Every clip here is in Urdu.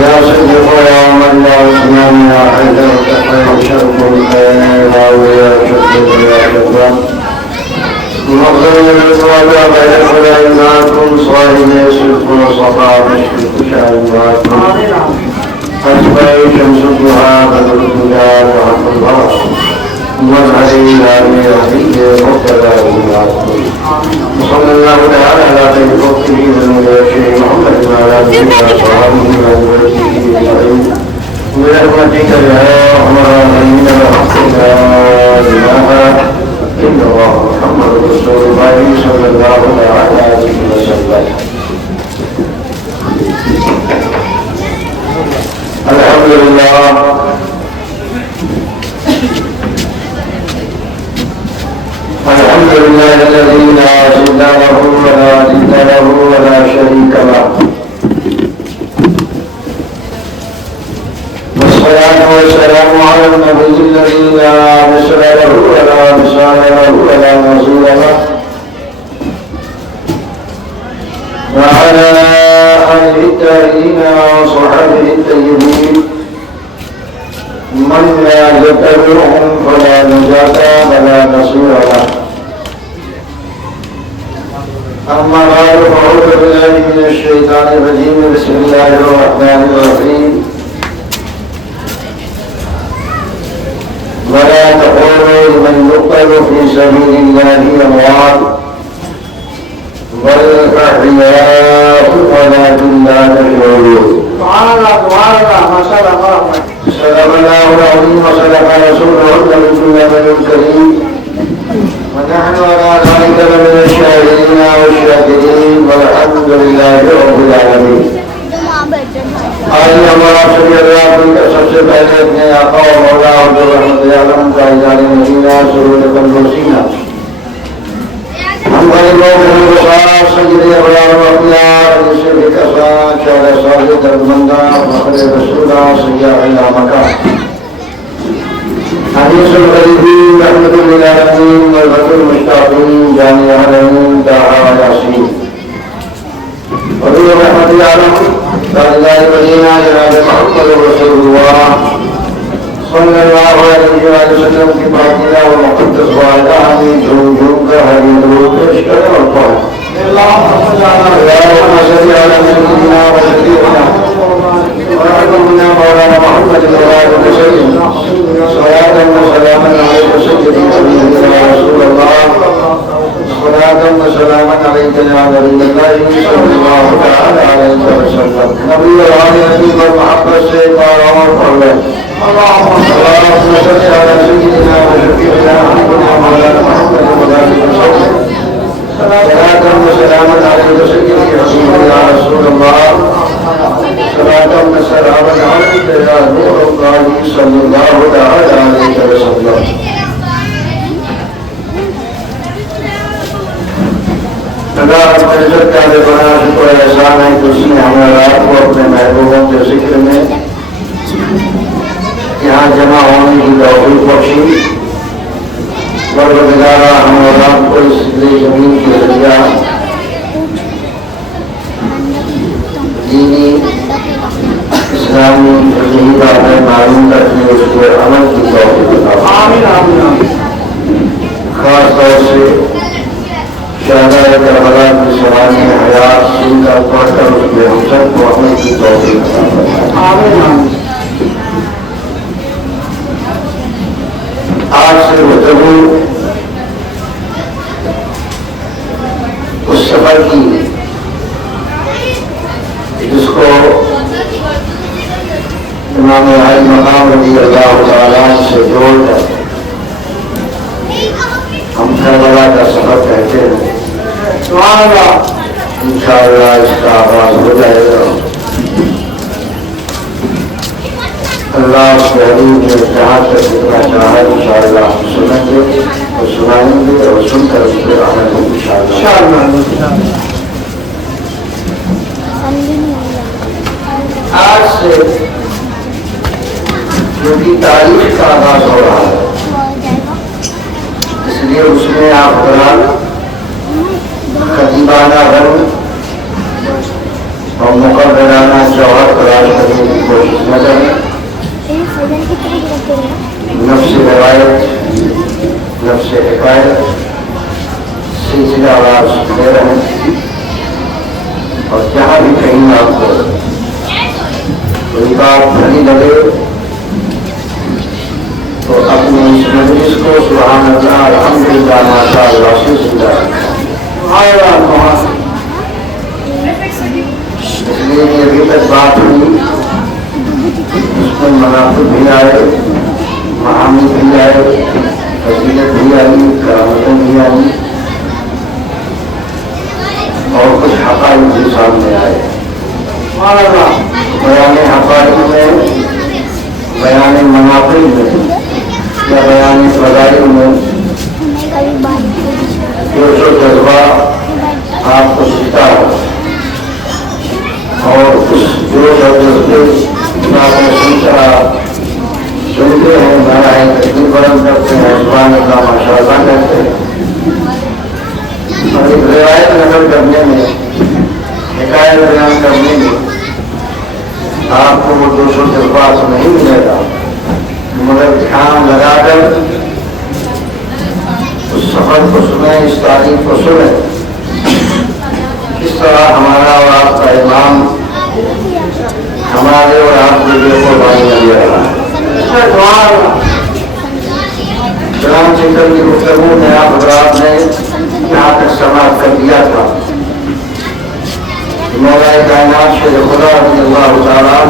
يا صديق يا من يا عثمان يا حيدر خير شرف الخير يا شكر يا شكر مغفر ولا غير خلائناكم صاحب صدق وصفاء مشرق شائناكم أسماء شمس الضحى بدر الدجى وحق البرق مظهر إلهي يهدي مقتدى إلهكم وصلى الله تعالى على خير خلقه والمبشر محمد وعلى آله وصحبه وبيته أجمعين برحمتك يا أرحم الراحمين برحمتك لا إله إلا الله محمد رسول الله صلى الله عليه وسلم. الحمد لله الحمد لله الذي لا ضد له ولا ند له ولا شريك له، والصلاة والسلام على النبي الذي لا مثل له ولا مثال له ولا نظير له، وعلى آله الطاهرين وصحبه الطيبين من لا يتبعهم فلا نجاة ولا نصير له. أما بعد فأعوذ بالله من الشيطان الرجيم. بسم الله الرحمن الرحيم. ولا تقولوا لمن يقتل في سبيل الله أموات بل أحياء ولكن لا تشعرون. سبحان الله سبحان الله ما شاء الله. صدق الله العظيم وصدق رسوله النبي الكريم، ونحن على ذلك لمن الشاهدين والشاكرين والحمد لله رب العالمين. آج ہمارا شکر اللہ کا سب سے پہلے اپنے آقا و مولا عبد الرحمت عالم کا اظہار مدینہ سرور قلب و سینہ، ہم غریبوں کو بخار سجدے ابرار و اخیار جسے بھی کساں چار سال دردمنداں فخر رسولہ سیاح مکہ حدیث الغریبین رحمت للعالمین والبت المشتاقین جامع حرمین دعا یاسین وضو رحمت عالم تاجدار مدینہ جناب محمد رسول اللہ صلی اللہ علیہ وسلم کی پاکیزہ و مقدس والدہ ہمیں جھوم جھوم کر حدیث درود پیش کریں اور پڑھیں. اللہم صلی علی سیدنا و شفیعنا وحبیبنا مولانا محمد وعلى وسلم صلاة وسلاما علیک سیدی حبیبنا یا رسول اللہ، صلاة وسلاما علیک یا نبی اللہ صلی اللہ تعالی علیہ وسلم. نبی و آل نبی پر محبت سے پارا پڑھ لیں. اللهم صل على سيدنا وشفيعنا حبيبنا مولانا محمد وعلى وسلم صلاة وسلاما عليك سيدي حبيبي يا رسول الله، صلاة وسلاما عليك يا نور الله صلى الله تعالى عليه وسلم. اللہ رب العزت کا بے پناہ شکر و احسان ہے کہ اس نے ہمیں رات کو اپنے محبوبوں کے ذکر میں یہاں جمع ہونے کی توفیق بخشی. پروردگارہ ہم اور آپ کو اس زمین کے ذریعہ دینی اسلامی فقہی باتیں معلوم کرنے اس کے عمل کی توفیق عطا فرمائے. خاص طور سے شہدائے کربلا کی سوانح حیات سیدھا پڑھ کر اس کے ہم سب کو عمل کی توفیق عطا فرمائے. آج سے گفتگو اس سفر کی جس کو امام علی مقام رضی اللہ تعالیٰ سے جوڑ کر ہم کربلا کا سفر کہتے ہیں. انشاءاللہ اس کا آغاز ہو جائے گا. اللہ اس حدیث میں جہاں تک اتنا چاہا انشاءاللہ ہم سنیں گے اور سنائیں گے اور سن کر اس پہ عمل ہوں انشاءاللہ. آج سے جو کہ تاریخ کا آغاز ہو رہا ہے، اس لیے اس میں آپ قرآن خطیبانہ غرب اور مقررانہ جوہر تلاش کریں بات بھلی لگے تو اپنی اس مجلس کو سبحان اللہ الحمدللہ ماشاء اللہ سے زندہ رکھا. اس لیے کہ ابھی تک بات ہوئی اس میں منافع بھی آئے, معانی بھی آئے, فضیلت بھی آئی, کرامتیں بھی آئی اور کچھ حقائق بھی سامنے آئے. بیان حقائق میں, بیان منافع میں یا بیان فضائل میں جو جذبہ آپ کو سیکھتا ہو اور اس جوش اور جذبے آپ نے سنتے ہیں, نعرہ تکبیر بلند کرتے ہیں, سبحان اللہ ماشاء اللہ کہتے ہیں. اور ایک روایت نقل کرنے میں, حکایت بیان کرنے میں آپ کو وہ جوش و جذبات نہیں ملے گا, مگر دھیان لگا کر اس سفر کو سنیں, اس تاریخ کو سنیں, کس طرح ہمارا اور آپ کا امام ہمارے اور آپ کے لیے قربانیاں دے رہا ہے. چنانچہ کل کی گفتگو میں آپ حضرات نے یہاں تک سماعت کر دیا تھا. مولا کائنات شیر خدا رضی اللہ تعالیٰ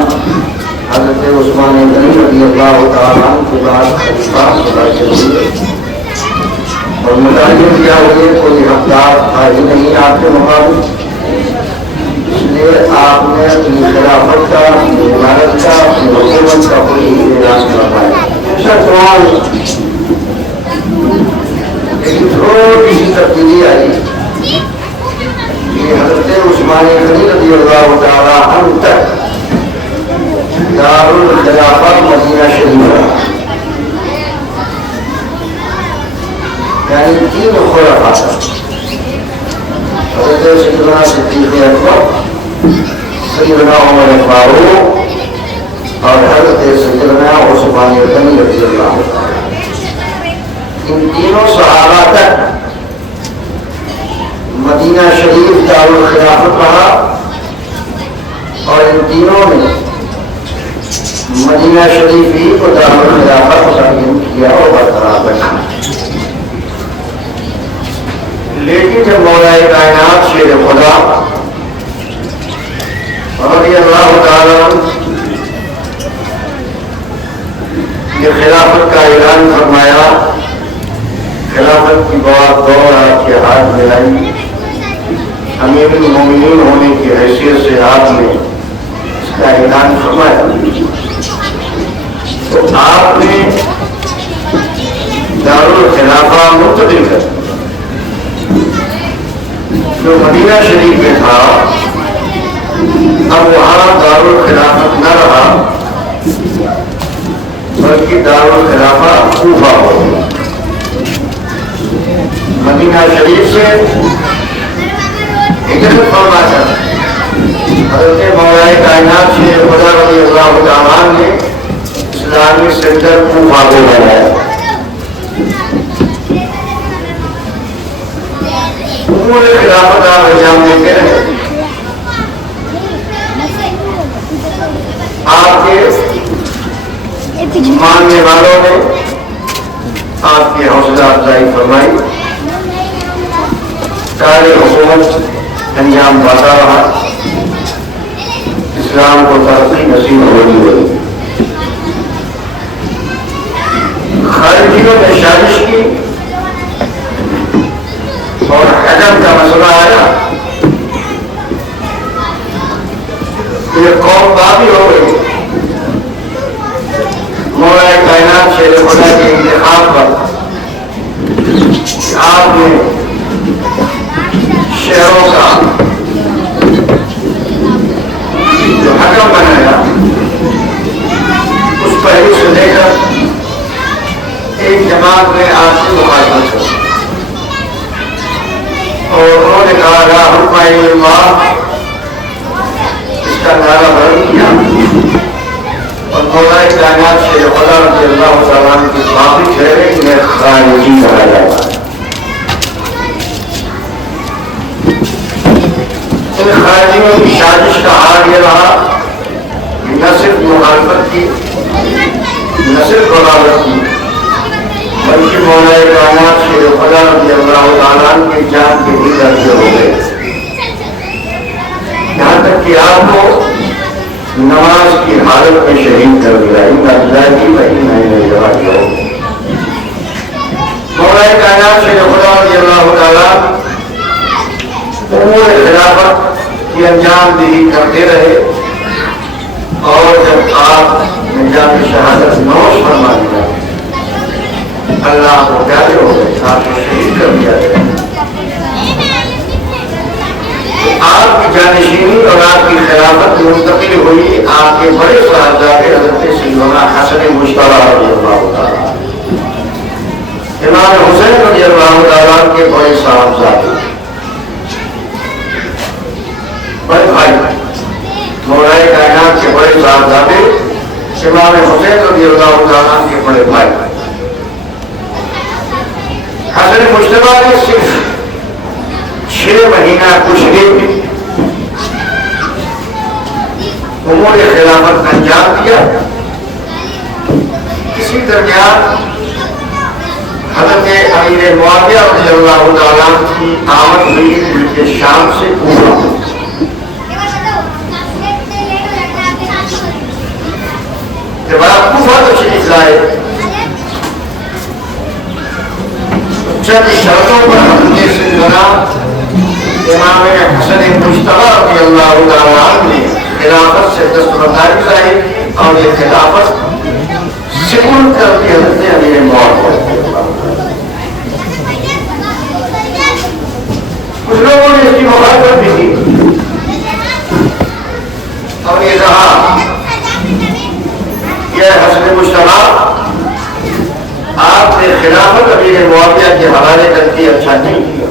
حضرت عثمان غنی رضی اللہ تعالیٰ کے بعد خلیفہ خدا کے لیے اور متعین کیا ہوئے کوئی حقدار تھا ہی نہیں آپ کے مقابل. اس لیے آپ نے اپنی خلافت کا, اپنی عمارت کا, اپنی حکومت کا کوئی اعلان کروایا. لیکن تھوڑی سی تبدیلی آئی کہ حضرت عثمان غنی رضی اللہ تعالیٰ عنہ تک دار الخلافہ مدینہ شریف رہا, یعنی 3 خلفاء حضرت سیدنا صدیق اکبر, سیدنا عمر فاروق اور حضرت سیدنا عثمان غنی رضی اللہ تعالیٰ. ان تینوں صحابہ تک مدینہ شریف دار الخلافت رہا اور ان تینوں نے مدینہ شریف ہی کو دار الخلافت تعین کیا اور برقرار رکھا. لیکن جب مولا کائنات شیر خدا رضی اللہ تعالیٰ یہ خلافت کا اعلان فرمایا, خلافت کی بات دور آپ کے ہاتھ میں لائی, امیر المومنین ہونے کی حیثیت سے آپ نے اس کا اعلان فرمایا, تو آپ نے دار الخلافہ منتقل کر جو مدینہ شریف میں تھا, اب وہاں دار الخلافت نہ رہا بلکہ دار الخلافہ کوفہ ہو گیا. مدینہ شریف سے ہجرت فرما کر حضرت مولا کائنات شیر خدا رضی اللہ تعالیٰ نے اسلامی سینٹر کوفہ کو بنایا. امور خلافت آپ انجام دیتے رہے. آپ کے ماننے والوں نے آپ کی حوصلہ افزائی فرمائی, کار حکومت انجام پاتا رہا, اسلام کو ترقی نصیب ہوئی. خارجیوں نے سازش کی اور حجم کا مسئلہ آیا, یہ قوم باقی ہو گئی. مولا کائنات شیر خدا کے انتخاب پر آپ نے شہروں کا جو حکم بنایا اس پہلو سے لے کر ایک جماعت میں آپ سے مخالفت کر اور انہوں نے کہا لا حکم الا اللہ, اس کا نعرہ بلند کیا اور مولا کائنات شیر خدا رضی اللہ تعالیٰ کی باقی چہرے انہیں خارجی کہا جاتا ہے. ان خارجیوں کی سازش کا حال یہ رہا کہ نہ صرف مخالفت کی، نہ صرف بغاوت کی، بلکہ مولا کائنات شیر خدا رضی اللہ تعالیٰ عنہ کی جان کے بھی درجے ہو گئے، یہاں تک کہ آپ کو نماز کی حالت میں شہید کر دیا۔ مولا کائنات شیر خدا رضی اللہ تعالیٰ امور خلافت کی انجام دہی کرتے رہے، اور جب آپ انجام شہادت نوش فرما دیا، اللہ کو پیارے ہو گئے، آپ کو شہید کر دیا گیا۔ آپ کی جانشینی اور آپ کی خلافت منتقل ہوئی آپ کے بڑے صاحبزادے حضرت سیدنا حسن مجتبی رضی اللہ تعالیٰ، امام حسین رضی اللہ تعالیٰ کے بڑے صاحبزادے، بڑے بھائی، مولا کائنات کے بڑے صاحبزادے امام حسین رضی اللہ تعالیٰ کے بڑے بھائی حسن مجتبی نے صرف 6 مہینہ کچھ دن امور خلافت انجام دیا۔ اسی درمیان حضرت امیر معاویہ رضی اللہ تعالیٰ کی آمد ہوئی ملک شام سے کوفہ، جب آپ کوفہ تشریف لائے چند شرطوں پر حضرت سیدنا امام حسن مجتبی رضی اللہ تعالیٰ عنہ نے خلافت سے دستبرداری ظاہر کی، اور یہ خلافت سپرد کر دی حضرت امیر معاویہ۔ کچھ لوگوں نے اس کی مخالفت بھی کی اور یہ کہا کہ حسن مجتبی آپ نے خلافت امیر معاویہ کے حوالے کر کے اچھا نہیں کیا،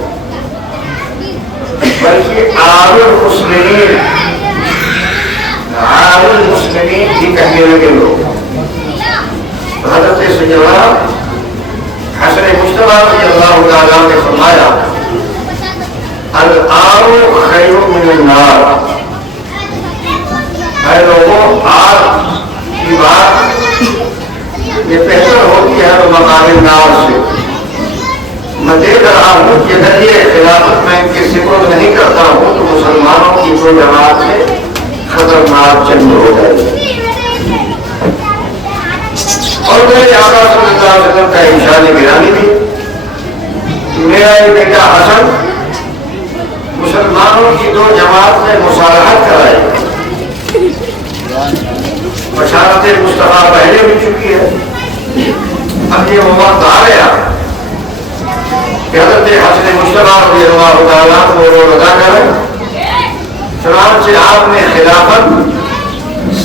بلکہ عام المسلمین بھی کہنے لگے لوگ۔ حضرت سیدنا حسن مجتبی رضی اللہ تعالیٰ نے فرمایا العار خیر من النار، اے لوگوں آگ کی بات یہ بہتر ہوتی ہے مقام نار سے۔ میں دیکھ رہا ہوں کہ اگر یہ خلافت میں ان کے سپرد نہیں کرتا ہوں تو مسلمانوں کی تو جماعت میں خطرناک جنگ ہو جائے گی۔ اور میرے آقا صلی اللہ علیہ وسلم کا ارشاد گرامی بھی، میرا یہ بیٹا حسن مسلمانوں کی دو جماعت میں مصالحت کرائے گا۔ بشارت مصطفیٰ پہلے بھی چکی ہے، اب یہ موقع آ گیا کہ حضرت حسن مجتبی رضی اللہ تعالیٰ کو وہ ادا کریں۔ چنانچہ آپ نے خلافت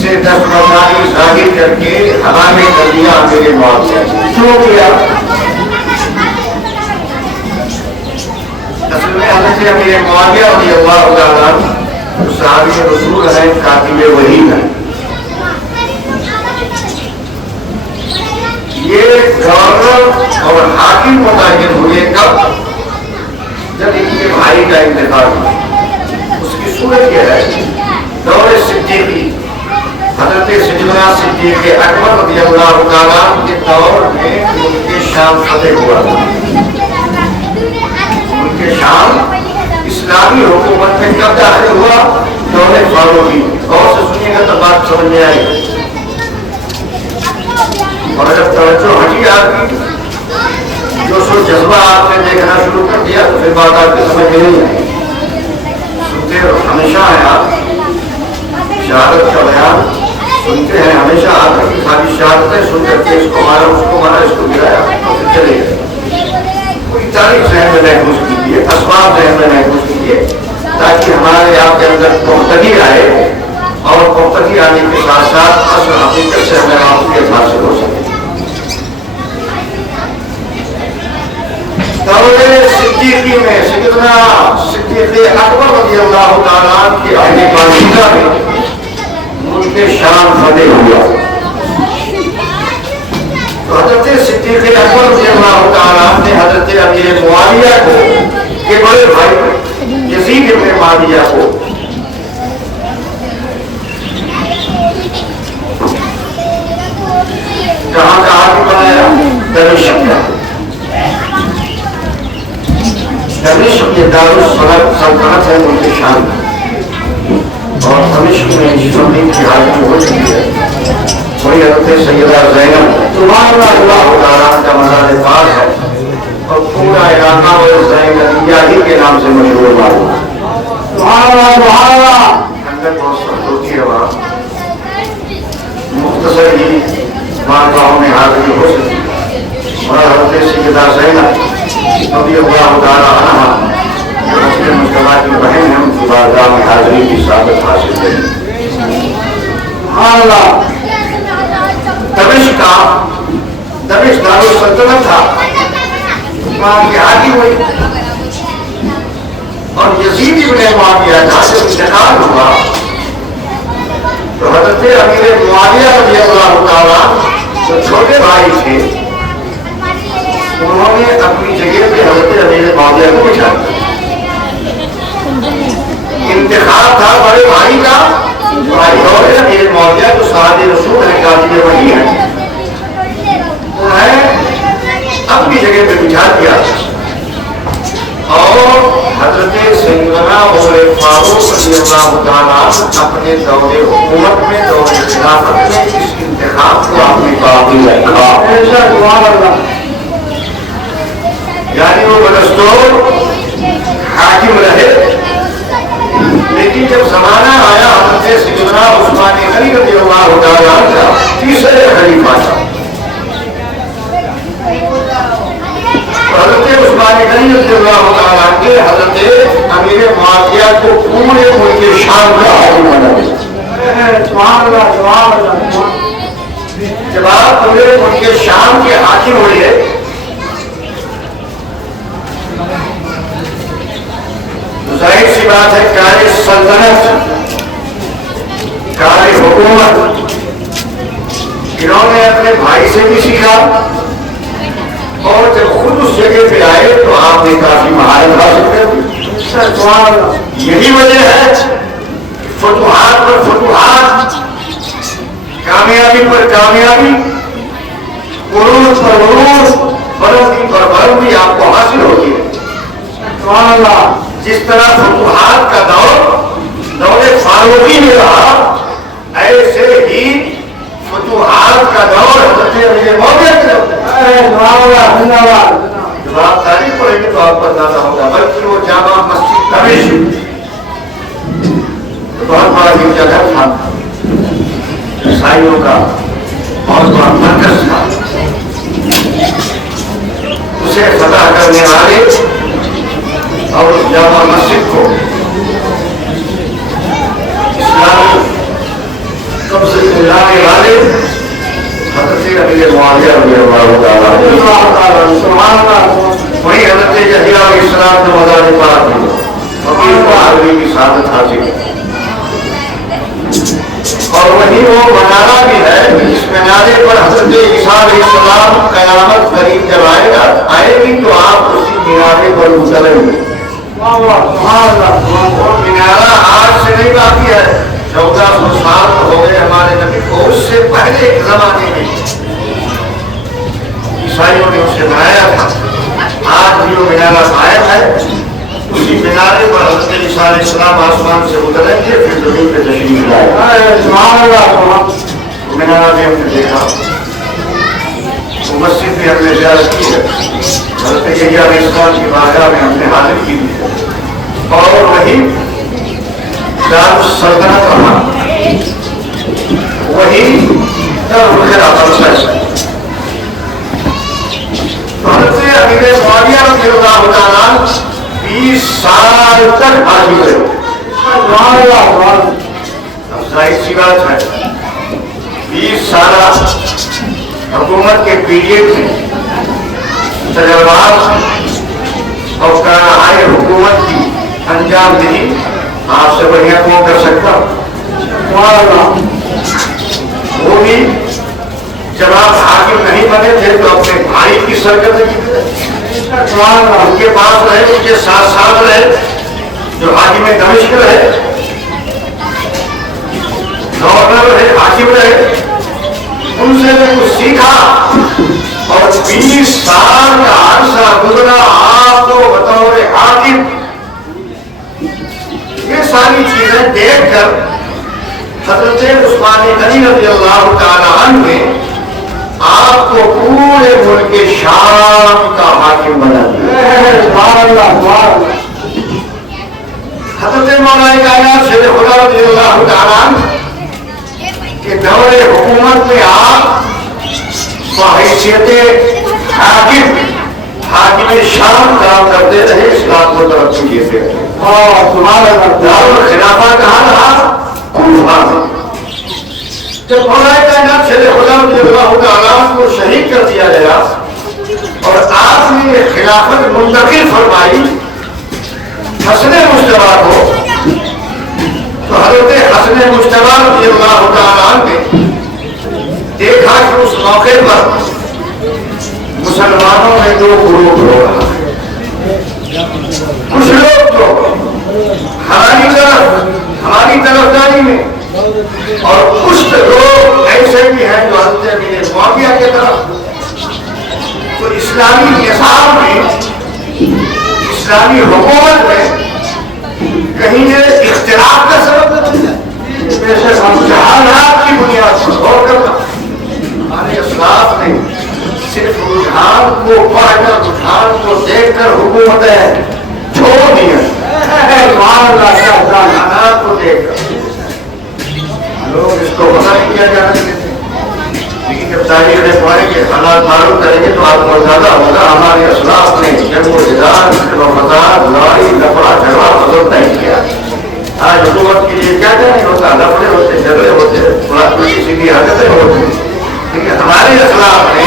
سے دستبرداری ظاہر کر کے حوالے کر دیا امیر معاویہ۔ کیوں کیا؟ اصل میں حضرت امیر معاویہ رضی اللہ تعالیٰ صحابی رسول ہیں، کاتب وحی ہیں۔ یہ گورنر اور حاکم متعین ہوئے کب؟ جب ان کے بھائی کا انتقال ہوا۔ اس کی صورت یہ ہے دور صدیقی، حضرت سیدنا صدیق اکبر رضی اللہ تعالیٰ کے دور میں ملک شام فتح ہوا۔ ملک شام اسلامی حکومت میں کب داخل ہوا؟ دور فاروقی۔ غور سے سنیے گا تو بات سمجھ میں آئے گی۔ اور جب توجہ ہٹی آپ کی، جو سو جذبہ آپ نے دیکھنا شروع کر دیا تو پھر بات آپ کی سمجھ میں نہیں آئی۔ سنتے ہمیشہ ہیں آپ، شہادت کا بیان سنتے ہیں ہمیشہ آپ کی خالی شہادتیں سن کر کے اس کو مارا، اس کو مارا، اس کو گرایا اور پھر چلے گئے۔ کوئی تاریخ ذہن میں محفوظ کیجیے، اسباب ذہن میں محفوظ کیجیے، تاکہ ہمارے آپ کے اندر پختگی آئے، اور پختگی آنے کے ساتھ ساتھ اصل حقیقت سے ہمیں واقفیت حاصل ہو سکے۔ دور صدیقی میں سیدنا صدیق اکبر رضی اللہ تعالیٰ کے عہد پاکیزہ میں ملک شام فتح ہوا۔ تو حضرت صدیق اکبر رضی اللہ تعالیٰ نے حضرت امیر معاویہ کو کے بڑے بھائی یزید ابن معاویہ کو دمشق میں جس امیر کی حاضری ہو چکی ہے وہی حضرت سیدہ زینب اللہ تعالیٰ کا مزار پاک ہے اور پورا علاقہ وہ زینبیہ ہی کے نام سے مشہور معلوم ہے. اندر بہت سخت ہوتی ہے وہاں مختصر ہی بارگاہوں میں حاضری ہو سکتی ہے اور حضرت سیدہ زینب رضی اللہ تعالیٰ عنہا جو مسلم مجتمع کی بہن ہیں ان کی بارگاہ میں حاضری کی سعادت حاصل کریں. دمشق دارالسلطنت تھا وہاں کی حاکم ہوئی اور یزید ابن معاویہ کا جب انتقال ہوا تو حضرت امیر معاویہ رضی اللہ تعالیٰ جو چھوٹے بھائی تھے انہوں نے اپنی جگہ پہ حضرت امیر معاویہ کو بچھا دیا. انتخاب تھا بڑے بھائی کا بھائی اور امیر معاویہ جو صحابہ رسول ہیں کاتب وحی ہیں انہیں اپنی جگہ پہ بچھا دیا اور حضرت سیدنا عمر فاروق رضی اللہ تعالیٰ اپنے دور حکومت میں دور خلافت میں اس انتخاب کو اپنے باقی رکھا. یعنی وہ بدستور حاکم رہے لیکن جب زمانہ آیا حضرت سیدنا عثمان غنی رضی اللہ تعالیٰ کا تیسرے خلیفہ تھا حضرت عثمان غنی رضی اللہ تعالیٰ کے حضرت امیر معاویہ کو پورے ملک شام کا حاکم بنا دیا. جب آپ پورے ملک شام کے حاکم ہوئے ظاہر سی بات ہے کار سلطنت کار حکومت انہوں نے اپنے بھائی سے بھی سیکھا اور جب خود اس جگہ پہ آئے تو آپ نے کافی مہارت حاصل کر دی. یہی وجہ ہے فتوحات پر فتوحات کامیابی پر کامیابی عروج پر عروج بلندی پر بلندی آپ کو حاصل ہوتی ہے. جس طرح فتوحات کا دور فاروقی میں رہا ایسے ہی فتوحات کا دور حضرت امیر معاویہ کے جب آپ تاریخ پڑھیں گے تو آپ کو اندازہ ہوگا بلکہ وہ جامع مسجد دمشق بہت بڑا گرجا گھر تھا عیسائیوں کا بہت بڑا مرکز تھا. اسے فتح کرنے والے اور اس جامع مسجد کو اسلامی قبضے میں لانے والے حضرت امیر معاویہ رضی اللہ تعالیٰ وہی حضرت یحییٰ علیہ السلام جو مزار پاک میں امیر معاویہ کی سعادت حاصل ہے اور وہی وہ منارہ بھی ہے جس منارے پر حضرت عیسیٰ علیہ السلام قیامت قریب جب آئے گی تو آپ اسی منارے پر اتریں گے. منارہ آج سے نہیں باقی ہے 1400 سال ہو گئے ہمارے نبی کو اس سے پہلے ایک زمانے میں عیسائیوں نے اسے بنایا تھا. آج بھی وہ منارہ قائم ہے. اسی منارے پر حضرت عیسیٰ علیہ السلام آسمان سے اتریں گے پھر زمین پہ تشریف لائے. منارہ بھی ہم نے دیکھا وہ مسجد بھی ہم نے زیارت کی ہے. حضرت یحییٰ علیہ السلام کی بارگاہ میں ہم نے حاضر کی ہے اور وہی دارالسلطنت رہا وہی دارالخلافت ہے. حضرت امیر معاویہ رضی اللہ تعالیٰ 20 سال تک حاکم رہے. اب ظاہر سی بات ہے 20 سالہ حکومت کے پیریڈ میں تجربات اور کارروائی حکومت کی انجام دہی آپ سے بڑھیا کون کر سکتا. وہ بھی جب آپ حاکم نہیں بنے تھے تو اپنے بھائی کی سرکردگی ان کے پاس رہے ان کے ساتھ ساتھ رہے جو حاکم دمشق رہے گورنر رہے حاکم رہے ان سے بھی کچھ سیکھا اور 20 سال کا عرصہ گزرا آپ کو بطور حاکم یہ ساری چیزیں دیکھ کر حضرت عثمان غنی رضی اللہ تعالیٰ عنہ نے آپ کو پورے ملک شام کا حاکم بنا دیا. حضرت مولانا کائنات شیخ خدا رضی اللہ تعالیٰ عنہ کہ دور حکومت میں آپ بحیثیت حاکم شام کام کرتے رہے, اسلام کو ترقی دیتے رہے. خلافہ کہاں رہا؟ کوفہ میں. جب مولانا کائنات شیخ خدا رضی اللہ تعالیٰ کو شہید کر دیا گیا اور آپ نے خلافت منتقل فرمائی حسن مجتبیٰ کو, تو حضرت حسن مجتبیٰ رضی اللہ تعالیٰ نے دیکھا کہ اس موقع پر مسلمانوں میں دو گروپ ہو رہا ہے. کچھ لوگ تو ہماری طرفداری میں, اور کچھ لوگ ایسے بھی ہیں جو حضرت امیر معاویہ کی طرف. تو اسلامی نظام میں, اسلامی حکومت میں کہیں یہ اختلاف کا سبب نہیں ہے. رجحانات کی بنیاد پر غور کرنا. ہمارے اسلاف نے صرف رجحان کو پڑھ کر, رجحان کو دیکھ کر حکومتیں چھوڑ دی ہیں. رجحانات کو دیکھ کر لوگ اس کو پتہ نہیں کیا جانا چاہتے, لیکن جب تاریخ پڑھیں گے, حالات معلوم کریں گے تو آپ کو زیادہ ہوگا. ہمارے اسلاف نے جنگ و جدال, فساد, لڑائی, لفڑا جھگڑا پسند نہیں کیا. آج حکومت کے لیے کیا نہیں ہوتا, لفڑے ہوتے, جھگڑے ہوتے, سیدھی حرکتیں ہوتی. لیکن ہمارے اسلاف نے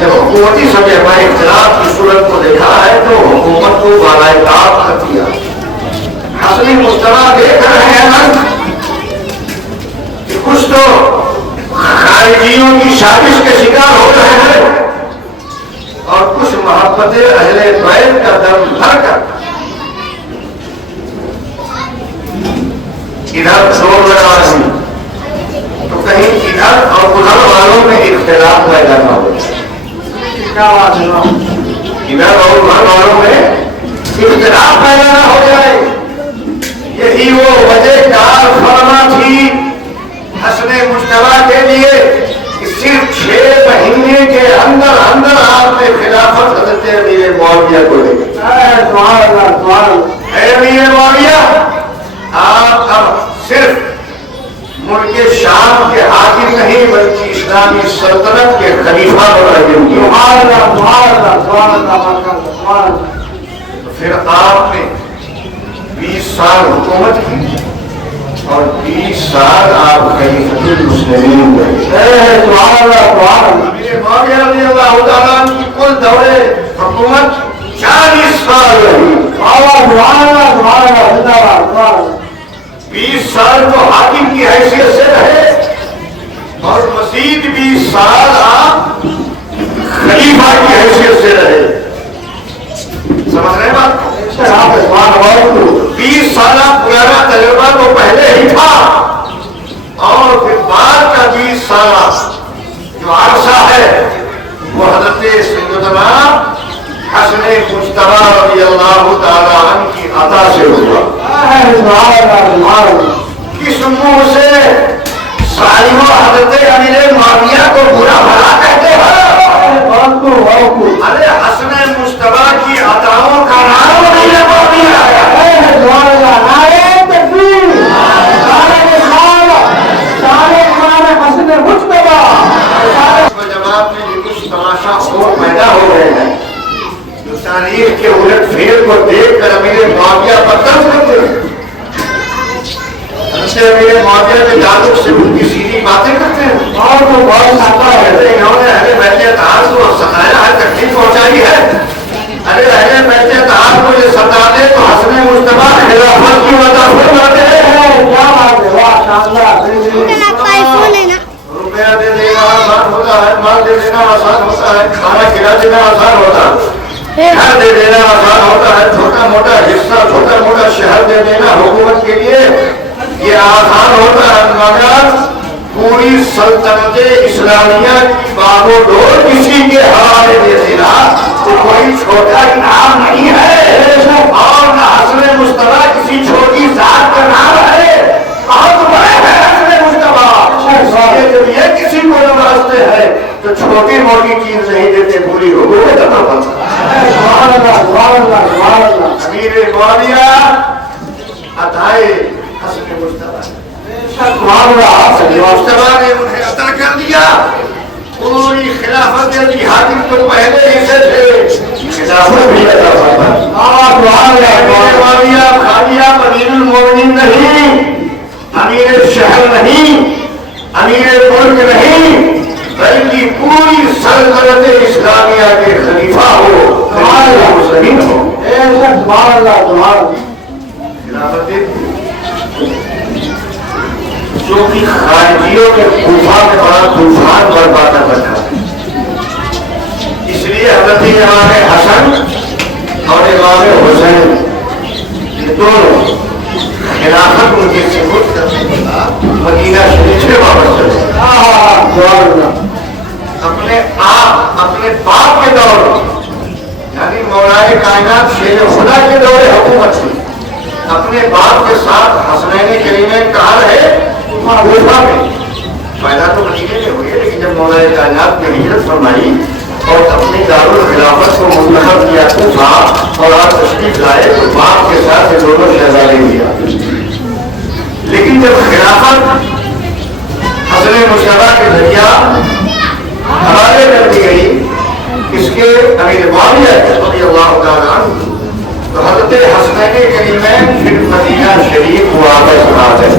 جب حکومتی سطح پر اختلاف کی صورت کو دیکھا ہے تو حکومت کو بالائے طاق کر دیا. حسن مجتبیٰ دیکھ رہے ہیں کہ کچھ تو خارجیوں کی سازش کے شکار ہو رہے ہیں اور کچھ محبت اہل بیت کا دم بھر کر ادھر زور لگا رہے ہیں, تو کہیں ادھر اور ادھر والوں میں اختلاف پیدا نہ ہو جائے. ادھر اور ادھر والوں میں اختلاف پیدا نہ ہو جائے. یہی وہ وجہ کار فرما تھی حسن مجتبیٰ کے لیے کہ صرف 6 مہینے کے اندر آپ نے خلافت حضرت امیر معاویہ کو دے دی. امیر معاویہ آپ اب صرف ملک شام کے حاکم نہیں بلکہ اسلامی سلطنت کے خلیفہ بن رہے ہیں. پھر آپ نے 20 سال حکومت کی اور 20 سال آپ خلیفۃ المسلمین ہوئے. امیر معاویہ رضی اللہ تعالیٰ کی کل دور حکومت 40 سال رہی. 20 سال تو حاکم کی حیثیت سے رہے اور مزید 20 سال آپ خلیفہ کی حیثیت سے رہے. سمجھ رہے بات؟ 20 سالہ پرانا تجربہ تو پہلے ہی تھا اور پھر بعد کا 20 سالہ جو عرصہ ہے وہ حضرت سیدنا حسن مجتبیٰ رضی اللہ تعالیٰ عنہ کی عطا سے ہوا. کس منہ سے سالموں حضرت امیر معاویہ کو برا بھلا کہتے ہیں؟ ارے حسن مجتبیٰ کی عطاؤں کا نام نہیں لگا دیا ہے. جماعت میں جو کچھ تماشا اور پیدا ہو رہے ہیں جو تاریخ کے الٹ پھیر کو دیکھ کر امیر معاویہ پر ترس کرتے ہیں. امیر معاویہ کے تعلق سے ان کی سیدھی باتیں کرتے ہیں اور وہ بہت ساتھ کہتے ہیں انہوں نے اہل بیت اطہار کو ستایا ہے, تکلیف پہنچائی ہے. ارے اہل بیت اطہار کو یہ ستاتے تو حسن مجتبیٰ خلافت کی وجہ فرماتے ہیں. کیا بات ہے, واہ شاندار. روپیہ دے دینا آسان ہوتا ہے, مال دے دینا آسان ہوتا ہے, کھانا کھلا دینا آسان ہوتا ہے, گھر دے دینا آسان ہوتا ہے, چھوٹا موٹا حصہ, چھوٹا موٹا شہر دے دینا حکومت کے لیے یہ آسان ہوتا ہے, مگر پوری سلطنت اسلامیہ کی باب و ڈور کسی کے حوالے دے دینا تو کوئی چھوٹا انعام نہیں ہے اور نہ حسن مجتبیٰ کسی چھوٹی ذات کا نام ہے. بہت بڑے ہیں حسن پوری حکومت عطا فرما۔ امیر معاویہ عطائے حسن مجتبی مجتبی نے انہیں عطا کر دیا۔ پوری خلافت علی حاکم تو پہلے ہی سے تھے، خلافت بھی عطا فرما۔ امیر معاویہ خالیہ امیر المومنین نہیں، امیر شہر نہیں، امیر ملک نہیں، بلکہ پوری سلطنت اسلامیہ کے خلیفہ ہو، مسلم ہو۔ خلافت جو کہ خارجیوں کے طوفان میں بڑا طوفان برپا بنا، اس لیے حضرت امام حسن اور امام حسین یہ دونوں خلافت ان کے سپرد کرنے کے بعد مدینہ شریف سے واپس چلے، اپنے باپ کے دور یعنی مولا کائنات شیر خدا کے دور حکومت میں اپنے باپ کے ساتھ حسنین کریمین کہاں رہے؟ کوفہ میں۔ پیدا تو مدینے میں ہوئے، لیکن جب مولا کائنات نے ہجرت فرمائی اور اپنی دارالخلافت کو منتخب کیا کوفہ اور آپ تشریف لائے تو باپ کے ساتھ یہ دونوں شہزادے لیا۔ لیکن جب خلافت حسن مجتبی کے ذریعہ حوالے کر دی گئی اس کے امیر معاویہ رضی اللہ تعالیٰ عنہ، تو حضرت حسنین کریمین پھر مدینہ شریف واپس آ گئے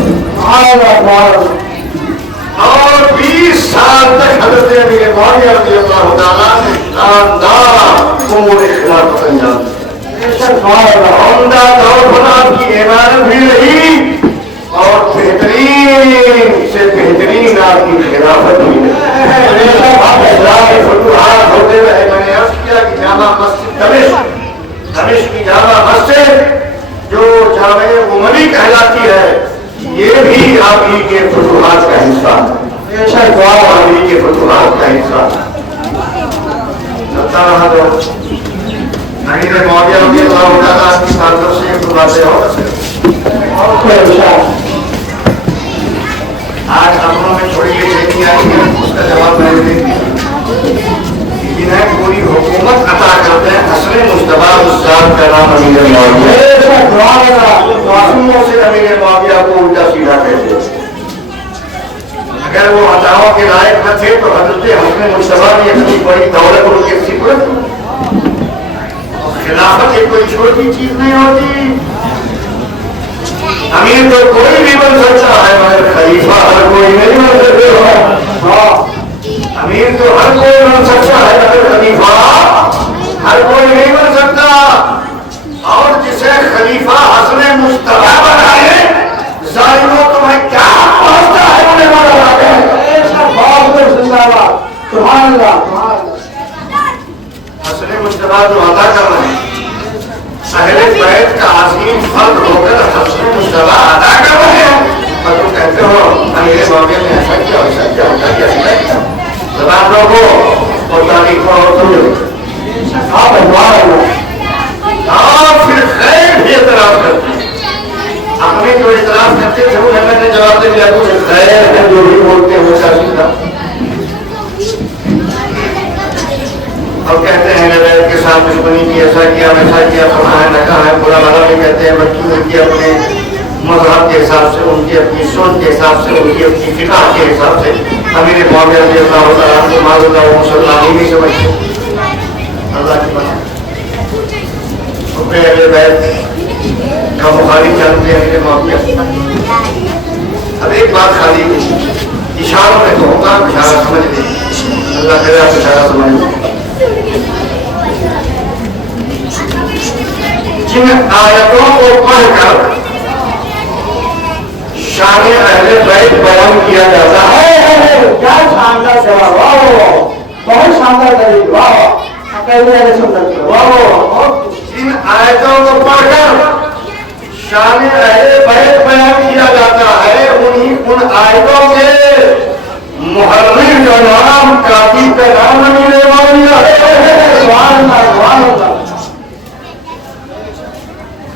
اور 20 سال تک حضرت امیر معاویہ رضی اللہ تعالیٰ نے شاندار امور خلافت انجام دیا۔ عمدہ دور پر آپ کی عمارت بھی رہی اور بہترین سے بہترین آپ کی خلافت بھی رہی۔ فتوحات ہوتے رہے، میں نے عرض کیا کہ جامع مسجد دمشق کی جامع مسجد جو جامع اموی کہلاتی ہے یہ بھی آپ ہی کے فتوحات کا حصہ ہے، آپ ہی کے فتوحات کا حصہ ہے۔ چلتا رہا تو امیر معاویہ رضی اللہ تعالیٰ کی تعلق سے ایک باتیں ہو آج اپنوں میں چھوڑی گئی چیزیں آئی ہیں، اس کا جواب میں نے دے دیا۔ جنہیں پوری حکومت عطا کرتے ہیں حسن مجتبی استاد کا نام امیر معاویہ، معصوموں سے امیر معاویہ کو الٹا سیدھا کہتے ہیں۔ اگر وہ عطاؤں کے لائق نہ تھے تو حضرت حسن مجتبی کی اتنی بڑی دولت ان کے سپرد، خلافت ایک کوئی چھوٹی چیز نہیں ہوتی۔ امیر تو کوئی بھی بن سکتا ہے مگر خلیفہ ہر کوئی نہیں بن سکتا۔ امیر تو ہر کوئی بن سکتا ہے مگر خلیفہ ہر کوئی نہیں بن سکتا۔ اور جسے خلیفہ حسن مجتبی بنائے ظالموں تمہیں کیا پہنچتا ہے انہیں بنانا ہے۔ حسن مجتبی جو عطا کر رہے ہیں اہل بیت کا عظیم فرد ہو کر حسن مجتبی ادا کر رہے ہیں، اور تم کہتے ہو امیر معاویہ نے ایسا کیا ویسا کیا ہوتا کیا زبان لوگوں اور تاریخ اور پھر خیر بھی اعتراف کرتے ہیں۔ اپنے جو اعتراف کرتے تھے وہ میں نے جواب دے دیا کچھ خیر ہے جو بھی بولتے ہیں وہ سیدھا اور کہتے ہیں بیت کے ساتھ دشمنی کی، ایسا کیا ویسا کیا، پڑھایا نہ کہا ہے، برا بھلا بھی کہتے ہیں، بچوں کی اپنے مذہب کے حساب سے، ان کی اپنی سوچ کے حساب سے، ان کی اپنی فقہ کے حساب سے امیر معاویہ رضی اللہ تعالیٰ عنہ معاذ اللہ و مسلمان نہیں سمجھتے اللہ کی بات۔ اپنے اہل بیت کا مخالف جانتے ہیں امیر معاویہ۔ اب ایک بات خالی اشاروں میں کہوں گا، اشارہ سمجھ لیں، اللہ کرے آپ اشارہ سمجھ لیں۔ جن آیتوں کو پڑھ کر شان اہل بیت بیان کیا جاتا ہے، کیا شاندار جواب، بہت شاندار دلیل، جن آیتوں کو پڑھ کر شان اہل بیت بیان کیا جاتا ہے ان آیتوں کے محرر کا نام، کاتب کا نام امیر معاویہ ہے۔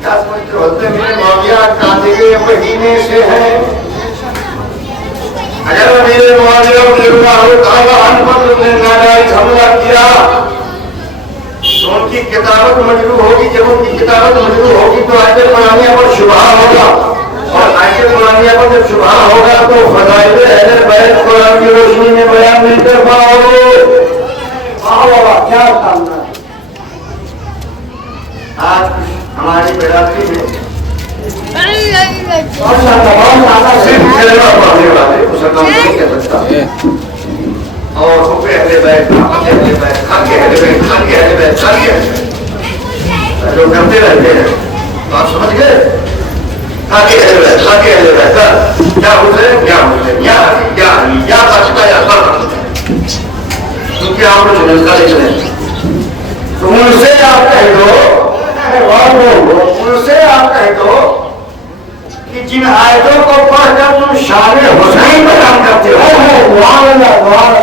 کیا سمجھتے ہو امیر معاویہ کاتب مہینے سے ہے؟ اگر امیر معاویہ رضی اللہ تعالیٰ عنہ پر نے ناجائز حملہ کیا کتابت مجروح ہوگی. جب ان کی کتابت مجروح ہوگی تو آیت قرآنیہ پر شبہ ہوگا, اور آیت قرآنیہ پر جب شبہ ہوگا تو فضائل اہل بیت قرآن کی روشنی میں بیان نہیں کر پاؤ. کیا کرنا ہے آج ہماری برادری میں صرف کلمہ پڑھنے والے مسلمان نہیں کہہ سکتا, اور حب اہل بیت, محبت اہل بیت, حق اہل بیت, حق اہل بیت, حق اہل بیت جو کرتے رہتے ہیں. تو آپ سمجھ گئے حق اہل بیت, حق اہل بیت, یا حسین یا حسین, یا علی یا علی, یا فاطمہ یا فاطمہ, کیونکہ آپ کو جنت کا لکھ رہے ہیں. تو ان سے آپ کہہ دو, ان سے آپ کہہ دو کہ جن آیتوں کو پڑھ کر تم شان حسین بیان کرتے ہو,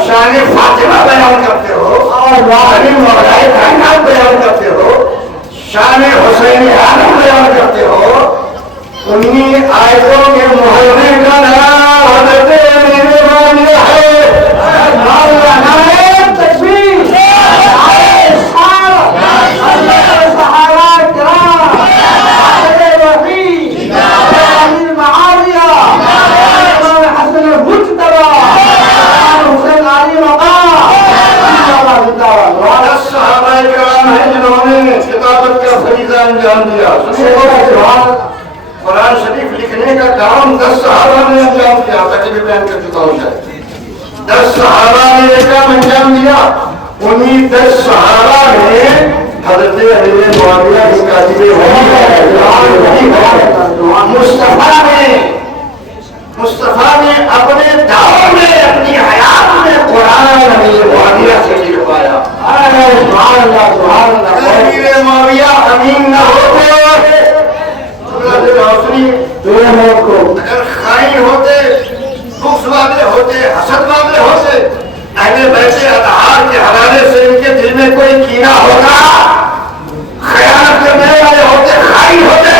شان فاطمہ بیان کرتے ہو, اور مولائے کائنات بیان کرتے ہو, شان حسین عالم بیان کرتے ہو, انہی آیتوں کے محرر کا نام حضرت امیر معاویہ ہے. قرآن شریف لکھنے کا کام 10 صحابہ نے انجام دیا. پہلے بھی بیان کر چکا ہوں شاید 10 صحابہ نے یہ کام انجام دیا. انہی 10 صحابہ نے حضرت امیر معاویہ کی کاتب مصطفیٰ نے اپنے دور میں, اپنی حیات میں قرآن امیر معاویہ سے لکھوایا. امیر معاویہ امین نہ ہوتے, اگر خائن ہوتے, بغض والے ہوتے, حسد والے ہوتے, اہل بیت اطہار کے حوالے سے ان کے دل میں کوئی کینہ ہوتا, خیانت کرنے والے ہوتے, خائن ہوتے,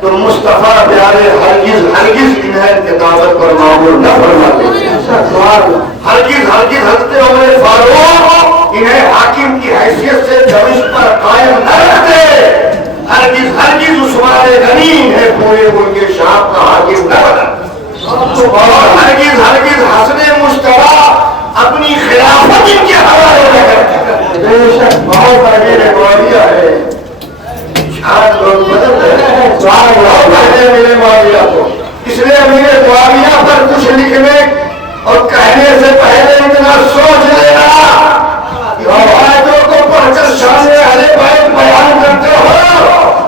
تو مصطفیٰ پیارے ہرگز ہرگز انہیں کتابت پر معمول نہ فرماتے. ہرگز ہرگز حضرت عمر فاروق انہیں حاکم کی حیثیت سے جوش پر قائم نہ رکھتے. ہرگز ہرگز عثمان غنی ہے پورے ملک شام کا حاکم نہ بنا, اور ہرگز ہرگز حسن مشتبہ اپنی خلافت ان کے حوالے میں کرتے. بے شک بہت امیر معاویہ ہے, شاید لوگ بدلتے ہیں, بہت امیر معاویہ کو. اس لیے امیر معاویہ پر کچھ لکھنے اور کہنے سے پہلے اتنا سوچ لینا. آیتوں کو پڑھ کر شان اہل بیت بیان کرتے ہو,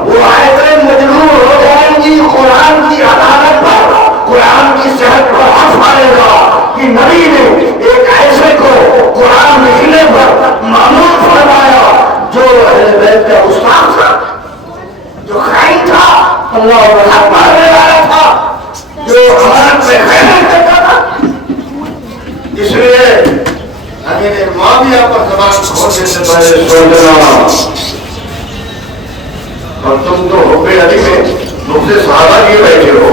وہ آیتیں مجروح ہو جائیں گی قرآن کی عدالت پر, قرآن کی صحت پر حرف آئے گا کہ نبی نے ایک ایسے کو قرآن لکھنے پر معمول فرمایا جو اہل بیت کا استاد تھا, جو خائن تھا, اللہ حق مارنے والا تھا, جو امانت میں خیانت کرتا تھا. اس لیے امیر معاویہ پر زبان کھولنے سے پہلے سوچنا. اور تم تو حب علی میں مجھ سے صحابہ لیے بیٹھے ہو,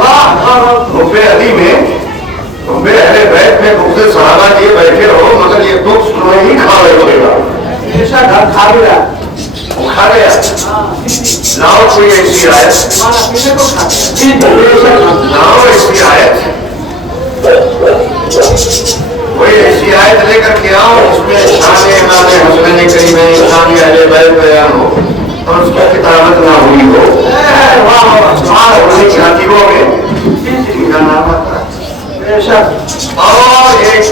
حب علی میں, حب اہل بیت میں مجھ سے صحابہ لیے بیٹھے ہو, مگر یہ دکھ تمہیں ہی کھا رہے ہوئے گا. کھا گیا, کھا گیا. لاؤ کوئی ایسی آیت, لاؤ ایسی آیت, کوئی ایسی آیت لے کر کے آؤ اس میں شان امام حسین کریمین, شان اہل بیت بیان ہو, اور اس کی کتابت نہ ہوئی ہو. انہیں کاتبوں میں ان کا نام آتا ہے, اور ایک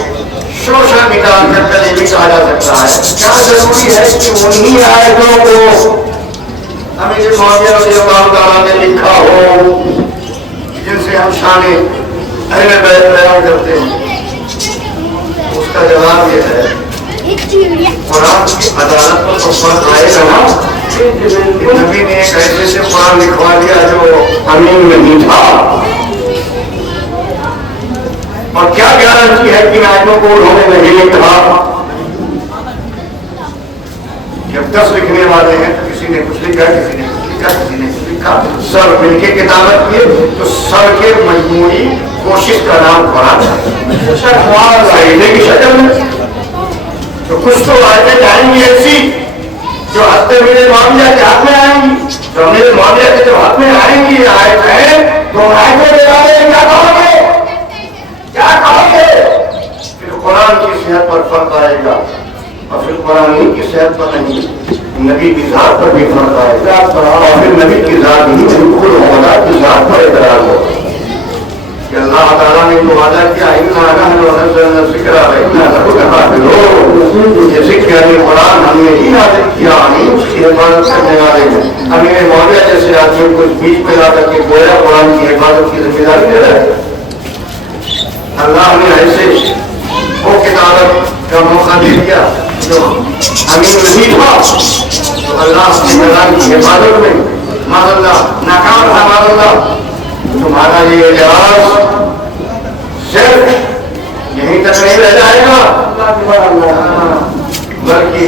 شوشہ نکال کر کل یہ بھی کہا جا سکتا ہے. کیا ضروری ہے کہ انہی آیتوں کو امیر معاویہ رضی اللہ تعالیٰ نے لکھا ہو جن سے ہم شان اہل بیت بیان کرتے ہیں؟ اس کا جواب یہ ہے قرآن کی عدالت پر تو فرق آئے گا نا. نبی نے ایک ایسے سے قرآن لکھوا دیا جو امین نہیں تھا, اور کیا گارنٹی ہے کہ آیتوں کو انہوں نے نہیں لکھا. جب 10 لکھنے والے ہیں تو کسی نے کچھ لکھا, کسی نے کچھ لکھا, کسی نے کچھ لکھا, سب مل کے کتابت کیے, تو سب کے مجموعی کوشش کا نام قرآن ہے. کی شکل میں تو کچھ تو آیتیں جائیں گی ایسی جو ہستے میرے معاملہ کے ہاتھ میں آئیں گی، جو میرے معاملہ کے جو ہاتھ میں آئیں گی آیت ہے، تو آیتوں کے بارے میں کیا کہو گے؟ کیا کہو گے؟ پھر قرآن کی صحت پر فرق آئے گا، اور پھر قرآن کی صحت پر نہیں، نبی کی ذات پر بھی فرق آئے گا، اور پھر نبی کی ذات ہی بالکل مولا کی ذات پر اعتراض ہوگا کہ اللہ تعالیٰ نے جو وعدہ کیا یہ ذکر یعنی قرآن ہم نے ہی نازل کیا، ہم اس کی حفاظت کرنے والے ہیں۔ ہمیں مولا جیسے آدمی کو بیچ پہ لا کر کے گویا قرآن کی حفاظت کی ذمہ داری دے رہا ہے۔ اللہ نے ایسے وہ کتابت کا موقع دے دیا جو ہمیں نصیب ہوا، تو اللہ اپنے کلام کی حفاظت میں ماذ اللہ ناکام تھا، ماذ اللہ تمہارا یہ اعجاز صرف یہیں تک نہیں رہ جائے گا، بلکہ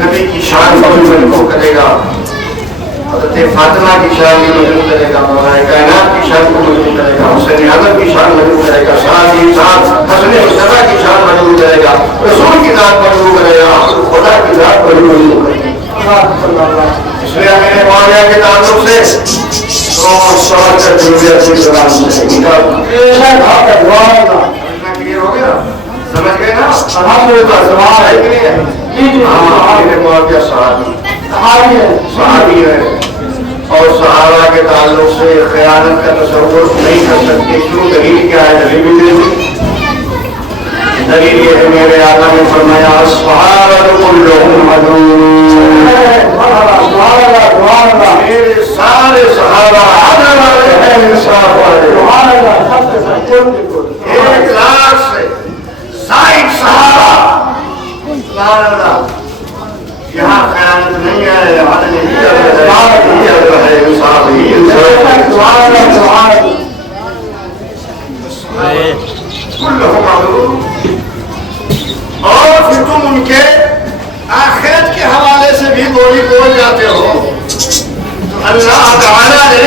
نبی کی شان کو بھی منسوخ کرے گا، حضرت فاطمہ کی شان بھی منسوخ کرے گا، مولا کائنات کی شان کو منسوخ کرے گا، حسین اعظم کی شان منسوخ کرے گا، ساتھ ہی ساتھ حسن مصطفیٰ کی شان منسوخ کرے گا، رسول کی ذات منسوخ کرے گا، خدا کی ذات کو بھی منسوخ کرے گا۔ اس لیے میرے معاویہ کے تعلق سے سوال کر دیجیے اپنی زبان سے کلیئر ہو گیا، سمجھ گئے نا؟ سوال ہے کہ نہیں ہے؟ ہاں میرے معاویہ صحابی ہے، اور صحابہ کے تعلق سے خیانت کا تصور نہیں کر سکتے، کیوں؟ دلیل کیا ہے؟ دلیل بھی دے، دلیل یہ ہے میرے آقا نے فرمایا الصحابہ کلھم عدو، میرے سارے صحابہ عدل والے ہیں، انصاف والے، 1,00,000 سے زائد صحابہ، سبحان اللہ، یہاں خیانت نہیں ہے، عدل ہی ہے، انصاف ہی کلھم عدو۔ اور پھر تم ان کے آخرت کے حوالے سے بھی بولی بول جاتے ہو، تو اللہ تعالیٰ نے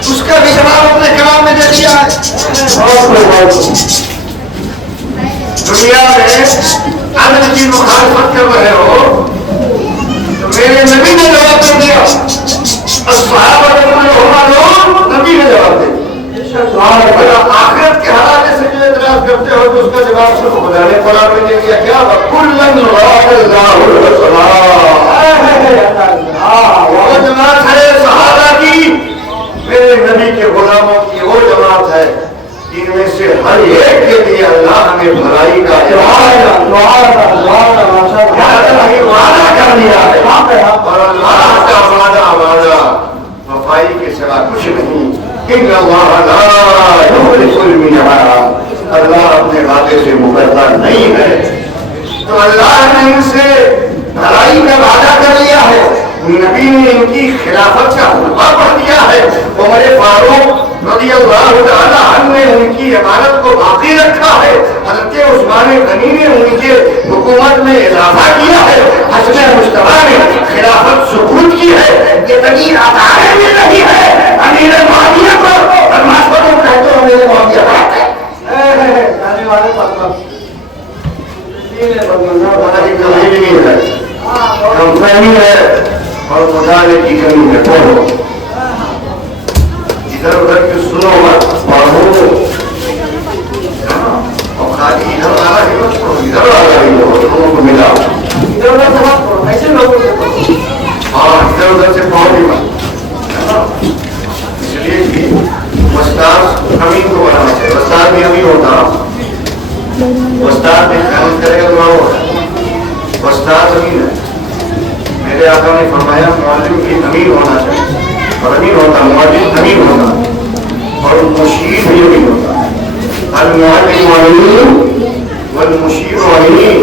اس کا بھی جواب اپنے کلام میں دے دیا ہے۔ دنیا میں عدل کی مخالفت کر رہے ہو تو میرے نبی نے جواب دے دیا، الصحابہ کلھم عدو، نبی نے جواب دے دیا۔ آخرت کے حوالے سے جو اعتراض کرتے ہو تو اس کا جواب صرف خدا نے قرآن میں دے دیا، کیا وَكُلًّا وَعَدَ اللَّهُ الْحُسْنَىٰ، وہ جماعت ہے صحابہ کی، میرے نبی کے غلاموں کی وہ جماعت ہے جن میں سے ہر ایک کے لیے اللہ نے بھلائی کا وعدہ کر دیا ہے، اور اللہ کا وعدہ وفائی کے سوا کچھ نہیں۔ ان اللہ لا یخلف الميعاد، اللہ اپنے وعدے سے مکرر نہیں ہے، تو اللہ نے ان سے بھلائی کا وعدہ کر لیا ہے، نبی نے ان کی خلافت کا حلفہ پڑھ دیا ہے، عمر فاروق رضی اللہ تعالیٰ عنہ نے ان کی عمارت کو باقی رکھا ہے، حضرت عثمان غنی نے ان کے حکومت میں اضافہ کیا ہے، حسن مصطفیٰ نے خلافت ثبوت کی ہے، یہ تغییر عطائے میں نہیں ہے۔ امیر معاویہ کو فرماس کو تم کہتے ہو میرے معاویہ بات ہے، کہنے والے کمی نہیں ہے، کم فہمی ہے اور مطالعے کی کمی ہے، پڑھو ادھر ادھر کی سنو مت، پڑھو، اور خالی ادھر والا ہی مت پڑھو، ادھر والا ہی ہو، لوگوں کو ملا، ادھر ادھر سے مت پڑھو، ایسے لوگوں سے پڑھو، ہاں ادھر ادھر سے پڑھو ہی مت۔ اس لیے بھی استاد امین کو بنانا چاہیے، استاد بھی امین ہوتا، استاد بھی محنت کرے گا تو ہوگا، استاد امین ہے۔ میرے آقا نے فرمایا معلم بھی امین ہونا چاہیے، اور امین ہوتا معلم امین ہوتا، اور مشیر بھی امین ہوتا، المعلم امین والمشیر امین،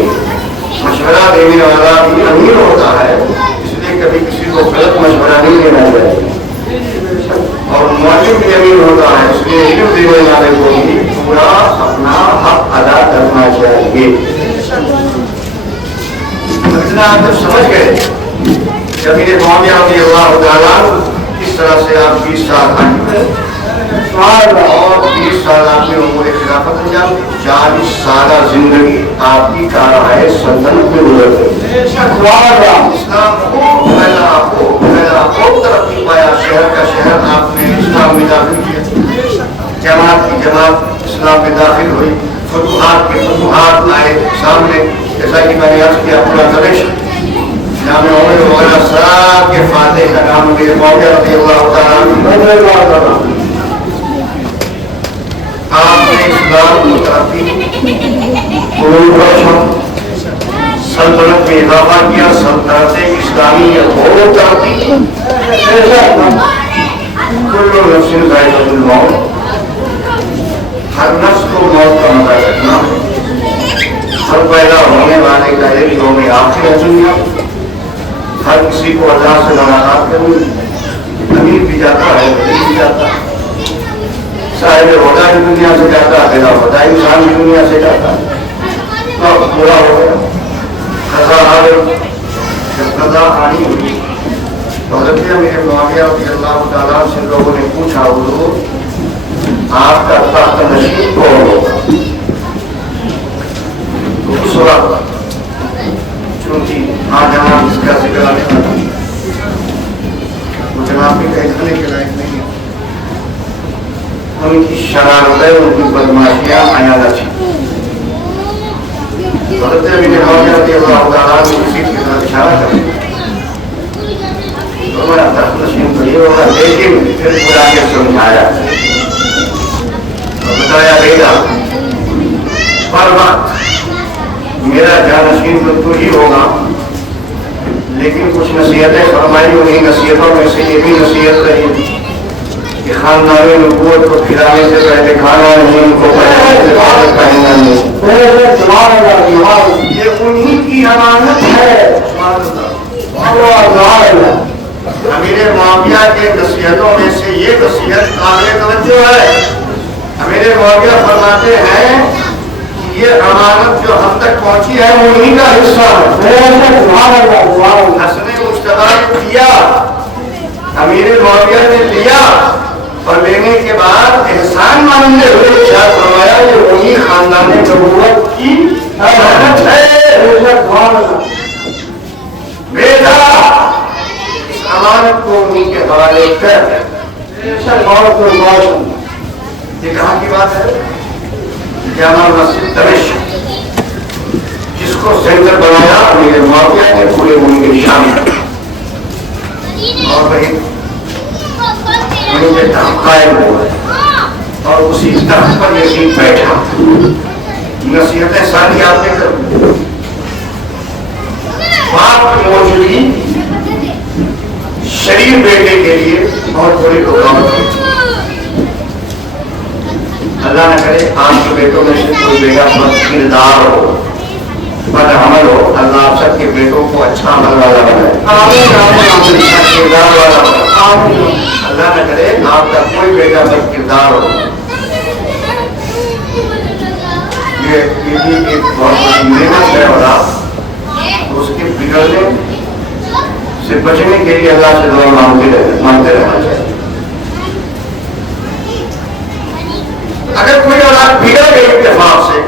مشورہ دینے والا بھی امین ہوتا ہے، اس لیے کبھی کسی کو غلط مشورہ نہیں دینا چاہیے، اور معلم بھی امین ہوتا ہے، اس لیے علم دینے والے کو بھی پورا اپنا حق ادا کرنا چاہیے۔ آپ جب سمجھ گئے جب میرے معاویہ رضی اللہ تعالیٰ کس طرح سے آپ 20 سال اور 20 سال آپ نے امور خلافت انجام دی، 40 سالہ زندگی آپ کی کارہائے سلطنت میں گزر گئی۔ اسلام خوب ترقی پایا، شہر کا شہر آپ نے اسلام میں داخل کیا، جماعت کی جماعت اسلام میں داخل ہوئی، فتوحات کے فتوحات آئے سامنے، جیسا کہ میں نے عرض کیا پورا دمشق جامع عمر وغیرہ سب کے فاتح کا نام میرے مولا رضی اللہ تعالیٰ عنہ۔ آپ نے اسلام کو ترقی، سلطنت میں اضافہ کیا، سلطنت اسلامی ہو ترقی۔ کل نفس ذائقۃ الموت، ہر نفس کو موت کا مزہ چکھنا، ہر پیدا ہونے والے کا ایک یوم آخر ہے دنیا، ہر کسی کو اللہ سے ملاقات کرنی، امیر بھی جاتا ہے غریب بھی جاتا ہے، صاحب ہدا بھی دنیا سے جاتا ہے، بلا ہدا انسان بھی دنیا سے جاتا ہے۔ وقت پورا ہو گیا، قضا آ گئی، جب قضا آنی ہوئی تو حضرت امیر معاویہ رضی اللہ تعالیٰ سے لوگوں نے پوچھا حضور آپ کا تخت نشین کون ہوگا؟ تو اس وقت چونکہ جناب اس کا ذکر آنے والا وہ جناب کے کہنے کے لائق نہیں ہے، ان کی شرارتیں ان کی بدماشیاں عیاں تھی۔ حضرت امیر معاویہ رضی اللہ تعالیٰ نے اسی کی طرف اشارہ کریں تو میرا تخت نشین تو یہ ہوگا، لیکن پھر خدا نے سمجھایا اور بتایا بیٹا پر وقت میرا جانشین تو تو ہی ہوگا، لیکن کچھ نصیحتیں فرمائی، انہیں نصیحتوں میں سے یہ بھی نصیحت رہی کہ خاندان نبوت کو کھلانے سے پہلے کھانا نہیں، ان کو پہننا نہیں، یہ انہی کی امانت ہے۔ امیر معاویہ کے نصیحتوں میں سے یہ نصیحت قابل توجہ ہے۔ امیر معاویہ فرماتے ہیں یہ امانت جو ہم تک پہنچی ہے وہ انہی کا حصہ ہے۔ حسن مجتبیٰ نے دیا، امیر معاویہ نے لیا، اور لینے کے بعد احسان مانتے ہوئے ارشاد فرمایا یہ انہی خاندان نبوت کی امانت ہے۔ بیٹا اس امانت کو انہی کے حوالے کر۔ یہ کہاں کی بات ہے؟ جامع مسجد دمشق، جس کو سینٹر بنایا امیر معاویہ نے پورے ملک کے شام میں، اور وہیں تخت قائم ہوا اور اسی تخت پر یزید بیٹھا۔ نصیحتیں ساری آپ نے کر، باپ کی موجودگی شریف بیٹے کے لیے بہت بڑی رکاوٹ ہے۔ اللہ نہ کرے آپ کے بیٹوں میں سے کوئی بیٹا بد کردار ہو، بد عمل ہو، اللہ آپ سب کے بیٹوں کو اچھا عمل والا بنائے، اچھا کردار والا بنائے۔ اللہ نہ کرے آپ کا کوئی بیٹا بد کردار ہو۔ یہ بھی ایک بہت بڑی نعمت ہے، اور آپ اس کے بگڑنے سے بچنے کے لیے اللہ سے دعا مانگتے رہنا چاہیے۔ اگر کوئی اولاد بگڑ گئی اتفاق سے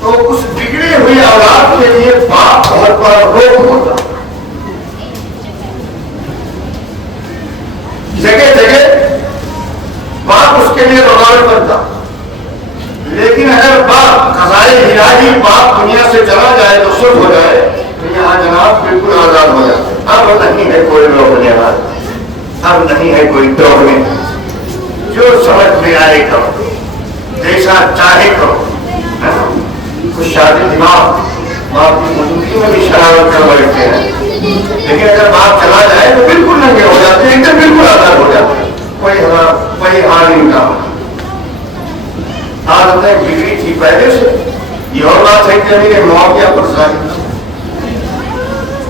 تو اس بگڑی ہوئی اولاد کے لیے باپ بہت بڑا روک ہوتا، جگہ جگہ باپ اس کے لیے رکاوٹ بنتا۔ لیکن اگر باپ قضائے الہی باپ دنیا سے چلا جائے تو سلط ہو جائے تو یہاں جناب بالکل آزاد ہو جاتے۔ اب نہیں ہے کوئی روکنے والا، اب نہیں ہے کوئی توڑنے، جو سمجھ میں آئے کرو، جیسا چاہے کرو۔ کچھ شادی دماغ باپ کی موجودگی میں بھی شرارت کر بیٹھتے ہیں، لیکن اگر باپ چلا جائے تو بالکل ننگے ہو جاتے ہیں، ایک دم بالکل آزاد ہو جاتے ہیں، کوئی حال نہیں کا۔ عادتیں بگڑی تھی پہلے سے، یہ اور بات ہے کہ امیر معاویہ پر ظاہر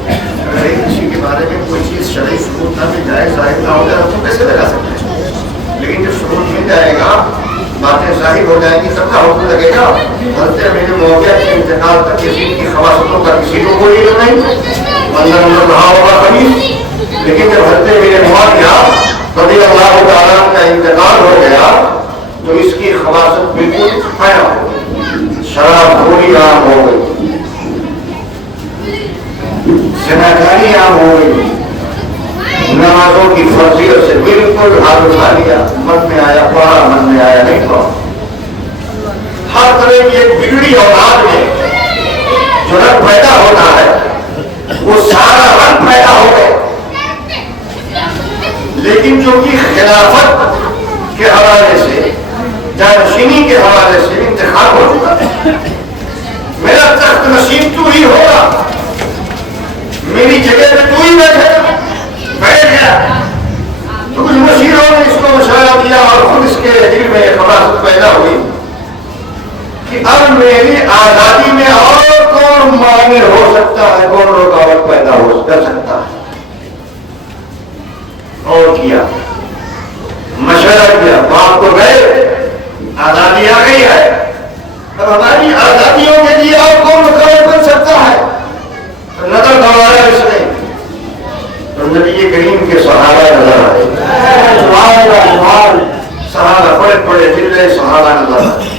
اگر ایک کسی کے بارے میں کوئی چیز شرعی ثبوت نہ مل جائے، ظاہر نہ ہو جائے تو کیسے لگا سکتے ہیں؟ لیکن جب ثبوت مل جائے گا، باتیں ظاہر ہو جائیں گی، سب کا حکم لگے گا۔ حضرت امیر معاویہ کے انتقال تک یزید کی خواستوں کا کسی کو کوئی علم نہیں، اندر رہا ہوگا کبھی، لیکن جب حضرت امیر معاویہ رضی اللہ تعالیٰ کا انتقال ہو گیا تو اس کی خباثت بالکل پیدا ہو گئی، شراب خوری عام ہو گئی، زناکاری عام ہو گئی، نمازوں کی فرضیت سے بالکل ہاتھ اٹھا لیا، من میں آیا پڑھا، من میں آیا نہیں پڑھا۔ ہر طرح کی ایک بگڑی اولاد میں جو رنگ پیدا ہوتا ہے وہ سارا رنگ پیدا ہو گئے، لیکن جو کہ خلافت کے حوالے سے، جانشینی کے حوالے سے انتخاب ہو چکا ہے، میرا تخت نشین تو ہی ہوگا، میری جگہ پہ تو ہی بیٹھ گیا، تو کچھ مشیروں نے اس کو مشورہ دیا اور خود اس کے دل میں یہ خباثت پیدا ہوئی کہ اب میری آزادی میں اور کون مانع ہو سکتا ہے، کون رکاوٹ پیدا کر سکتا ہے۔ اور کیا مشورہ کیا، باپ کو گئے، آزادی آ گئی ہے، اب ہماری آزادیوں کے لیے اور کون رکاوٹ بن سکتا ہے؟ تو نظر دوڑایا اس نے، تو نبی کریم کے صحابہ نظر آئے، صحابہ بڑے بڑے جلے صحابہ نظر آئے،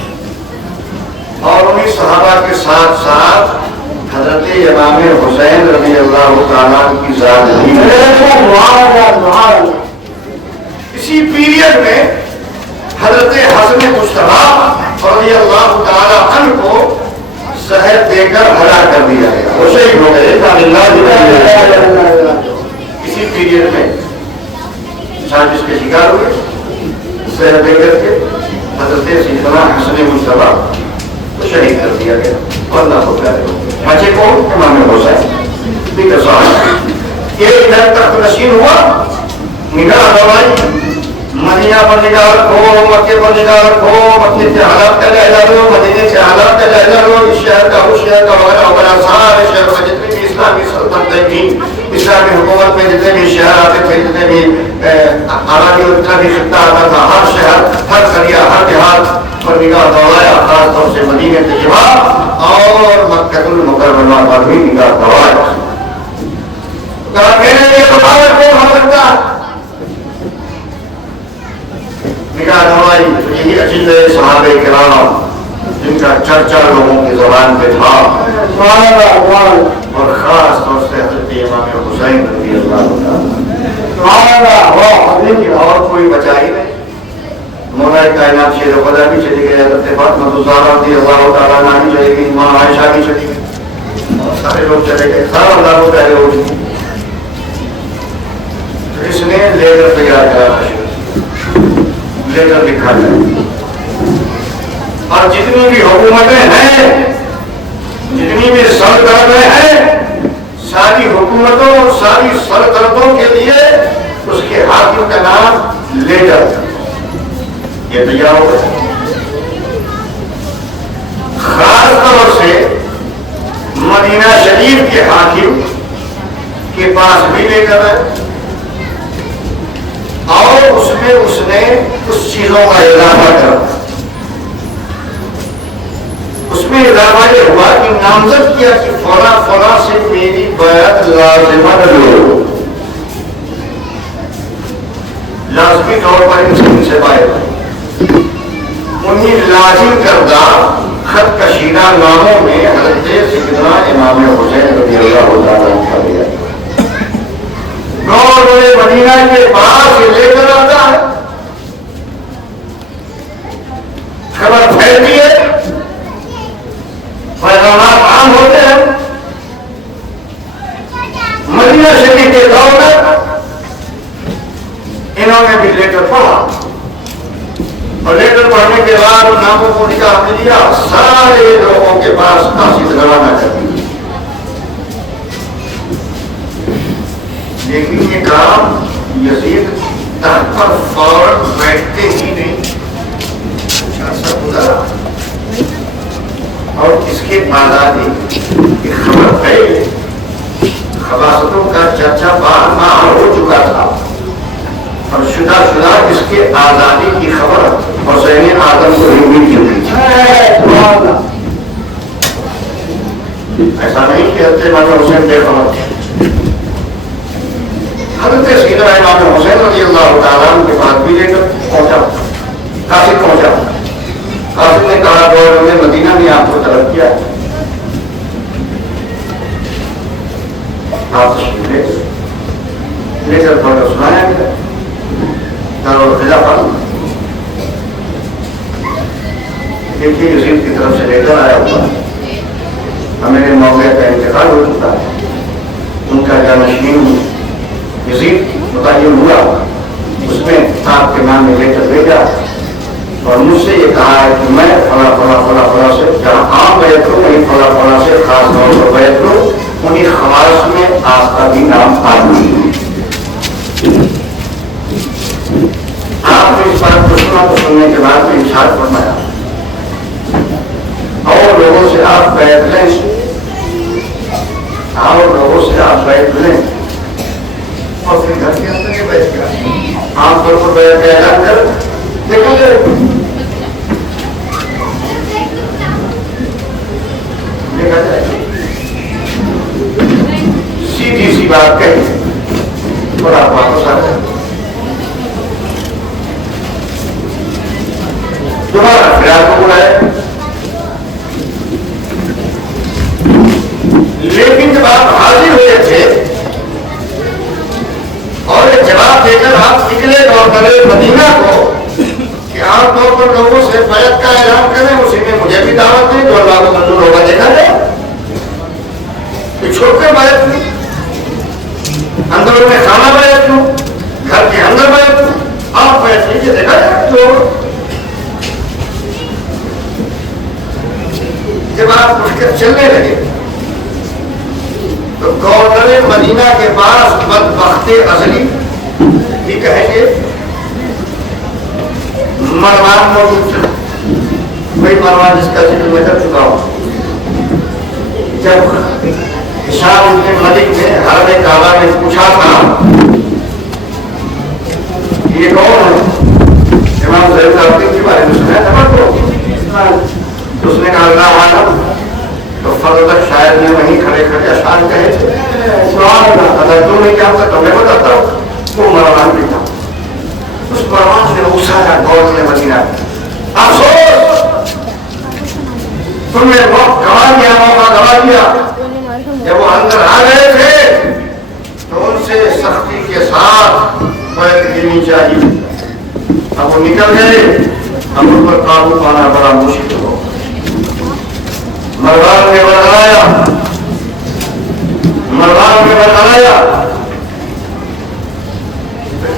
اور انہیں صحابہ کے ساتھ ساتھ حضرت امام حسین رضی اللہ تعالیٰ کی ذات بھی۔ اسی پیریڈ میں حضرت حسن مصطفیٰ رضی اللہ تعالیٰ عنہ کو زہر دے کر ہلاک کر دیا گیا، وہ شہید ہو گئے۔ اسی پیریڈ میں سازش کے شکار ہوئے، زہر دے کر کے حضرت سیدنا حسن مصطفیٰ کو شہید کر دیا گیا، اللہ کو پیارے ہو بچے کو امام حسین یہ ادھر تخت نشین ہوا، نگاہ دوائی، مدینہ پر نگاہ رکھو، مکے پر نگاہ رکھو، مکے کے حالات کا جائزہ لو، مدینے کے حالات کا جائزہ لو، اس شہر کا اس شہر کا وغیرہ وغیرہ، سارے شہر میں جتنے بھی اسلامی سلطنتیں تھیں، اسلامی حکومت میں جتنے بھی شہر آتے تھے، جتنے بھی آبادی اور جتنا بھی خطہ آتا تھا، ہر شہر، ہر قریہ، ہر دیہات پر نگاہ دوڑایا، خاص طور سے مدینہ طیبہ اور مکہ المکرمہ پر بھی نگاہ دوڑایا۔ کہا میرے لیے رکاوٹ کون ہو سکتا ہے؟ نگاہ دوڑائی تو یہی اجلے صحابہ کرام جن کا چرچا لوگوں کی زبان پہ تھا، اور خاص طور سے حضرت امام حسین رضی اللہ تعالیٰ، اور کوئی بچا ہی نہیں۔ مولا کائنات شیر خدا بھی چلی گئی، حضرت فاطمہ الزہرا رضی اللہ تعالیٰ عنہا بھی چلی گئی، ماں عائشہ بھی چلی گئی، سارے لوگ چلے گئے، سارا اللہ کو پہلے ہو گئی۔ اس نے لیٹر تیار کرا، لیٹر لکھا جائے، اور جتنی بھی حکومتیں ہیں، جتنی بھی سلطنتیں ہیں، ساری حکومتوں اور ساری سلطنتوں کے لیے اس کے حاکم کا نام لیٹر، یہ تیار ہو گیا۔ خاص طور سے مدینہ شریف کے حاکم کے پاس بھی لیٹر ہے، اور اس میں اس نے کچھ چیزوں کا اضافہ کر، اس میں اضافہ یہ ہوا کہ نامزد کیا کہ فلاں فلاں سے میری بیعت لازمہ لو، لازمی طور پر ان سے بیعت، انہیں لازم کردہ خط کشیدہ ناموں میں حضرت سیدنا امام حسین رضی اللہ تعالیٰ عنہ کا دیا۔ گورنر مدینہ کے پاس یہ لے کر آتا ہے، خبر پھیلتی ہے، پیغامات عام ہوتے ہیں۔ مدینہ شریف کے دور میں انہوں نے بھی لیٹر پڑھا، اور لیٹر پڑھنے کے بعد ان ناموں کو نکال دیا، سارے لوگوں کے پاس قاصد روانہ کر دیا۔ لیکن یہ کام یزید تخت پر فوراً بیٹھتے ہی نہیں، عرصہ گزرا، اور اس کے آزادی کی خبر پھیلی، خباثتوں کا چرچا بار بار ہو چکا تھا، اور شدہ اس کے آزادی کی خبر حسین آدم کو ہی مل چکی تھی۔ ایسا نہیں کہ حضرت امام حسین بے خبر تھے، حضرت سیدنا امام حسین رضی اللہ تعالیٰ عنہ کے پاس بھی لے کر پہنچا، آپ تشریف لے کر پڑھ کر سنایا گیا دارالخلافہ دیکھیے یزید کی طرف سے لیٹر آیا ہوا امیر معاویہ کا انتقال ہو چکا ہے، ان کا جانشین یزید متعین ہوا، اس میں آپ کے نام میں لیٹر بھیجا اور مجھ سے یہ کہا ہے کہ میں فلاں فلاں فلاں فلاں سے جہاں عام بیعت کروں وہیں فلاں فلاں سے خاص طور پر بیعت کروں، انہیں خواص میں آپ کا بھی نام آدمی ہے۔ آپ نے اس بات کو سنا تو سننے کے بعد میں ارشاد فرمایا اور لوگوں سے آپ بیعت لیں، اور لوگوں سے آپ بیعت لیں اور پھر گھر کے اندر یہ بیعت کیا عام طور پر بیعت کا اعلان کر دیکھو گے دیکھا جائے سیدھی سی بات کہی اور آپ واپس آ جائیں دوبارہ پھر آپ کو بلائے، لیکن جب آپ حاضر ہوئے تھے اور ایک جواب دے کر آپ نکلے گورنر مدینہ کو کہ عام طور پر لوگوں سے بیعت کا اعلان کریں، اسی میں مجھے بھی دعوت دیں جو اللہ کو منظور ہوگا دیکھا جائے، تو چھوڑ کر بیعت کی اندروں میں خانہ بیعت کیوں، گھر کے اندر بیعت کیوں، آپ بیعت لیجیے دیکھا جائے۔ تو جب آپ اٹھ کر چلنے لگے تو گورنر مدینہ کے پاس بدبخت ازلی بھی کہیں گے مروان موجود تھا، وہی مروان جس کا ذکر میں کر چکا ہوں۔ جب ہشام بن ملک نے حرم کعبہ میں پوچھا تھا یہ کون ہے، امام زید العابدین کے بارے میں سنا تھا تو اس نے کہا اللہ عالم، تو فضل تک شاید نے وہیں کھڑے کھڑے اشعار کہے تھے سبحان اللہ، اگر تم نہیں جانتا تو میں بتاتا ہوں، وہ مروان بھی تھا۔ اس مروان نے اکسایا گورنر مدینہ، افسوس تم نے وقت گوا دیا، موقع گوا دیا۔ جب وہ اندر آ گئے تھے تو ان سے سختی کے ساتھ بیعت لینی چاہیے، اب وہ نکل گئے، اب ان پر قابو پانا بڑا مشکل ہو۔ مروان نے بتایا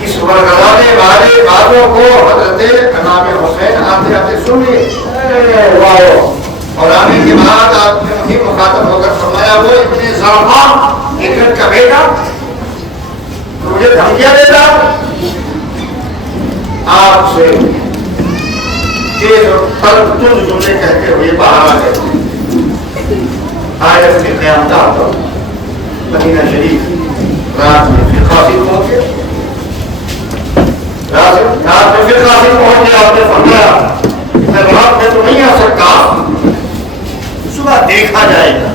اس ورگلانے والے باتوں کو حضرت امام حسین آتے آتے سنیے، اور آنے کے بعد آپ نے وہی مخاطب ہو کر فرمایا وہ اتنے ظالمان ایک کا بیٹا مجھے دھمکیاں دیتا، آپ سے تیز اور تلخ جملے کہتے ہوئے باہر آ گئے۔ آج اپنے قیام گاہ پر مدینہ شریف رات میں پھر قاصد پہنچے، رات میں پھر قاصد پہنچے، آپ نے فرمایا میں رات میں تو نہیں آ سکتا، صبح دیکھا جائے گا۔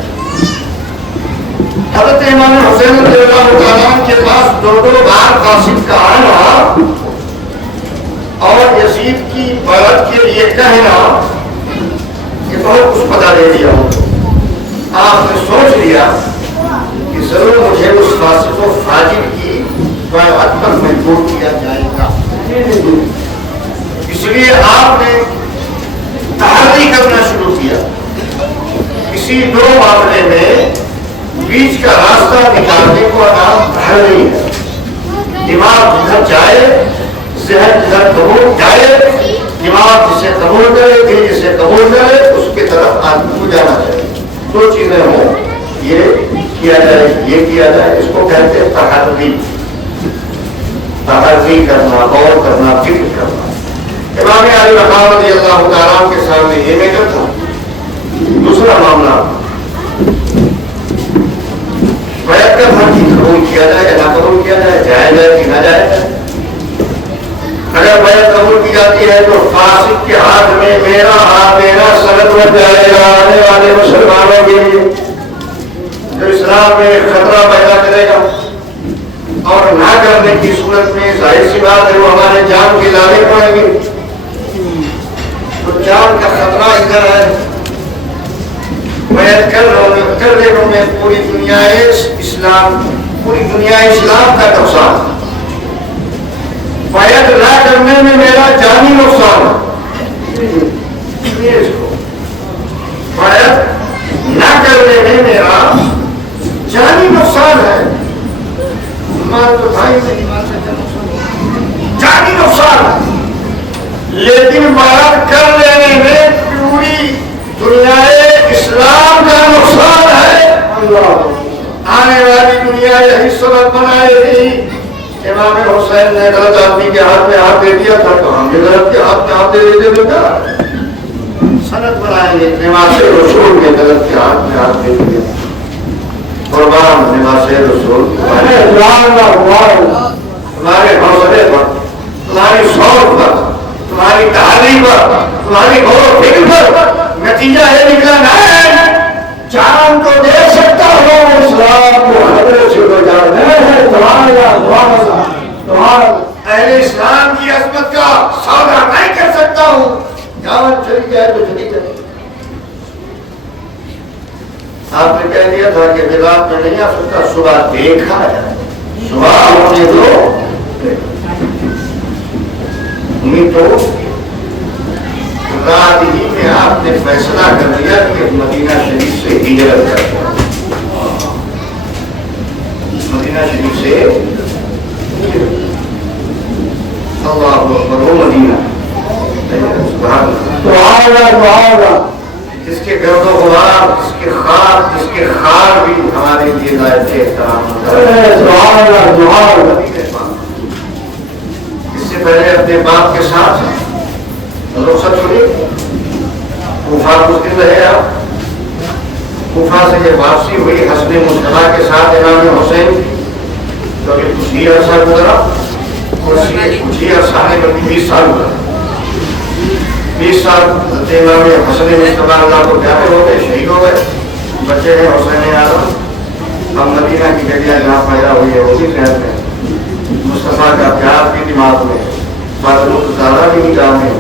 حضرت امام حسین رضی اللہ عنہ کے پاس دو بار قاصد کا آنا اور یزید کی بیعت کے لیے کہنا یہ بہت کچھ پتا دے دیا ہو۔ آپ نے سوچ لیا کہ ضرور مجھے اس فاسق و فاجر کی بیعت پر مجبور کیا جائے گا، اس لیے آپ نے تحری کرنا شروع کیا، کسی دو معاملے میں بیچ کا راستہ نکالنے کو نام تحری ہے۔ دماغ جدھر جائے، ذہن جدھر قبول جائے، دماغ جسے قبول کرے، دل جسے قبول کرے، اس کی طرف آدمی کو جانا چاہیے۔ دو چیزیں ہوں، یہ کیا جائے یہ کیا جائے، اس کو کہتے ہیں تحری کرنا، غور کرنا، فکر کرنا۔ امام علی مقام رضی اللہ تعالیٰ کے سامنے یہ میٹر تھا۔ دوسرا معاملہ بیعت کا تھا کہ قبول کیا جائے یا نہ قبول کیا جائے، جائے جائے کہ نہ جائے جائے۔ اگر بیعت قبول کی جاتی ہے تو فاسق کے ہاتھ میں میرا ہاتھ دینا سند بن جائے گا آنے والے مسلمانوں کے لیے، جو اسلام میں خطرہ پیدا کرے گا، اور نہ کرنے کی صورت میں ظاہر سی بات ہے وہ ہمارے جان کے لالے پڑیں گے، تو جان کا خطرہ ادھر ہے۔ بیعت کر دے گا میں پوری دنیا اسلام کا نقصان ہے، بیعت نہ کرنے میں میرا جانی نقصان ہے، بیعت نہ کرنے میں میرا جانی نقصان ہے، جانی نقصان ہے، لیکن بیعت کر لینے میں پوری دنیا اسلام کا نقصان ہے۔ آنے والی دنیا یہی سبب بنائے گی۔ امام حسین نے غلط آدمی کے ہاتھ میں ہاتھ دے دیا تھا تو ہم بھی غلط کے ہاتھ میں ہاتھ دے دیتے بیٹا، سند بنائیں گے نماز رسول کے غلط کے ہاتھ میں ہاتھ دے دیا، قربان نماز رسول تمہارے حوصلے پر، تمہاری شوق پر، تمہاری تعلیم پر، تمہاری غور و فکر پر نتیجہ یہ نکلا ہے جان کو دے سکتا ہوں، اسلام کو حضرت سے بجانا ہے، اہل اسلام کی عظمت کا سودا نہیں کر سکتا ہوں، جان چلی جائے تو چلی جائے۔ آپ نے کہہ دیا تھا کہ رات میں نہیں آ سکتا، صبح دیکھا ہے، صبح ہونے دو، تو رات ہی میں آپ نے فیصلہ کر دیا کہ مدینہ شریف سے ہجرت کر دیا، مدینہ شریف سے اللہ اکبر، وہ مدینہ جس کے گرد و غبار، جس کے خار بھی ہمارے لیے لائق احترام، اس سے پہلے اپنے باپ کے ساتھ رخصت ہوئی، کوفہ کچھ دن رہے آپ، کوفہ سے جب واپسی ہوئی حسن مصطفیٰ کے ساتھ امام حسین، تو کچھ ہی عرصہ گزرا، کچھ ہی عرصہ ہے بلکہ 20 سال گزرا، 20 سال امام حسن مصطفیٰ اللہ کو پیارے ہو گئے، شہید ہو گئے، بچے ہیں حسین اعظم، ہم مدینہ کی گلیاں جہاں پیدا ہوئی ہے وہ بھی خیر میں، مصطفیٰ کا پیار بھی دماغ میں، فاطمہ زہرا بھی نگاہ میں،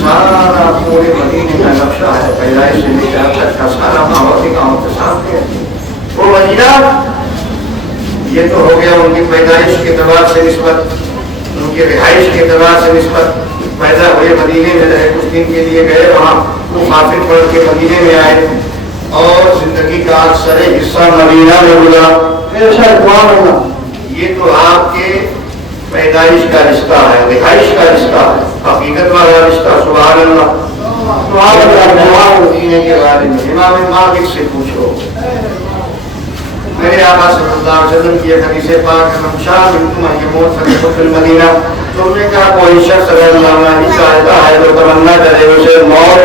سارا پورے مدینے کا نقشہ ہے، پیدائش سے لے کر تک کا سارا ماحول بھی گاؤں کے ساتھ ہے۔ وہ مدینہ یہ تو ہو گیا ان کی پیدائش کے اعتبار سے نسبت، ان کی رہائش کے اعتبار سے نسبت، پیدا ہوئے مدینے میں رہے، کچھ دن کے لیے گئے وہاں، مسافر پڑھ کے مدینے میں آئے اور زندگی کا اکثر حصہ مدینہ میں گزرا۔ یہ تو آپ کے پیدائش کا رشتہ ہے، رہائش کا رشتہ ہے، حقیقت والا رشتہ، سبحان اللہ۔ مدینے کے بارے میں امام مالک سے پوچھو، میرے آقا صلی اللہ علیہ وسلم کی ایک حدیث پاک ہے، منشاء منکم ان یموت فلیمت المدینہ، تم نے کہا کوئی شخص اگر اللہ علیہ چاہتا ہے تو تمنا کرے اسے موت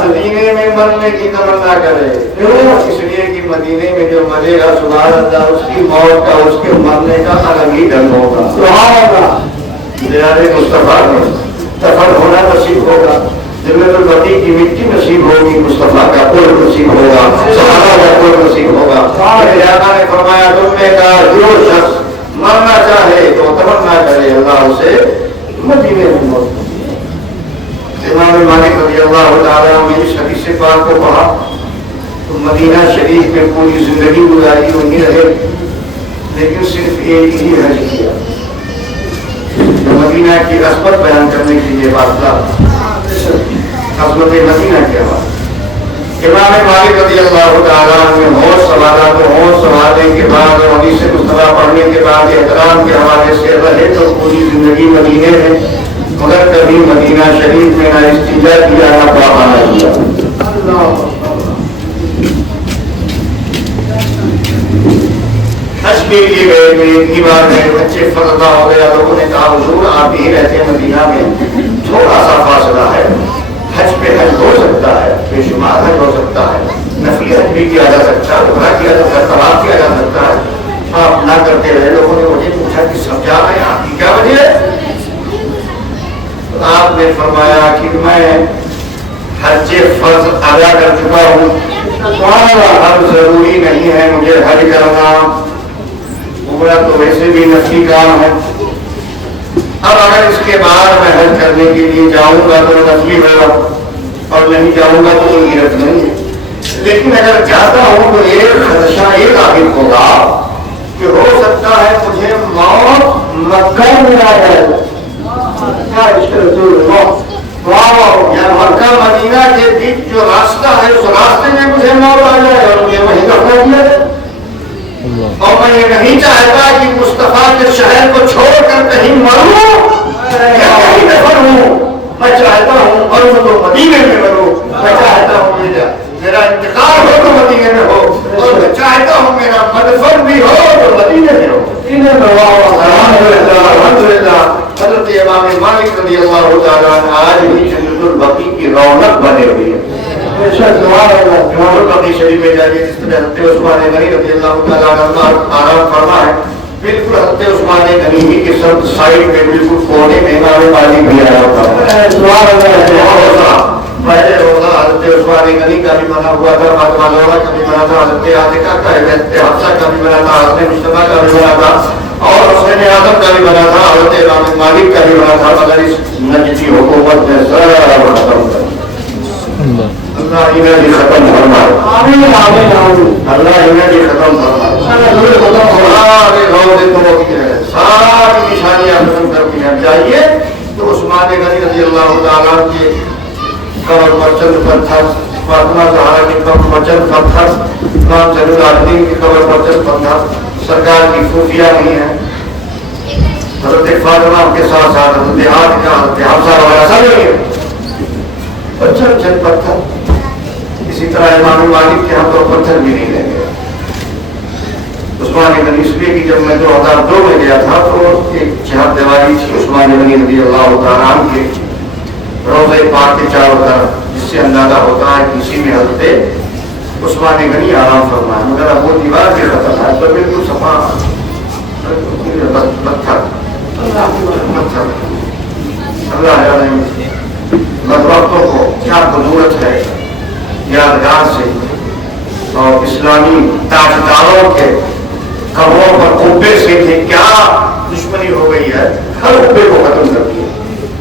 مدینے میں مرنے کی تمنا کرے، اس لیے کہ مدینے میں جو مرے گا سبحان اللہ اس کی موت کا، اس کے مرنے کا الگ ہی ڈھنگ ہوگا، سبحان اللہ۔ دیار مصطفیٰ میں دفن ہونا نصیب ہوگا، جنت البقیع کی مٹی نصیب ہوگی، مصطفیٰ کا پل نصیب ہوگا، صحابہ کا پل نصیب ہوگا۔ میرے آقا نے فرمایا تم نے کہا جو شخص مرنا چاہے تو تمنا کرے اللہ اسے مدینے میں موت۔ امام مالک رضی اللہ تعالیٰ نے اس حدیث پاک کو پڑھا تو مدینہ شریف میں پوری زندگی گزاری، وہیں رہے، لیکن صرف ایک ہی حج کیا، مدینہ کی عظمت بیان کرنے کے لیے بات عظمت مدینہ کے بعد امام مالک رضی اللہ تعالیٰ نے ہوش سوالات و ہوش سوالے کے بعد اور حدیث مصطفیٰ پڑھنے کے بعد احترام کے حوالے سے رہے تو پوری زندگی مدینے میں، مگر کبھی مدینہ شریف میں نہ استنجا کیا نہ پاخانہ کیا۔ حج کے لیے گئے تھے، ایک ہی بار گئے، بچے فرضہ ہو گیا، لوگوں نے کہا حضور آپ ہی رہتے ہیں مدینہ میں، تھوڑا سا فاصلہ ہے، حج پہ حج ہو سکتا ہے، بے شمار حج ہو سکتا ہے، نفلی حج بھی کیا جا سکتا ہے، عمرہ کیا جا سکتا ہے، طواف کیا جا سکتا ہے، آپ نہ کرتے رہے۔ لوگوں نے مجھے پوچھا کہ سمجھا میں آپ کی کیا وجہ ہے؟ تو آپ نے فرمایا کہ میں حج فرض ادا کر چکا ہوں، اب ضروری نہیں ہے مجھے حج کرنا، عمرہ تو ویسے بھی نفلی کام ہے، اب اگر اس کے بعد میں حج کرنے کے لیے جاؤں گا تو نفلی ہوگا، اور نہیں جاؤں گا تو کوئی گرفت نہیں ہے. لیکن اگر جاتا ہوں تو ایک خدشہ یہ لاحق ہوگا کہ ہو سکتا ہے مجھے موت مکہ میں آ جائے. یا مکہ مدینہ کے بیچ جو راستہ ہے اس راستے میں مجھے موت آ جائے اور مجھے وہیں دفنا کیا جائے. اور میں یہ نہیں چاہتا کہ مصطفیٰ کے شہر کو چھوڑ کر کہیں مروں یا کہیں دفن ہوں. میں چاہتا ہوں مروں تو مدینے میں مروں. میں چاہتا ہوں میرا انتقال ہو تو مدینے میں ہو اور میں چاہتا ہوں میرا مدفن بھی ہو تو مدینے میں ہو. الحمدللہ حضرت امام مالک رضی اللہ تعالیٰ عنہ آج بھی جنت البقیع کی رونق بنے ہوئی ہے. جنت البقیع شریف میں جائیے جس طرح حضرت عثمان غنی رضی اللہ تعالیٰ عنہ آرام فرما ہے. بالکل حضرت عثمان غنی ہی کے سب سائڈ میں بالکل کونے میں امام مالک بھی آیا ہوتا. پہلے روزہ حضرت عثمان غنی کا بھی بنا ہوا تھا, فاطمہ زہرا کا بھی بنا تھا, حضرت عاتقہ کا, حضرت حفصہ کا بھی بنا تھا, حضرت مصطفیٰ کا بھی بنا تھا اور حسین اعظم کا بھی بنا تھا, حضرت امام مالک کا بھی بنا تھا. مگر اس نجدی حکومت نے سارا ختم کر اللہ انہیں بھی ختم فرمائے. اللہ انہیں بھی ختم فرمائے. سارے روزے تو کی ہے, ساری نشانیاں ختم کر دی ہیں. چاہیے تو عثمان غنی رضی اللہ تعالیٰ کے قبر پر چند پتھر, فاطمہ زہرا کی قبر پر چند پتھر, امام زین العابدین کی قبر پر چند پتھر, سرکار کی صوفیہ نہیں ہے, حضرت فاطمہ کے ساتھ ساتھ حضرت عاتقہ, حضرت حفصہ وغیرہ سب نہیں ہے, چند چند پتھر. اسی طرح امام مالک کے ہم تو پتھر بھی نہیں لیں گے. عثمان غنی اس لیے کہ جب میں 2002 میں گیا تھا تو ایک چہر دیواری تھی عثمان غنی رضی اللہ تعالیٰ عنہ کے روضہ پاک کے چاروں طرف, جس سے اندازہ ہوتا ہے کہ اسی میں حضرت عثمان غنی آرام فرمائے. مگر اب وہ دیوار بھی ختم ہے تو بالکل صفا پتھر. اللہ بدبختوں کو کیا ضرورت ہے یادگار سے اور اسلامی تاجداروں کے قبروں پر قبے سے کہ کیا دشمنی ہو گئی ہے. ہر قبے کو ختم کر دیا,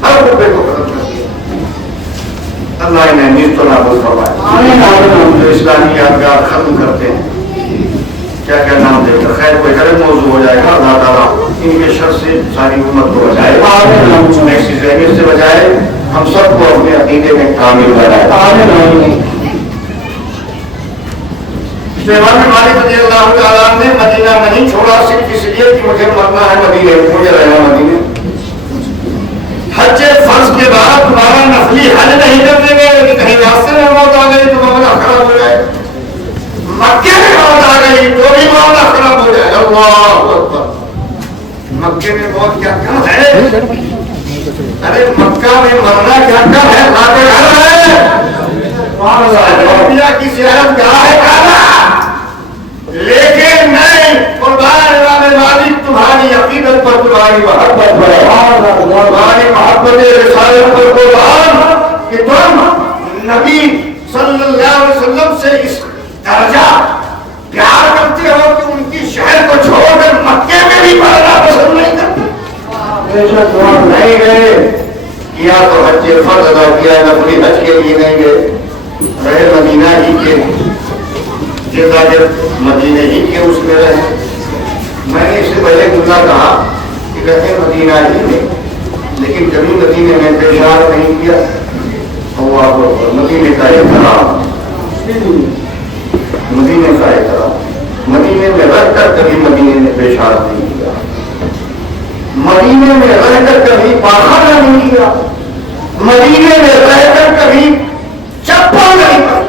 ہر قبے کو ختم کر دیا. اللہ انہیں نیز تو نابود فرمائے. جو اسلامی یادگار ختم کرتے ہیں کیا کیا نام دے کر, خیر کوئی غلط موضوع ہو جائے گا. اللہ تعالیٰ ان کے شر سے ساری امت کو بچائے, ایسی ذہنیت سے بچائے, ہم سب کو اپنے عقیدے میں کامل بنائے. امام مالک رضی اللہ تعالیٰ نے مدینہ نہیں چھوڑا صرف اس لیے کہ مجھے مرنا ہے مدینے, مجھے رہنا مدینے. حج فرض کے بعد تمہارا نفلی حج نہیں کرنے گئے کہ کہیں راستے میں موت آ گئی تو معاملہ خراب ہو جائے, مکے میں موت آ گئی تو بھی معاملہ خراب ہو جائے. اللہ اکبر. مکے میں موت کیا کم ہے, ارے مکہ میں مرنا کیا کم ہے, کی زیارت گاہ ہے کعبہ. لیکن نہیں, قربان امام مالک تمہاری عقیدت پر, تمہاری محبت پر, تمہاری محبت رسالت پر قربان کہ تم نبی صلی اللہ علیہ وسلم سے اس درجہ پیار کرتے ہو کہ ان کی شہر کو چھوڑ کر مکے میں بھی پڑھنا پسند نہیں کرتے. نہیں گئے کیا تو حج فرض ادا کیا, نفلی حج کے لیے نہیں گئے, رہے مدینہ ہی کے مدینہ ہی کے اس میں رہے. میں نے اس سے پہلے گزرا کہا کہ رہے مدینہ ہی میں, لیکن کبھی مدینے میں پیشاب نہیں کیا. مدینے کا احترام, مدینے کا احترام, مدینے میں رہ کر کبھی مدینے میں پیشاب نہیں کیا, مدینے میں رہ کر کبھی پاخانہ نہیں کیا, مدینے میں رہ کر کبھی چپل نہیں پڑا.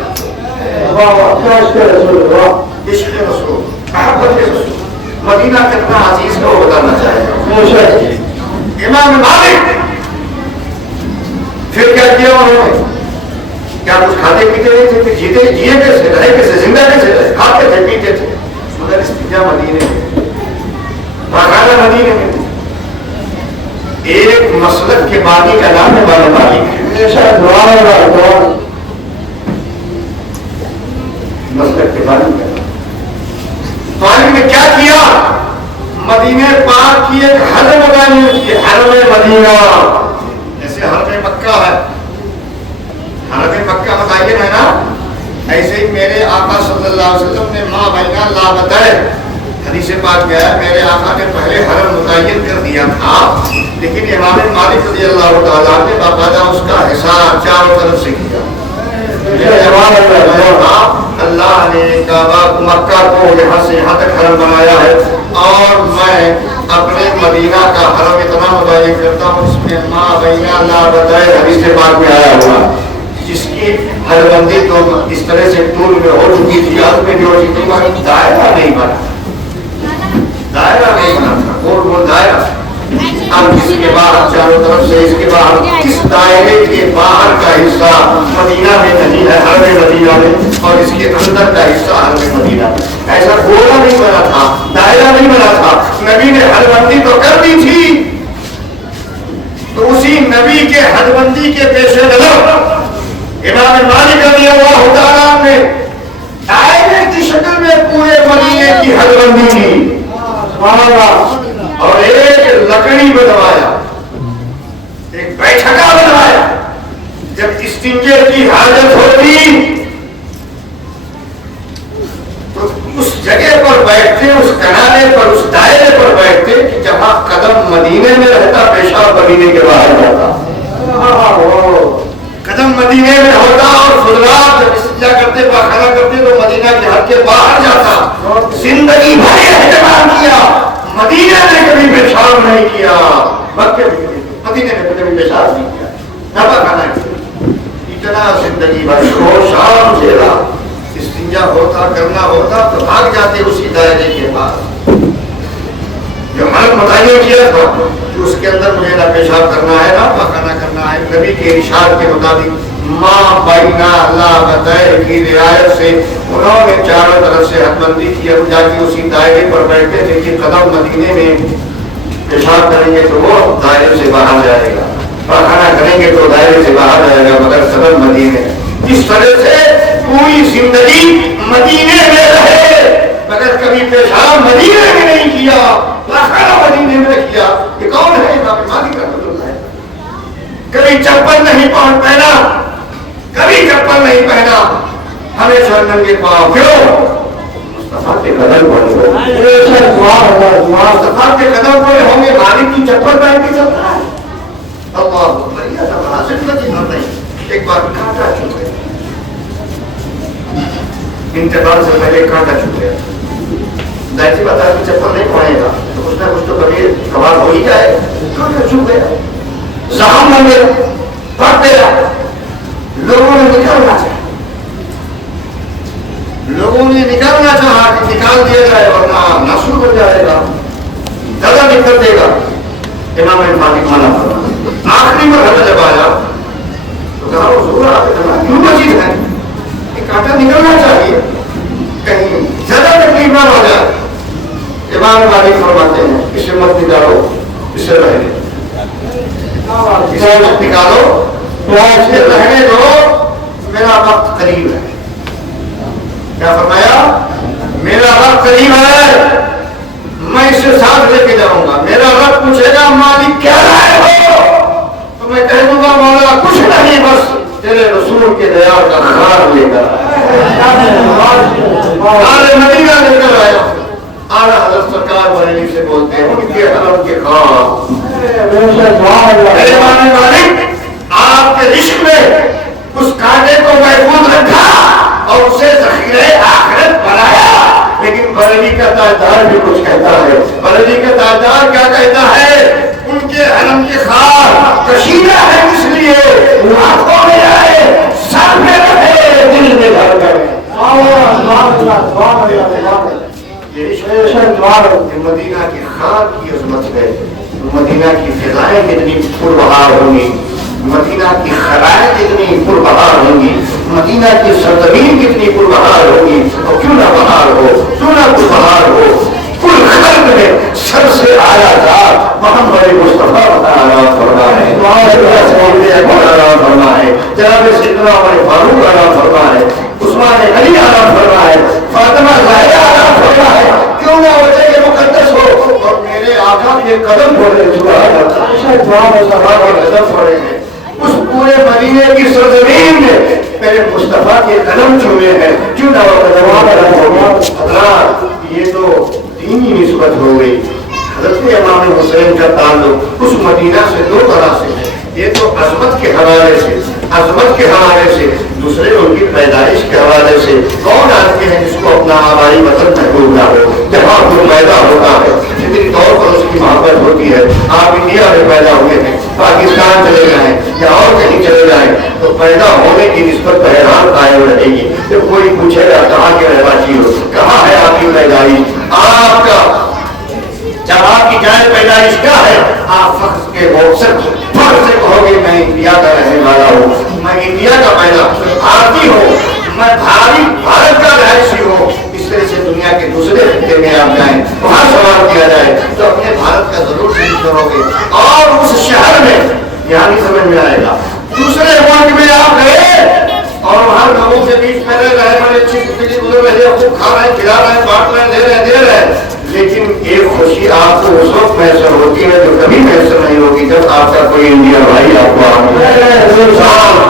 عشق رسول, محبت رسول, مدینہ کتنا عزیز ہے وہ بتانا چاہے گا. امام مالک پھر کیا کیا انہوں نے, کیا کچھ کھاتے پیتے نہیں تھے, پھر جیے کیسے, رہے کیسے, زندہ کیسے رہے, کھاتے تھے پیتے تھے, مگر استنجا مدینے میں, پاخانہ مدینے میں. ایک مسلک کے بانی کا نام ہے امام مالک, مسلک کے بانی کا. مالک نے کیا کیا, مدینے پاک کی ایک حرم بنائی کی, حرم مدینہ. جیسے حرم مکہ ہے, حرم مکہ متعین ہے نا، ایسے ہی میرے آقا صلی اللہ علیہ وسلم نے ما بین لا بتائے حدیث پاک میں ہے میرے آقا نے پہلے حرم متعین کر دیا تھا، لیکن امام مالک رضی اللہ تعالیٰ نے باقاعدہ اس کا حساب چاروں طرف سے کیا۔ اللہ نے کعبہ مکہ کو یہاں سے یہاں تک حرم بنایا ہے، اور میں اپنے مدینہ کا حرم اتنا متعین کرتا ہوں اس میں ما بین لا بتائے حدیث پاک میں آیا ہوا، جس کی حد بندی تو اس طرح سے طول میں ہو چکی تھی، آج میں جو دائرہ نہیں بنا، دائرہ نہیں بنا تھا، گول گول دائرہ۔ اب اس کے باہر چاروں طرف سے اس کے باہر اس دائرے کے باہر کا حصہ مدینہ میں نہیں ہے، حرم مدینہ میں، اور اس کے اندر کا حصہ حرم مدینہ میں۔ ایسا گولا نہیں بنا تھا، دائرہ نہیں بنا تھا، نبی نے حد بندی تو کر دی تھی، تو اسی نبی کے حد بندی کے پیش نظر امام مالک رضی اللہ تعالیٰ نے دائرے کی شکل میں پورے مدینے کی حد بندی کی، اور ایک لکڑی بنوایا، ایک بیٹھکا بنوایا، جب استنجے کی حاجت ہوتی تو اس جگہ پر بیٹھتے، اس کنارے پر، اس دائرے پر بیٹھتے کہ جہاں قدم مدینے میں رہتا پیشاب مدینے کے باہر جاتا، قدم مدینے میں ہوتا، اور خضرات جب استنجا کرتے پاخانہ کرتے تو مدینہ کے حد کے باہر جاتا۔ زندگی بھر اہتمام کیا، مدینے میں کبھی پیشاب نہیں کیا، مکے میں مدینے میں کبھی پیشاب نہیں کیا، نہ پاخانہ کیا، اتنا زندگی بھر شور شام جھیلا۔ استنجا ہوتا کرنا ہوتا تو بھاگ جاتے اسی دائرے کے پاس جو حرم متعین کیا تھا کہ اس کے اندر مجھے نہ پیشاب کرنا ہے نہ پاخانہ کرنا ہے۔ نبی کے ارشاد کے مطابق ما بین لا بتائے کی رعایت سے انہوں نے چاروں طرف سے حد بندی کی، اب جا کے اسی دائرے پر بیٹھتے تھے کہ قدم مدینے میں پیشاب کریں گے تو وہ دائرے سے باہر جائے گا، پاخانہ کریں گے تو دائرے سے باہر جائے گا، مگر قدم مدینے۔ اس طرح سے پوری زندگی مدینے میں رہے، مگر کبھی پیشاب مدینے میں نہیں کیا، پاخانہ مدینے میں کیا۔ یہ کون ہے؟ امام مالک رحمۃ اللہ ہے۔ کبھی چپل نہیں پہنا، کبھی چپل نہیں پہنا، ہمیشہ ننگے پاؤں۔ کیوں؟ مصطفیٰ کے قدم پڑے، مصطفیٰ کے قدم پڑے ہوں گے، مالک کی چپل پہن کے چلتا ہے۔ اللہ اکبر، یہ تو مناسب نہیں۔ ایک بار کانٹا چھوٹ گیا، انتقال سے پہلے کانٹا چھوٹ گیا، ظاہر سی بات ہے کہ چپل نہیں پڑے گا تو کچھ نہ کچھ تو کبھی کباب ہو ہی جائے، کانٹا چھوٹ گیا، زخم بن گیا، پھٹ گیا، لوگوں نے نکالنا چاہا، لوگوں نے نکالنا چاہا کہ نکال دیا جائے ورنہ نسل بن جائے گا، دادا نکل دے گا۔ امام مالک منع فرمایا، آخری مرحلہ جب آیا تو کہا حضور آپ اتنا کیوں مزید ہے، یہ کانٹا نکلنا چاہیے کہیں زیادہ تکلیف نہ ہو جائے۔ امام مالک فرماتے ہیں اسے مت نکالو، اسے رہنے دو، اسے مت نکالو، اسے رہنے دو، میرا وقت قریب ہے۔ کیا فرمایا؟ میرا وقت قریب ہے، میں اسے ساتھ لے کے جاؤں گا، میرا رب پوچھے گا مالک کیا لائے ہو تو میں کہہ دوں گا مولا کچھ نہیں، بس تیرے رسول کے دیار کا خار لے کر آئے، مدینہ لے کر آیا۔ اعلیٰ حضرت سرکار بریلی سے بولتے ہیں ان کے حرم کے خار، میرے مالک آپ کے عشق میں اس کانٹے کو محفوظ رکھا اور اسے ذخیرہ آخرت بنایا۔ لیکن بریلی کا تاجدار بھی کچھ کہتا ہے، بریلی کا تاجدار کیا کہتا ہے؟ ان کے حرم کے خار کشیدہ ہے، اس لیے آنکھوں میں آئے، سر میں رہے، دل میں گھر کرے۔ مدینہ کی خار کی عظمت ہے، مدینہ کی فضائیں کتنی پربہار ہوں گی، مدینہ کی خلائیں کتنی پربہار ہوں گی، مدینہ کی سرزمین کتنی پربہار ہوگی، اور کیوں نہ بہار ہو، کیوں نہ پربہار ہو۔ کل خلق میں سب سے اعلیٰ ذات محمد مصطفیٰ فرمائے، جناب سیدنا عمر فاروق اعلیٰ فرمائے، عثمان علی اعلیٰ فرمائے، فاطمہ زہرا اعلیٰ فرمائے، کیوں نہ وجہ کے مقدس ہو۔ اور میرے آقا کے قدم پڑے، قدم پڑے ہیں، اس پورے مدینے کی سرزمین میں میرے مصطفیٰ کے قدم چھوئے ہیں. کیوں نہ حضرات یہ تو دینی نسبت ہو گئی. حضرت امام حسین کا تعلق اس مدینہ سے دو طرح سے ہے. یہ تو عظمت کے حوالے سے، عظمت کے حوالے سے، دوسرے ان کی پیدائش کے حوالے سے. کون آدمی ہے جس کو اپنا آبائی وطن محبوب نہ ہو؟ جہاں وہ پیدا ہوتا ہے فطری طور پر اس کی محبت ہوتی ہے. آپ انڈیا میں پیدا ہوئے ہیں، پاکستان چلے جائیں یا اور کہیں چلے جائیں تو پیدا ہونے کی نسبت بہرحال قائم رہے گی. جب کوئی پوچھے گا کہاں کے رہواسی ہو، کہاں ہے آپ کی پیدائش، آپ کا جب آپ کی جائے پیدائش کیا ہے، آپ فخر کے فخر سے کہو گے میں انڈیا کا رہنے والا ہوں، میں انڈیا کا پیدا بھارتی ہوں، میں بھارت کا رہائشی ہوں. اس طرح سے دنیا کے دوسرے خطے میں آپ جائیں، وہاں سوال کیا جائے تو اپنے بھارت کا ضرور ذکر کرو گے. اور اس شہر میں یہاں نہیں سمجھ میں آئے گا. دوسرے ملک میں آپ گئے اور وہاں لوگوں کے بیچ میں رہ رہے، بڑے اچھی زندگی گزر رہے ہیں، خوب کھا رہے ہیں، کھلا رہے ہیں، بانٹ رہے ہیں، دے رہے ہیں. لیکن ایک خوشی آپ کو اس وقت میسر ہوتی ہے جو کبھی میسر نہیں ہوگی جب آپ کا کوئی انڈیا بھائی آپ کو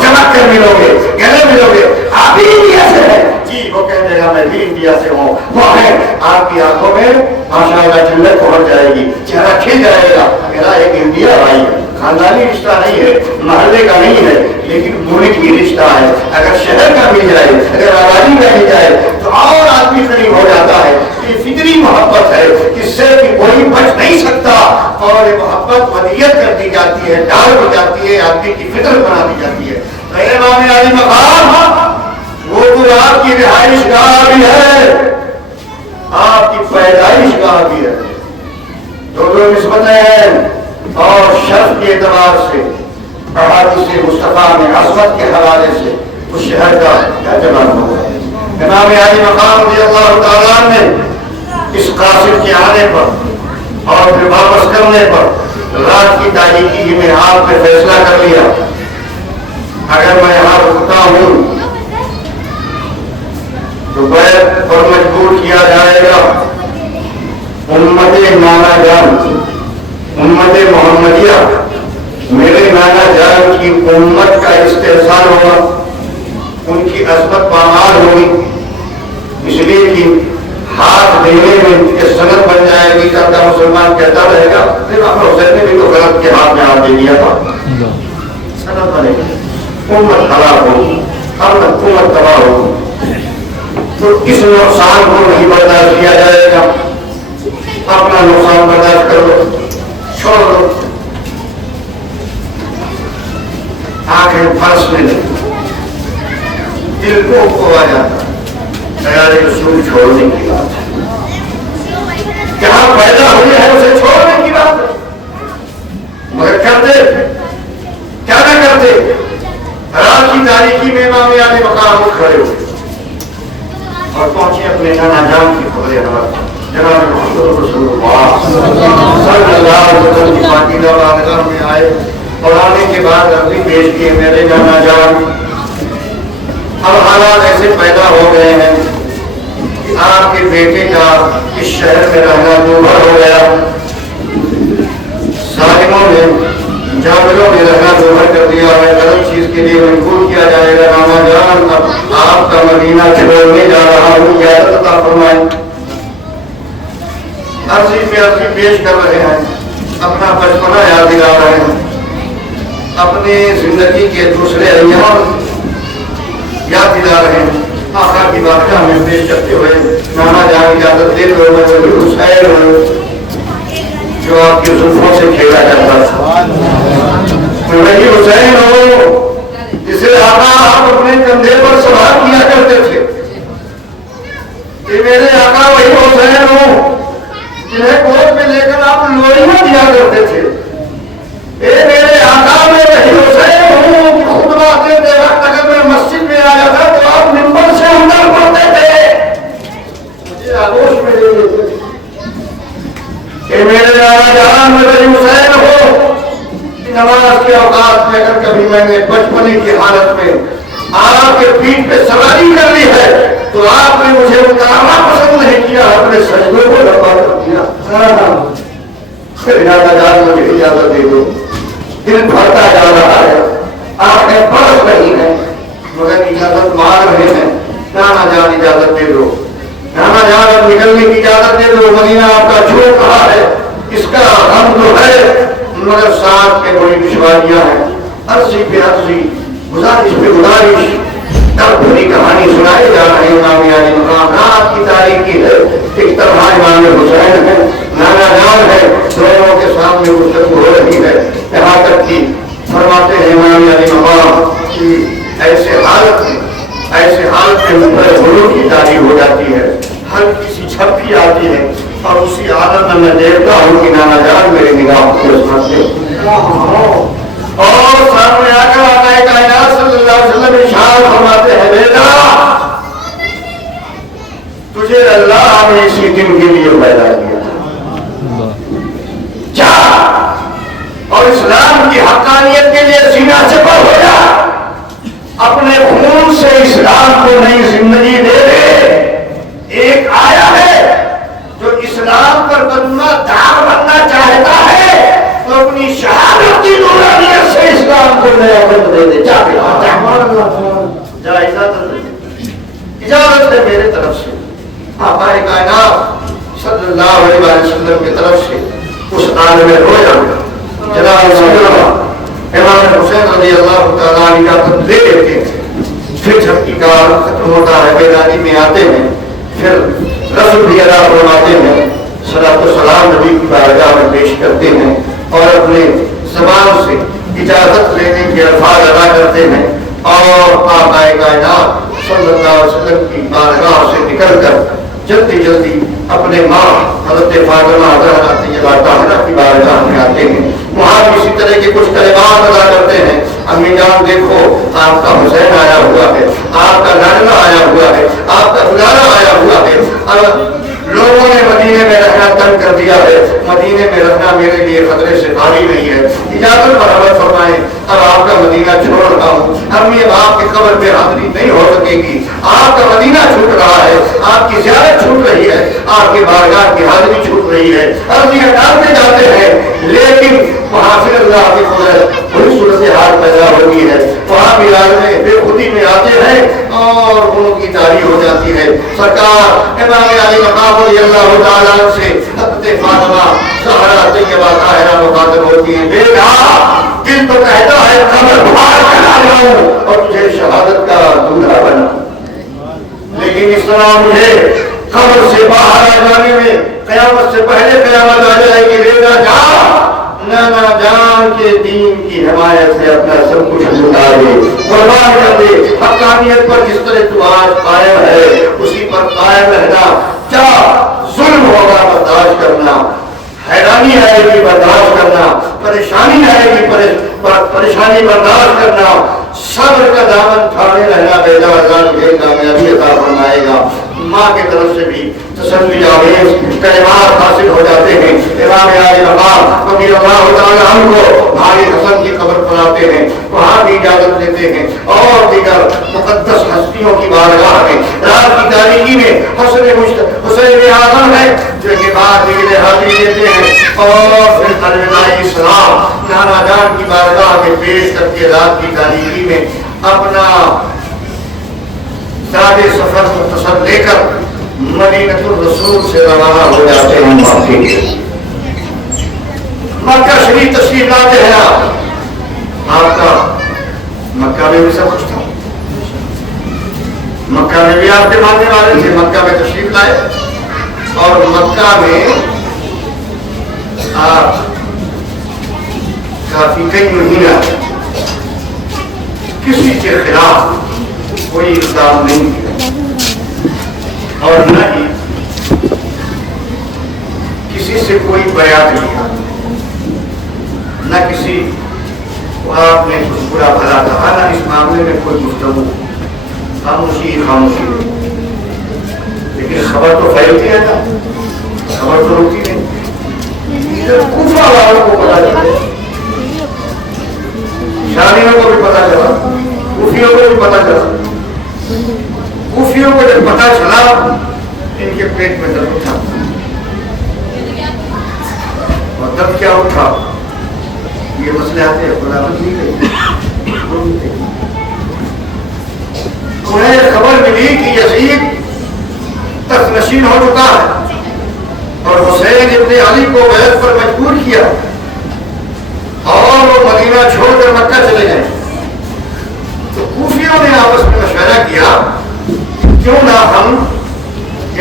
چمک کر ملو گے، گلے ملو گے. آپ بھی انڈیا سے ہیں جی، وہ کہہ دے گا میں بھی انڈیا سے ہوں. وہ ہے آپ کی آنکھوں میں ماشاء اللہ جنت پہنچ جائے گی، چہرہ کھل جائے گا میرا ایک انڈیا بھائی ہے. خاندانی رشتہ نہیں ہے، محلے کا نہیں ہے، لیکن ملک کی رشتہ ہے. اگر شہر کا مل جائے، اگر آبادی کا مل جائے تو اور آدمی قریب ہو جاتا ہے. یہ فطری محبت ہے، اس سے بھی کوئی بچ نہیں سکتا. اور یہ محبت ودیت کر دی جاتی ہے، ڈال ہو جاتی ہے، آدمی کی فطرت بنا دی جاتی ہے. امام علی مقام وہ تو آپ کی رہائش گاہ بھی ہے، آپ کی پیدائش گاہ بھی ہے. دونوں نسبتیں ہیں. اور شرف کے اعتبار سے احادیث مصطفیٰ میں عظمت کے حوالے سے اس شہر کا اعتبار ہوا ہے. امام علی مقام رضی اللہ تعالیٰ نے اس قاصد کے آنے پر اور پھر واپس کرنے پر رات کی تاریکی میں آپ نے فیصلہ کر لیا اگر میں یہاں رکتا ہوں تو بیعت پر مجبور کیا جائے گا. امت نانا جان، امت محمدیہ، میرے نانا جان کی امت کا استحصال ہوگا، ان کی عظمت پامال ہوگی. اس لیے کہ ہاتھ دینے میں سند بن جائے گی. کرتا مسلمان کہتا رہے گا امام حسین نے بھی تو غلط کے ہاتھ میں ہاتھ دے دیا تھا، سند بنے گی، امت خراب ہوگی، امت تباہ ہوگی. تو اس نقصان کو نہیں برداشت کیا جائے گا. اپنا نقصان برداشت کر لو، چھوڑ دو. آنکھیں فرش میں نہیں، دل کو آ جاتا خیال رسول چھوڑنے کی بات ہے. جہاں پیدا ہوئے ہیں اسے چھوڑنے کی بات ہے. مگر کرتے کیا نہ کرتے. رات کی تاریکی میں امام علی مقام اٹھ کھڑے ہوئے اور پہنچے اپنے نانا جان کی خبریں جناب محمد رسول اللہ صلی اللہ علیہ وسلم کی پاکیزہ بارگاہ میں آئے اور آنے کے بعد عرضی پیش کیے میرے نانا جان اب حالات ایسے پیدا ہو گئے ہیں کہ آپ کے بیٹے کا اس شہر میں رہنا دوبھر ہو گیا. ظالموں نے جابروں نے رہنا دوبھر کر دیا ہے. غلط چیز کے لیے مجبور کیا جائے گا. نانا جان اب آپ کا مدینہ چھوڑنے جا رہا ہوں، اجازت عطا فرمائیں. عرضی پہ عرضی پیش کر رہے ہیں، اپنا بچپنا یاد دلا رہے ہیں، اپنی زندگی کے دوسرے ایام یاد دلا رہے ہیں. آقا کی بارگاہ میں پیش کرتے ہوئے نانا جان اجازت دے دو میں وہی حسین ہوں جو آپ کی زلفوں سے کھیلا کرتا تھا. میں وہی حسین ہوں جسے آقا آپ اپنے کندھے پر سوار کیا کرتے تھے. کہ میرے آقا وہی حسین ہوں جنہیں گود میں لے کر آپ لوہیاں دیا کرتے تھے. اے میرے آقا میں وہی حسین ہوں کہ خطبہ دیتے وقت اگر میں مسجد میں آ جاتا تو آپ منبر سے اندر پڑھتے تھے، مجھے آگوش میں لے لیتے تھے. اے میرے نانا جان میں وہی حسین ہوں کہ نماز کے اوقات میں اگر کبھی میں نے بچپنے کی حالت میں آپ کے پیٹھ پہ سواری کر لی ہے تو آپ نے مجھے اتارنا پسند نہیں کیا، اپنے سجدوں کو لبا کر دیا. نانا جان مجھے اجازت دے دو، دل بھرتا جا رہا ہے. نکلنے کی اجازت دے دو، مدینہ آپ کا چھوٹ رہا ہے، اس کا غم تو ہے مگر ساتھ میں بڑی دشواریاں ہیں، عرضی پہ عرضی، گزارش پہ گزارش، درد بھری کہانی سنائے جا رہے ہیں امام علی مقام، رات کی تاریخی ہے، ایک طرح امام حسین ہے، نانا جان ہے، دونوں کے سامنے گفتگو ہو رہی ہے، یہاں تک کہ فرماتے ہیں امام علی مقام کہ ایسے حالت میں اوپر غلو کی تاریخ ہو جاتی ہے، ہر کسی چھپی آتی ہے اور اسی حالت میں دیکھتا ہوں کہ نانا جان میرے نگاہ کو سنتے اور سامنے آ کر آقا کائنات صلی اللہ علیہ وسلم ارشاد فرماتے ہیں بیٹا تجھے اللہ نے اسی دن کے لیے پیدا کیا، جا اور اسلام کی حقانیت کے لیے سینہ چپا ہو جا، اپنے خون سے اسلام کو نئی زندگی دے دے۔ ایک آیا ہے جو اسلام پر کلمہ دار بننا چاہتا ہے تو اپنی شہادت کی نورانیت سے اسلام کو نیا بند دے دے۔ جا اجازت ہے میرے طرف سے، آقا کائنات صلی اللہ علیہ وسلم کی طرف سے اس عالم رویا جناب امام حسین رضی اللہ تعالیٰ عنہ کا خط لے لیتے ہیں، پھر جب کی کار ختم ہوتا ہے بیداری میں آتے ہیں، پھر رسول بھی ادا فرماتے ہیں، صلاۃ و سلام نبی کی بارگاہ میں پیش کرتے ہیں اور اپنے زبان سے اجازت لینے کے الفاظ ادا کرتے ہیں اور آقا کائنات صلی اللہ علیہ وسلم کی بارگاہ سے نکل کر جلدی جلدی اپنے ماں حضرت فاطمہ حضرت طیبہ طاہرہ کی بارگاہ میں آتے ہیں، وہاں اسی طرح کے کچھ کلمات ادا کرتے ہیں۔ امی جان دیکھو آپ کا حسین آیا ہوا ہے، آپ کا لاڈلا آیا ہوا ہے، آپ کا دلالا آیا ہوا ہے، اب لوگوں نے مدینے میں رہنا تنگ کر دیا ہے، مدینے میں رہنا میرے لیے خطرے سے خالی نہیں ہے، اجازت برابر فرمائیں، اب آپ کا مدینہ چھوڑ رہا ہوں، اب یہ آپ کی قبر پہ حاضری نہیں ہو سکے گی، آپ کا مدینہ چھوٹ رہا ہے، آپ کی زیارت چھوٹ رہی ہے، آپ کی بارگاہ کی حاضری چھوٹ رہی ہے، عرضیاں ڈالتے جاتے ہیں، لیکن وہاں پھر اللہ کی قدرت بڑی صورتحال پیدا ہوتی ہے، وہاں بھی عالم بے خودی میں آتے ہیں اور ان کی تاریخ ہو جاتی ہے۔ سرکار امام علی مقام رضی اللہ تعالیٰ عنہ سے حضرت فاطمہ زہرا طیبہ طاہرہ مخاطب ہوتی ہیں، بیٹا دل تو کہتا ہے قبر پھاڑ کر آ جاؤں اور تجھے شہادت کا دولہا بنا، لیکن اس طرح مجھے قبر سے باہر آ جانے میں قیامت سے پہلے قیامت آ جائے گی، بیٹا جا نانا جان کے دین کی حمایت سے اپنا سب کچھ لٹا دے، قربان کر دے، حقانیت پر جس طرح تو آج قائم ہے اسی پر قائم رہنا، کیا ظلم ہوگا برداشت کرنا، حیرانی آئے گی برداشت کرنا، پریشانی آئے گی پریشانی برداشت کرنا، صبر کا دامن تھامے رہنا، بیدار ذات تجھے کامیابی عطا فرمائے گا۔ ماں کی طرف سے بھی تسلی آمیز کلمات حاصل ہو جاتے ہیں۔ امام علی مقام رضی اللہ تعالیٰ عنہ کو بھائی حسن کی قبر پر آتے ہیں، وہاں بھی اجازت لیتے ہیں اور دیگر مقدس ہستیوں کی بارگاہ میں رات کی تاریکی میں حسین اعظم ہے جو کے بعد دیگر حاضری دیتے ہیں اور پھر الوداعی سلام نانا جان کی بارگاہ میں پیش کر کے رات کی تاریکی میں اپنا سارے سفر مختصر لے کر مدینہ الرسول سے روانہ ہو جاتے ہیں۔ مکہ شریف تشریف لاتے ہیں آپ کا مکہ میں بھی سب کچھ تھا، مکہ میں بھی آپ کے ماننے والے تھے، مکہ میں تشریف لائے اور مکہ میں آپ کافی کئی مہینہ کسی کے خلاف کوئی اقدام نہیں کیا اور نہ ہی کسی سے کوئی بیعت لیا، نہ کسی کو آپ نے کچھ برا بھلا کہا، نہ اس معاملے میں کوئی گفتگو، خاموشی خاموشی، لیکن خبر تو پھیلتی ہے نا، خبر تو روکتی نہیں۔ کوفہ والوں کو پتا چلا، شامیوں کو بھی پتا چلا، کوفیوں کو بھی پتا چلا، کوفیوں کو جب پتا چلا ان کے پیٹ میں درد اٹھا، اور درد کیا اٹھا، یہ مسئلے آتے ہیں خلافت نہیں گئی، انہیں خبر ملی کہ یزید تخت نشین ہو چکا ہے اور حسین ابن علی کو بیعت پر مجبور کیا اور وہ مدینہ چھوڑ کر مکہ چلے گئے. تو کوفیوں نے آپس میں مشورہ کیا کیوں نہ ہم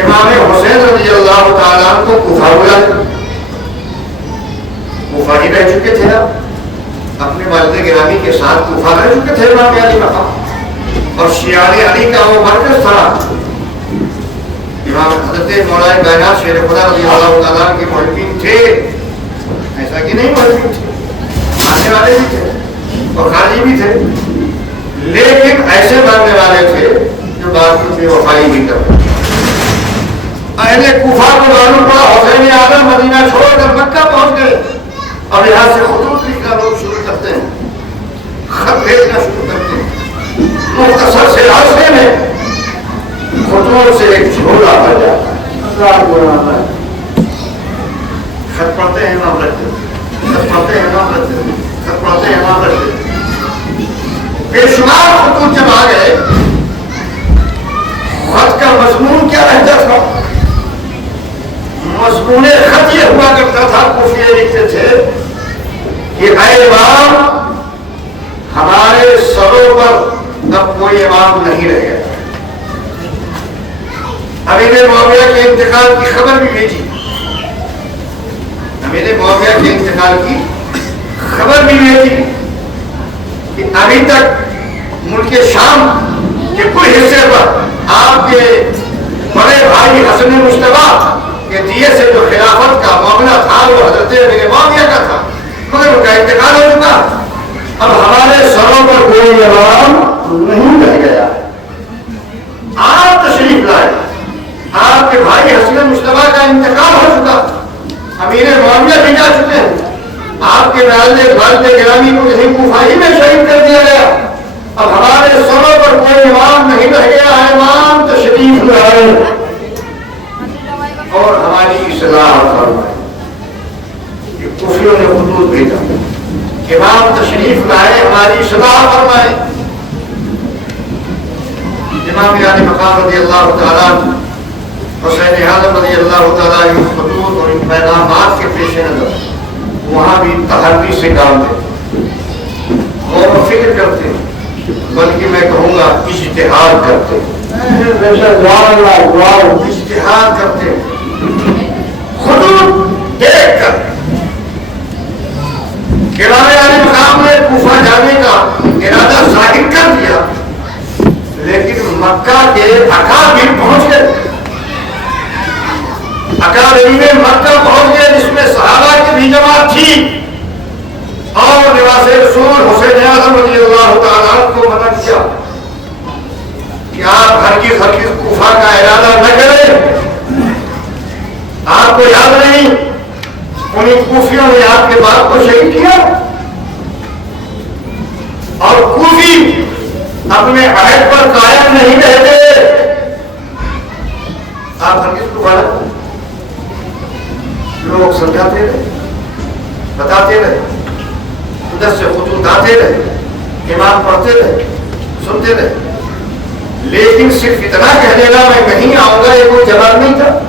امام حسین رضی اللہ تعالیٰ عنہ کو کوفہ بلا دیں. کوفہ ہی رہ چکے تھے اپنے والد گرامی کے ساتھ کوفہ رہ چکے تھے امام علی مقام اور شیعہ علی کا وہ مرکز تھا. امام حضرت مولانا کائنات شیر خدا رضی اللہ تعالیٰ کے محبین تھے, ایسا کہ نہیں محبین تھے, ماننے والے بھی تھے اور خارجی بھی تھے, لیکن ایسے ماننے والے تھے جو بات کی بے وفائی بھی کرتے. اہل کوفہ کو معلوم پڑا حسین اعظم مدینہ چھوڑ کر مکہ پہنچ گئے اور یہاں سے خطوط لکھنا لوگ شروع کرتے ہیں, خط بھیجنا شروع کرتے ہیں. مختصر سے راستے میں خطوط سے ایک جھولا بن جاتا ہے. خط پڑھتے ہیں امام رکھتے, خط پڑھتے ہیں امام رکھتے, خط پڑھتے ہیں امام رکھتے. بے شمار خطوط جب آ گئے, خط کا مضمون کیا رہتا تھا؟ مضمون خط یہ ہوا کرتا تھا, کوفیے لکھتے تھے کہ اے امام, ہمارے سروں پر اب کوئی امام نہیں رہ گیا. امیر معاویہ کے انتقال کی خبر بھی بھیجی, امیر معاویہ کے انتقال کی خبر بھی بھیجی کہ ابھی تک ملک شام کے کچھ حصے پر آپ کے بڑے بھائی حسن مشتبہ کے دیے سے جو خلافت کا معاملہ تھا وہ حضرت امیر معاویہ کا تھا, مگر ان کا انتقال ہو چکا. اب ہمارے سروں پر کوئی امام نہیں رہ گیا. آپ تشریف لائے, آپ کے بھائی حسن مشتبہ کا انتقال ہو چکا, امیر معاویہ بھی جا چکے ہیں, آپ کے والد گرامی کو کسی کوفہ میں شہید کر دیا گیا. اب ہمارے سروں پر کوئی امام نہیں رہ گیا ہے, امام تشریف لائے اور ہماری اصلاح فرمائے. کوفیوں نے خطوط بھیجا, امام تشریف لائے, ہماری اصلاح فرمائے. امام علی مقام رضی اللہ تعالیٰ حسین اعظم رضی اللہ تعالیٰ عنہ خطوط اور ان پیغامات کے پیش نظر وہاں بھی تحری سے کام دیتے, غور و فکر کرتے, بلکہ میں کہوں گا اجتہاد کرتے, اجتہاد کرتے. خطوط دیکھ کر امام علی مقام نے کوفہ جانے کا ارادہ ظاہر کر دیا, لیکن مکہ کے اکابر پہنچ گئے. اکابرین مکہ پہنچ گئے جس میں صحابہ کی بھی جماعت تھی اور لباس رسول حسین اعظم رضی اللہ تعالیٰ کو منع کیا کہ آپ ہرگز کوفہ کا ارادہ نہ کریں. آپ کو یاد نہیں انہیں کوفیوں نے آپ کے باپ کو شہید کیا اور کوفی اپنے عہد پر قائم نہیں رہتے. آپ ہرگز کوفہ نہ کریں. لوگ سمجھاتے رہے, بتاتے رہے, ادھر سے خطوط آتے رہے, امام پڑھتے رہے, سنتے رہے, لیکن صرف اتنا کہہ دینا میں کہیں آؤں گا یہ کوئی جواب نہیں تھا.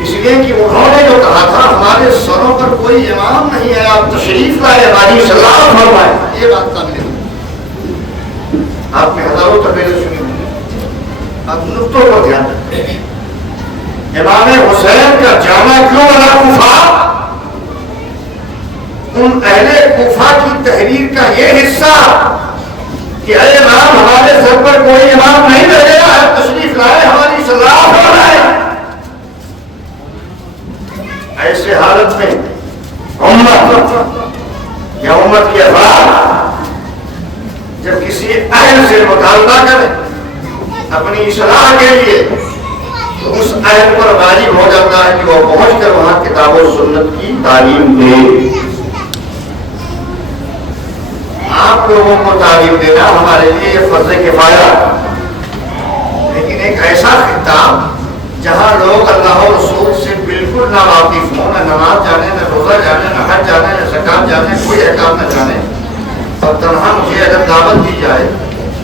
اس لیے کہ انہوں نے جو کہا تھا ہمارے سروں پر کوئی امام نہیں ہے, آپ تشریف لائے, ہماری اصلاح فرمائے, یہ بات قابل ہے. آپ نے ہزاروں تقریریں سنی ہوں, آپ نقطوں پر دھیان رکھیں. امام حسین کا جانا کیوں بنا کوفہ؟ ان اہل کوفہ کی تحریر کا یہ حصہ کہ اے امام ہمارے سر پر کوئی امام نہیں رہ گیا ہے, تشریف لائے, ہماری اصلاح فرمائے. ایسے حالت میں امت یا امت کے افراد جب کسی اہل سے مطالبہ کریں اپنی اصلاح کے لیے تو اس اہل پر واجب ہو جاتا ہے کہ وہ پہنچ کر وہاں کتاب و سنت کی تعلیم دے. آپ لوگوں کو تعلیم دینا ہمارے لیے یہ فرض کفایہ, لیکن ایک ایسا خطاب جہاں لوگ اللہ و رسول سے بالکل نہ واقف ہوں, نہ نماز جانے, نہ روزہ جانے, نہ حج جانے, نہ زکات جانے, کوئی احکام نہ جانے, اور تنہا مجھے اگر دعوت دی جائے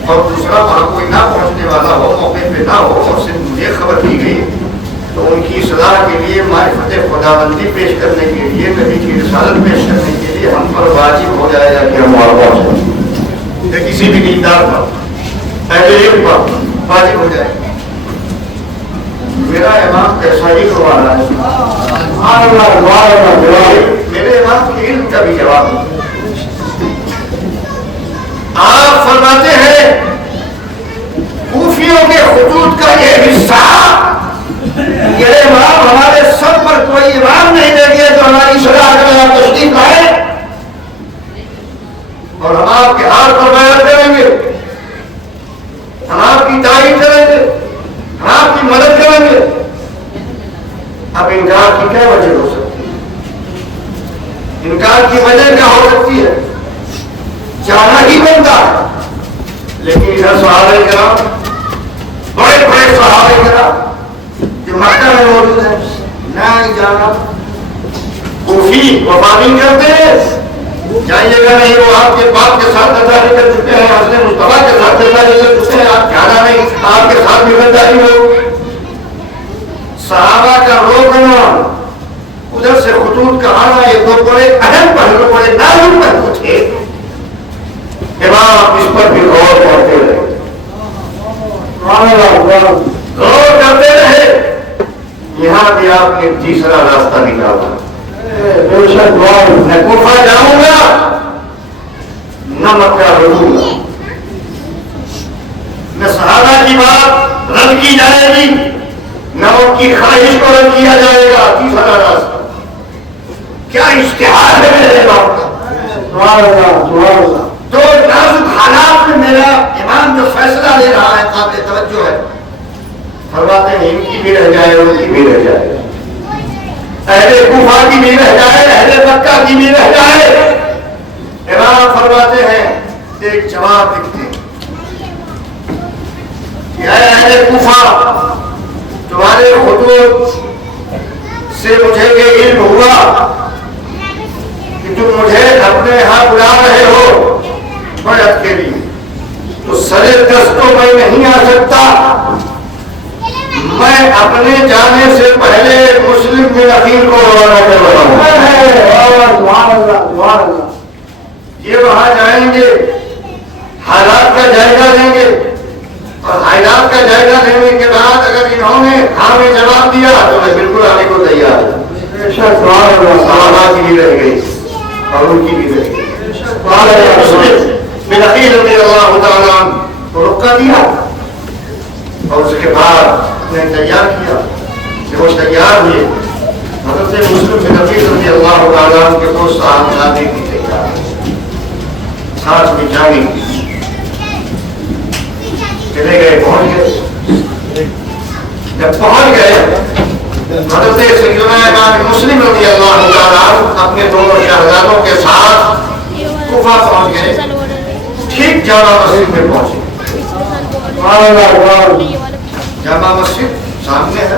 اور دوسرا وہاں کوئی نہ پہنچنے والا ہو، موقع پہ نہ ہو، اور صرف مجھے خبر دی گئی، تو ان کی اصلاح کے لیے معرفت خداوندی پیش کرنے کے لیے، نبی کی رسالت پیش کرنے کے لیے ہم پر واجب ہو جائے گا کہ ہم وہاں پہنچیں، یا کسی بھی دیندار پر، اہل علم پر واجب ہو جائے گا۔ میرا امام کیسا ہی کروا رہا ہے، میرے امام کے علم کا بھی جواب ہے۔ آپ فرماتے ہیں کوفیوں کے خطوط کا یہ حصہ، یہ امام ہمارے سب پر کوئی امام نہیں دے گیا جو ہماری صلاح کرے آپ تشریف لائے، اور ہم آپ کے ہاتھ پر بیعت کریں گے، ہم آپ کی تعریف کریں گے، ہم آپ کی مدد کریں گے۔ اب انکار کی کیا وجہ ہو سکتی ہے؟ انکار کی وجہ کیا ہو سکتی ہے؟ جانا ہی بنتا ہے، لیکن ادھر صحابہ کرام، بڑے بڑے صحابہ کرام جو مکہ میں موجود ہیں، نہ جانا، کوفی وفا نہیں کرتے، جائیے گا نہیں، وہ آپ کے باپ کے ساتھ غداری کر چکے ہیں، حسن مصطفیٰ کے ساتھ غداری کر چکے ہیں، آپ جانا نہیں، آپ کے ساتھ بھی غداری ہو۔ صحابہ کا روکنا، ادھر سے خطوط کا آنا، یہ دو بڑے اہم پہلو، بڑے نازک پہلو تھے۔ امام اس پر بھی غور کرتے رہے، غور کرتے رہے، یہاں بھی آپ نے تیسرا راستہ نکالا، نہ کوفہ جاؤں گا نہ مکہ رکوں گا، نہ صحابہ کی بات رد کی جائے گی نہ ان کی خواہش کو رد کیا جائے گا۔ تیسرا راستہ کیا اشتہار ہے میرے باپ کا، تو نازک حالات میں میرا امام جو فیصلہ لے رہا ہے قابل توجہ ہے۔ فرماتے ہیں ان کی بھی رہ جائے، ان کی بھی رہ جائے، اہل کوفہ کی بھی رہ جائے، اہل مکہ کی بھی رہ جائے۔ امام فرماتے ہیں ایک جواب لکھتے ہیں کہ اے اہل کوفہ، تمہارے خطوط سے مجھے یہ علم ہوا کہ تم مجھے اپنے ہاں بلا رہے ہو بیعت کے لیے، تو سرے دستوں میں نہیں آ سکتا، میں اپنے جانے سے پہلے مسلم بن عقیل کو روانہ کر رہا ہوں۔ یہ وہاں جائیں گے، حالات کا جائزہ لیں گے، اور حالات کا جائزہ لینے کے بعد اگر انہوں نے ہاں میں جواب دیا تو میں بالکل آنے کو تیار ہوں۔ صحابہ کی بھی رہ گئی اور ان کی بھی رہ گئی۔ بن عقیل رضی اللہ تعالیٰ کو رکا دیا، اور اس کے بعد نے تیار کیا کہ وہ تیار ہوئے، حضرت مسلم بن عقیل رضی اللہ تعالیٰ کے کو ساتھ جانے کی تیار، ساتھ میں جانے کی چلے گئے، پہنچ گئے۔ جب پہنچ گئے حضرت سیدنا امام مسلم رضی اللہ تعالیٰ اپنے دونوں شہزادوں کے ساتھ کوفہ پہنچ گئے، ٹھیک جامع مسجد میں پہنچے۔ جامع مسجد سامنے ہے،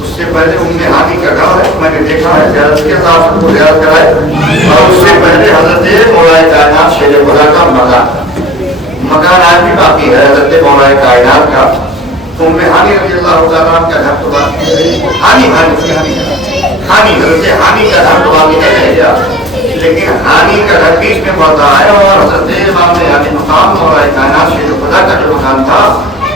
اس سے پہلے ام ہانی کا گھر ہے، میں نے دیکھا ہے، زیارت کے ساتھ کو زیارت کرائے، اور اس سے پہلے حضرت مولا کائنات شیر خدا کا مکان آج بھی باقی ہے، حضرت مولا کائنات کا ام ہانی رضی اللہ تعالیٰ کا گھر تو باقی ہے، ہانی حضرت ہانی کا گھر تو باقی نہیں رہ، لیکن ہانی کا گھر بیچ میں پڑتا ہے، اور حضرت امام ہانی مقام مولا کائنات شیر خدا کا جو مکان تھا،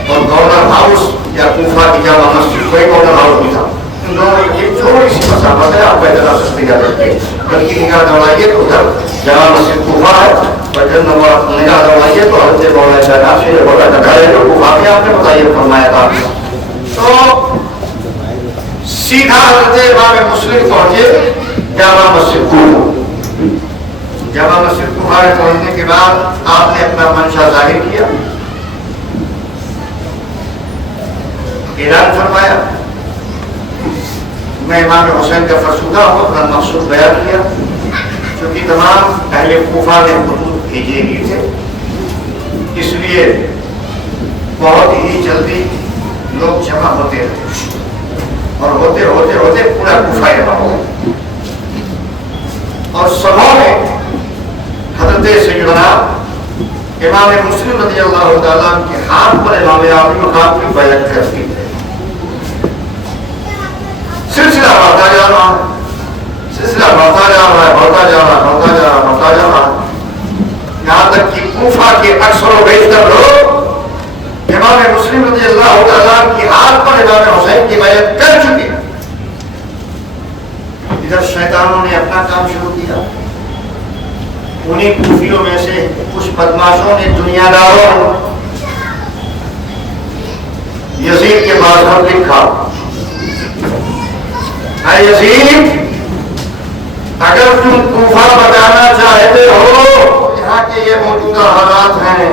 اور گورنر ہاؤس یا کوفہ کی جامع مسجد کوئی گورنر ہاؤس بھی تھا، ان دونوں کی تھوڑی سی مسافت ہے، آپ پیدل آ سکتے جا سکتے، بلکہ نگاہ دوڑائیے تو ادھر جامع مسجد کوفہ ہے، اور جب نگاہ دوڑائیے تو حضرت مولا کائنات شیر خدا کا گھر ہے جو کوفہ میں آپ نے بتائیے فرمایا تھا۔ تو سیدھا حضرت امام مسلم پہنچے جامع مسجد کوفہ۔ جامع مسجد کوفہ میں پہنچنے کے بعد آپ نے اپنا منشا ظاہر کیا، اعلان فرمایا، میں امام حسین کا فرسودہ ہوں، اپنا مقصود بیان کیا، چونکہ تمام اہل کوفہ نے خطوط بھیجے ہی تھے، اس لیے بہت ہی جلدی لوگ جمع ہوتے رہے، اور ہوتے ہوتے ہوتے پورا کوفہ جمع ہو گیا، اور سبھوں نے حضرت سیدنا امام مسلم رضی اللہ تعالیٰ کے ہاتھ پر امام علی مقام کی بیعت کرتی ہے. سلسلہ بڑھتا جا رہا ہے، سلسلہ بڑھتا جا رہا ہے، بڑھتا جا رہا ہے، بڑھتا جا رہا ہے، بڑھتا جا رہا ہے، یہاں تک کہ کوفہ کے اکثر و بیشتر لوگ امام مسلم رضی اللہ تعالیٰ کی ہاتھ پر امام حسین کی بیعت کر چکے. ادھر شیطانوں نے اپنا کام شروع کیا. انہیں کوفیوں میں سے کچھ بدماشوں نے، دنیا داروں یزید کے مذہب لکھا، اے یزید اگر تم کوفہ بچانا چاہتے ہو، یہاں کے یہ موجودہ حالات ہیں،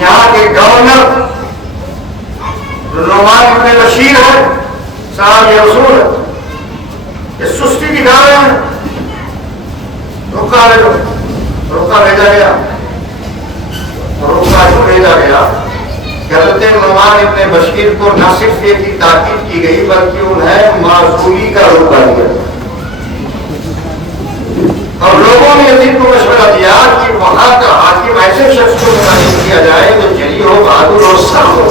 یہاں کے گورنر نعمان ابن بشیر ہے، صاحب یہ رسول ہے، یہ سستی دکھا رہے ہیں، رکا بھیجا گیا. رکا جو بھیجا گیا کہ حضرت نعمان ابن بشیر کو نہ صرف یہ کی تاکید کی گئی بلکہ انہیں معذوری کا روکا دیا. اور لوگوں نے یزید کو مشورہ دیا کہ وہاں کا حاکم ایسے شخص کو متعین کیا جائے جو جری ہو، بہادر اور سخت ہو.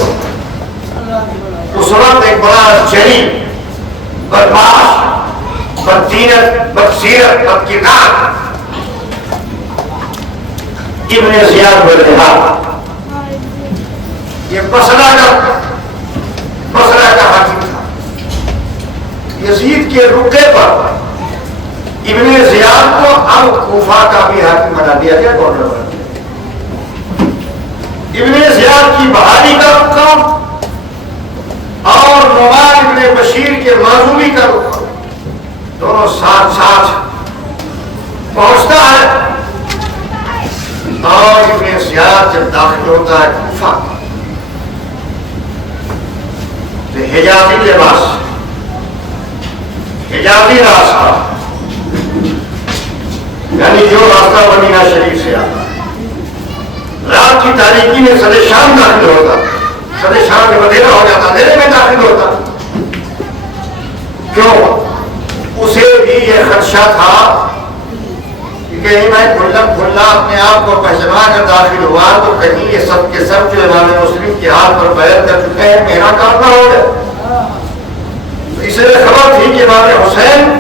اس وقت ایک بڑا جری، بدماش، بددینت، بدسیرت، بدکردار ابن زیاد برہا، یہ بصرہ کا حاکم تھا. یزید کے رکے پر ابن زیاد کو اب کوفہ کا بھی حاکم بنا دیا گیا، گورنر بنا دیا. ابن زیاد کی بحالی کا رکا اور نعمان ابن بشیر کے معذوری کا رکا، دونوں ساتھ ساتھ پہنچتا ہے. اور ابن زیاد جب داخل ہوتا ہے کوفہ تو حجازی لباس، حجازی راستہ، یعنی جو راستہ مدینہ شریف سے آتا ہے، رات کی تاریکی میں سر شام داخل ہوتا، سر شام میں اندھیرا ہو جاتا، اندھیرے میں داخل ہوتا. کیوں؟ اسے بھی یہ خدشہ تھا کہ میں کھلا اپنے آپ کو پہچانا کر داخل ہوا تو کہیں یہ سب کے سب جو امام مسلم کے ہاتھ پر بیعت کر چکے ہیں، میرا کام نہ ہو جائے. اس لیے خبر تھی کہ امام حسین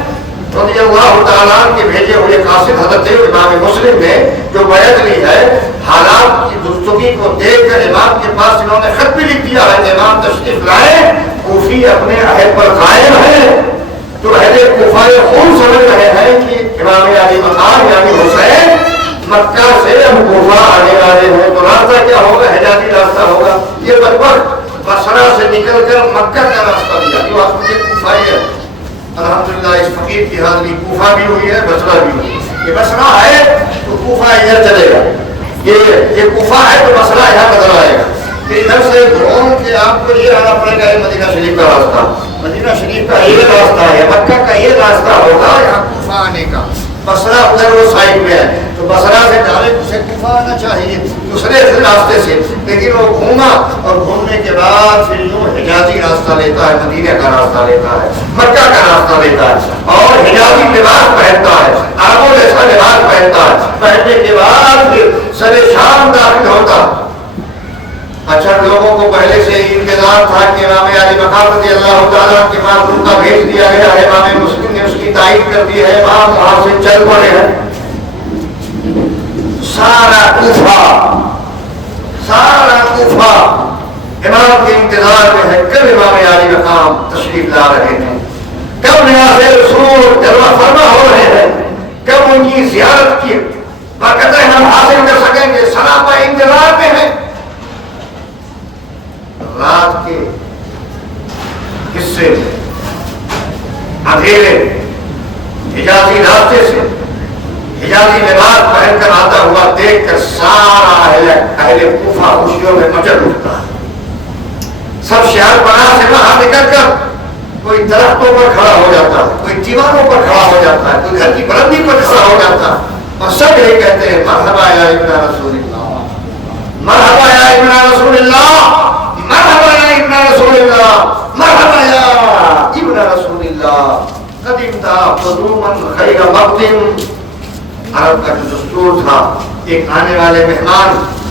رضی اللہ تعالیٰ کے بھیجے ہوئے قاصد حضرت امام مسلم نے جو بیعت لی ہے، حالات کی درستگی کو دیکھ کر امام کے پاس انہوں نے خط بھی لکھ دیا ہے کہ امام تشریف لائے، کوفی اپنے عہد پر قائم ہے. تو اہل کوفہ خون سمجھ رہے ہیں کہ امام علی مقام یعنی حسین مکہ سے ہم کوفہ آنے والے ہیں، تو راستہ کیا ہوگا؟ حجازی راستہ ہوگا. یہ بدبخت بصرہ سے نکل کر مکہ کا راستہ لیا، جو آج مجھے کوفہ ہے. الحمدللہ اس فقیر کی حاضری کوفہ بھی ہوئی ہے، بصرہ بھی ہوئی ہے. یہ بصرہ ہے تو کوفہ ادھر چلے گا، یہ کوفہ ہے تو بصرہ یہاں بدل آئے گا. پھر ادھر سے گھوم کے آپ کو یہ آنا پڑے گا، یہ مدینہ شریف کا راستہ، مدینہ شریف کا یہ راستہ ہے، مکہ کا یہ راستہ ہوگا یہاں کوفہ آنے کا. بصرہ ادھر وہ سائڈ میں ہے تو بصرہ سے ڈائریکٹ اسے کوفہ آنا چاہیے دوسرے راستے سے، لیکن وہ گھوما اور گھومنے کے بعد پھر یوں حجازی راستہ لیتا ہے، مدینہ کا راستہ لیتا ہے، مکہ کا راستہ لیتا ہے اور حجازی لباس پہنتا ہے، عربوں جیسا لباس پہنتا ہے. پہننے کے بعد پھر سر شام داخل ہوتا. اچھا لوگوں کو پہلے سے انتظار تھا کہ امام علی مقام رضی اللہ تعالیٰ کے پاس ان کا بھیج دیا گیا ہے، امام مسلم نے اس کی تائید کر دی ہے، امام وہاں سے چل پڑے ہیں. سارا کوفہ امام کے انتظار میں ہے، کب امام علی مقام تشریف لا رہے ہیں، کب نیاز رسول جلوہ فرما ہو رہے ہیں، کب ان کی زیارت کی برکتیں ہم حاصل کر سکیں گے. سراپا انتظار میں ہے. رات کے حصے میں اندھیرے حجازی راستے سے حجازی لباس پہن کر آتا ہوا دیکھ کر سارا اہل کوفہ خوشیوں میں مچل اٹھتا ہے. سب شہر پناہ سے باہر نکل کر کوئی درختوں پر کھڑا ہو جاتا ہے، کوئی دیواروں پر کھڑا ہو جاتا ہے، کوئی گھر کی بلندی پر کھڑا ہو جاتا ہے اور سب یہ کہتے ہیں مرحبا یا ابن رسول اللہ، مرحبا یا ابن رسول اللہ، مرحبا یا ابن رسول اللہ، مرحبا یا ابن رسول اللہ. قدمت قدوما خیر مقدم عرب کا جو دستور تھا، ایک آنے والے مہمان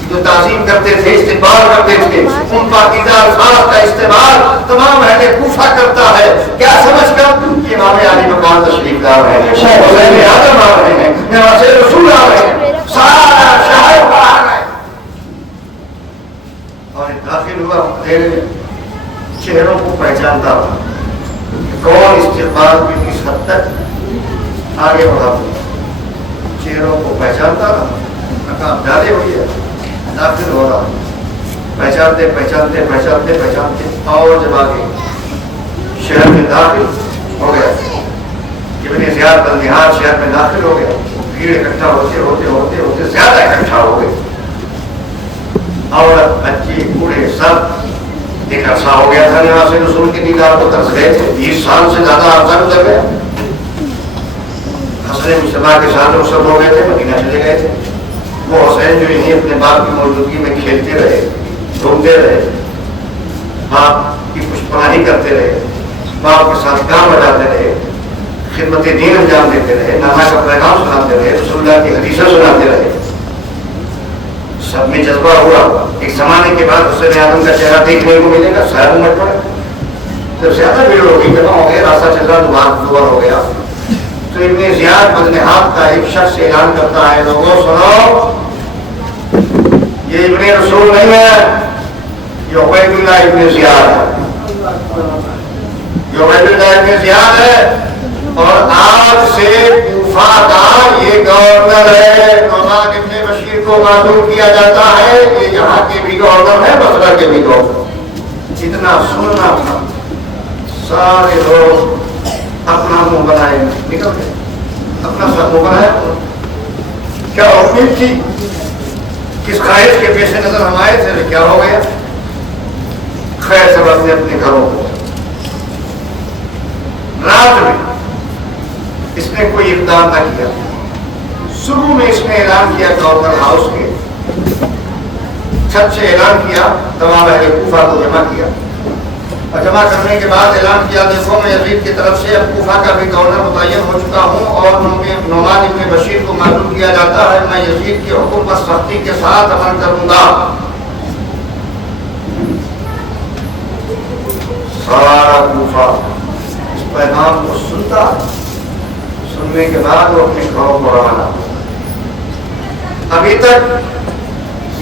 جو تعظیم کرتے تھے، استقبال کرتے تھے، ان پاکیزہ الفاظ کا استعمال تمام اہل کوفہ کرتا ہے، کیا سمجھ کر کہ امام علی مقام تشریف لا رہے ہیں، حسین اعظم آ رہے ہیں، نواسے رسول آ رہے ہیں، سارا شہر آ رہا ہے۔ اور داخل ہوا، چہروں کو پہچانتا ہوا کہ کون استقبال کی کس حد تک آگے بڑھا، چہروں کو پہچانتا رہا، نقاب ڈالے ہوئی ہے، داخل ہو رہا، پہچانتے پہچانتے پہچانتے پہچانتے اور جب آگے شہر میں داخل ہو گیا، ابن زیاد بلنہار شہر میں داخل ہو گیا، بھیڑ اکٹھا ہوتے ہوتے ہوتے ہوتے زیادہ اکٹھا ہو گئے، عورت بچے بوڑھے سب ایک عرصہ ہو گیا تھا نواسے رسول کے دیدار کو ترس گئے تھے، 20 سال سے زیادہ عرصہ گزر گیا، حسن مصطفیٰ کے ساتھ رخصت ہو گئے تھے، مدینہ چلے گئے تھے، وہ حسین جو انہیں اپنے باپ کی موجودگی میں کھیلتے رہے، گھومتے رہے، باپ کی پشپناہی کرتے رہے، باپ کے ساتھ کام بجاتے رہے، خدمت دین انجام دیتے رہے، نامہ کا پیغام سناتے رہے، رسول اللہ کی حدیثیں سناتے رہے، سب میں جذبہ ہوا۔ ایک زمانے کے بعد حسین اعظم کا چہرہ دیکھنے کو ملے گا، شاید امت پڑے، جب زیادہ بھیڑ ہوگی، جمع ہو گیا، راستہ چل رہا، دوبارہ ہو گیا، تو ابن زیاد بلنہار کا ایک شخص اعلان کرتا ہے، لوگوں سنو، یہ ابن رسول نہیں ہے، یہ عبید اللہ ابن زیاد ہے، یہ عبید اللہ ابن زیاد ہے، اور آج سے کوفہ کا یہ گورنر ہے، نعمان ابن بشیر کو معزول کیا جاتا ہے، یہ یہاں کے بھی گورنر ہے، بصرہ کے بھی گورنر۔ اتنا سننا تھا، سارے لوگ اپنا منہ بنائے نکل گئے، اپنا سب منہ بنایا۔ کیا امید تھی، کس خواہش کے پیش نظر ہم آئے تھے، کیا ہو گیا؟ خیر سب اپنے اپنے گھروں کو۔ رات میں اس نے کوئی اقدام نہ کیا، صبح میں اس نے اعلان کیا، گورنر ہاؤس کے چھت سے اعلان کیا، تمام اہل کوفہ کو جمع کیا، اور جمع کرنے کے بعد اعلان کیا، دیکھو میں یزید کی طرف سے اب کوفہ کا بھی گورنر متعین ہو چکا ہوں، اور نعمان ابن بشیر کو معزول کیا جاتا ہے، میں یزید کے حکم پر سختی کے ساتھ عمل کروں گا۔ سارا کوفہ اس پیغام کو سنتا، سننے کے بعد وہ اپنے گھروں کو روانہ۔ ابھی تک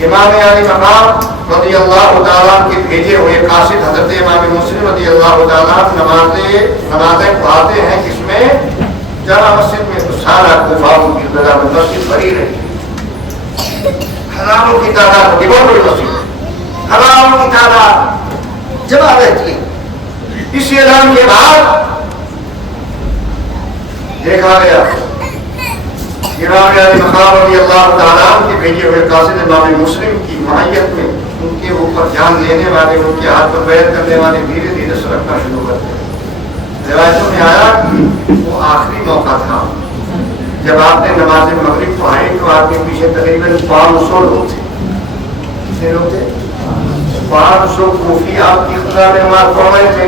امام علی مقام رضی اللہ تعالیٰ کے بھیجے ہوئے قاصد حضرت امام مسلم رضی اللہ تعالیٰ نمازیں پڑھاتے ہیں، جس میں جامع مسجد میں تو سارا کوفہ کی جگہ میں مسجد بھری رہی، ہزاروں کی تعداد ہوتی، بہت بڑی مسجد، ہزاروں کی تعداد جمع رہتی ہے۔ اس اعلان کے بعد دیکھا گیا امام علی مقام رضی اللہ تعالیٰ کے بھیجے ہوئے قاصد امام مسلم کی معیت میں ان کے اوپر جان لینے والے، ان کے ہاتھ پر بیعت کرنے والے دھیرے دھیرے سرکنا شروع کرتے ہیں۔ روایتوں میں آیا کہ وہ آخری موقع تھا جب آپ نے نماز مغرب پڑھائی تو آپ کے پیچھے تقریباً 500 لوگ تھے۔ کتنے لوگ تھے؟ 500 کوفی آپ کی خدا میں نماز پڑھ رہے تھے،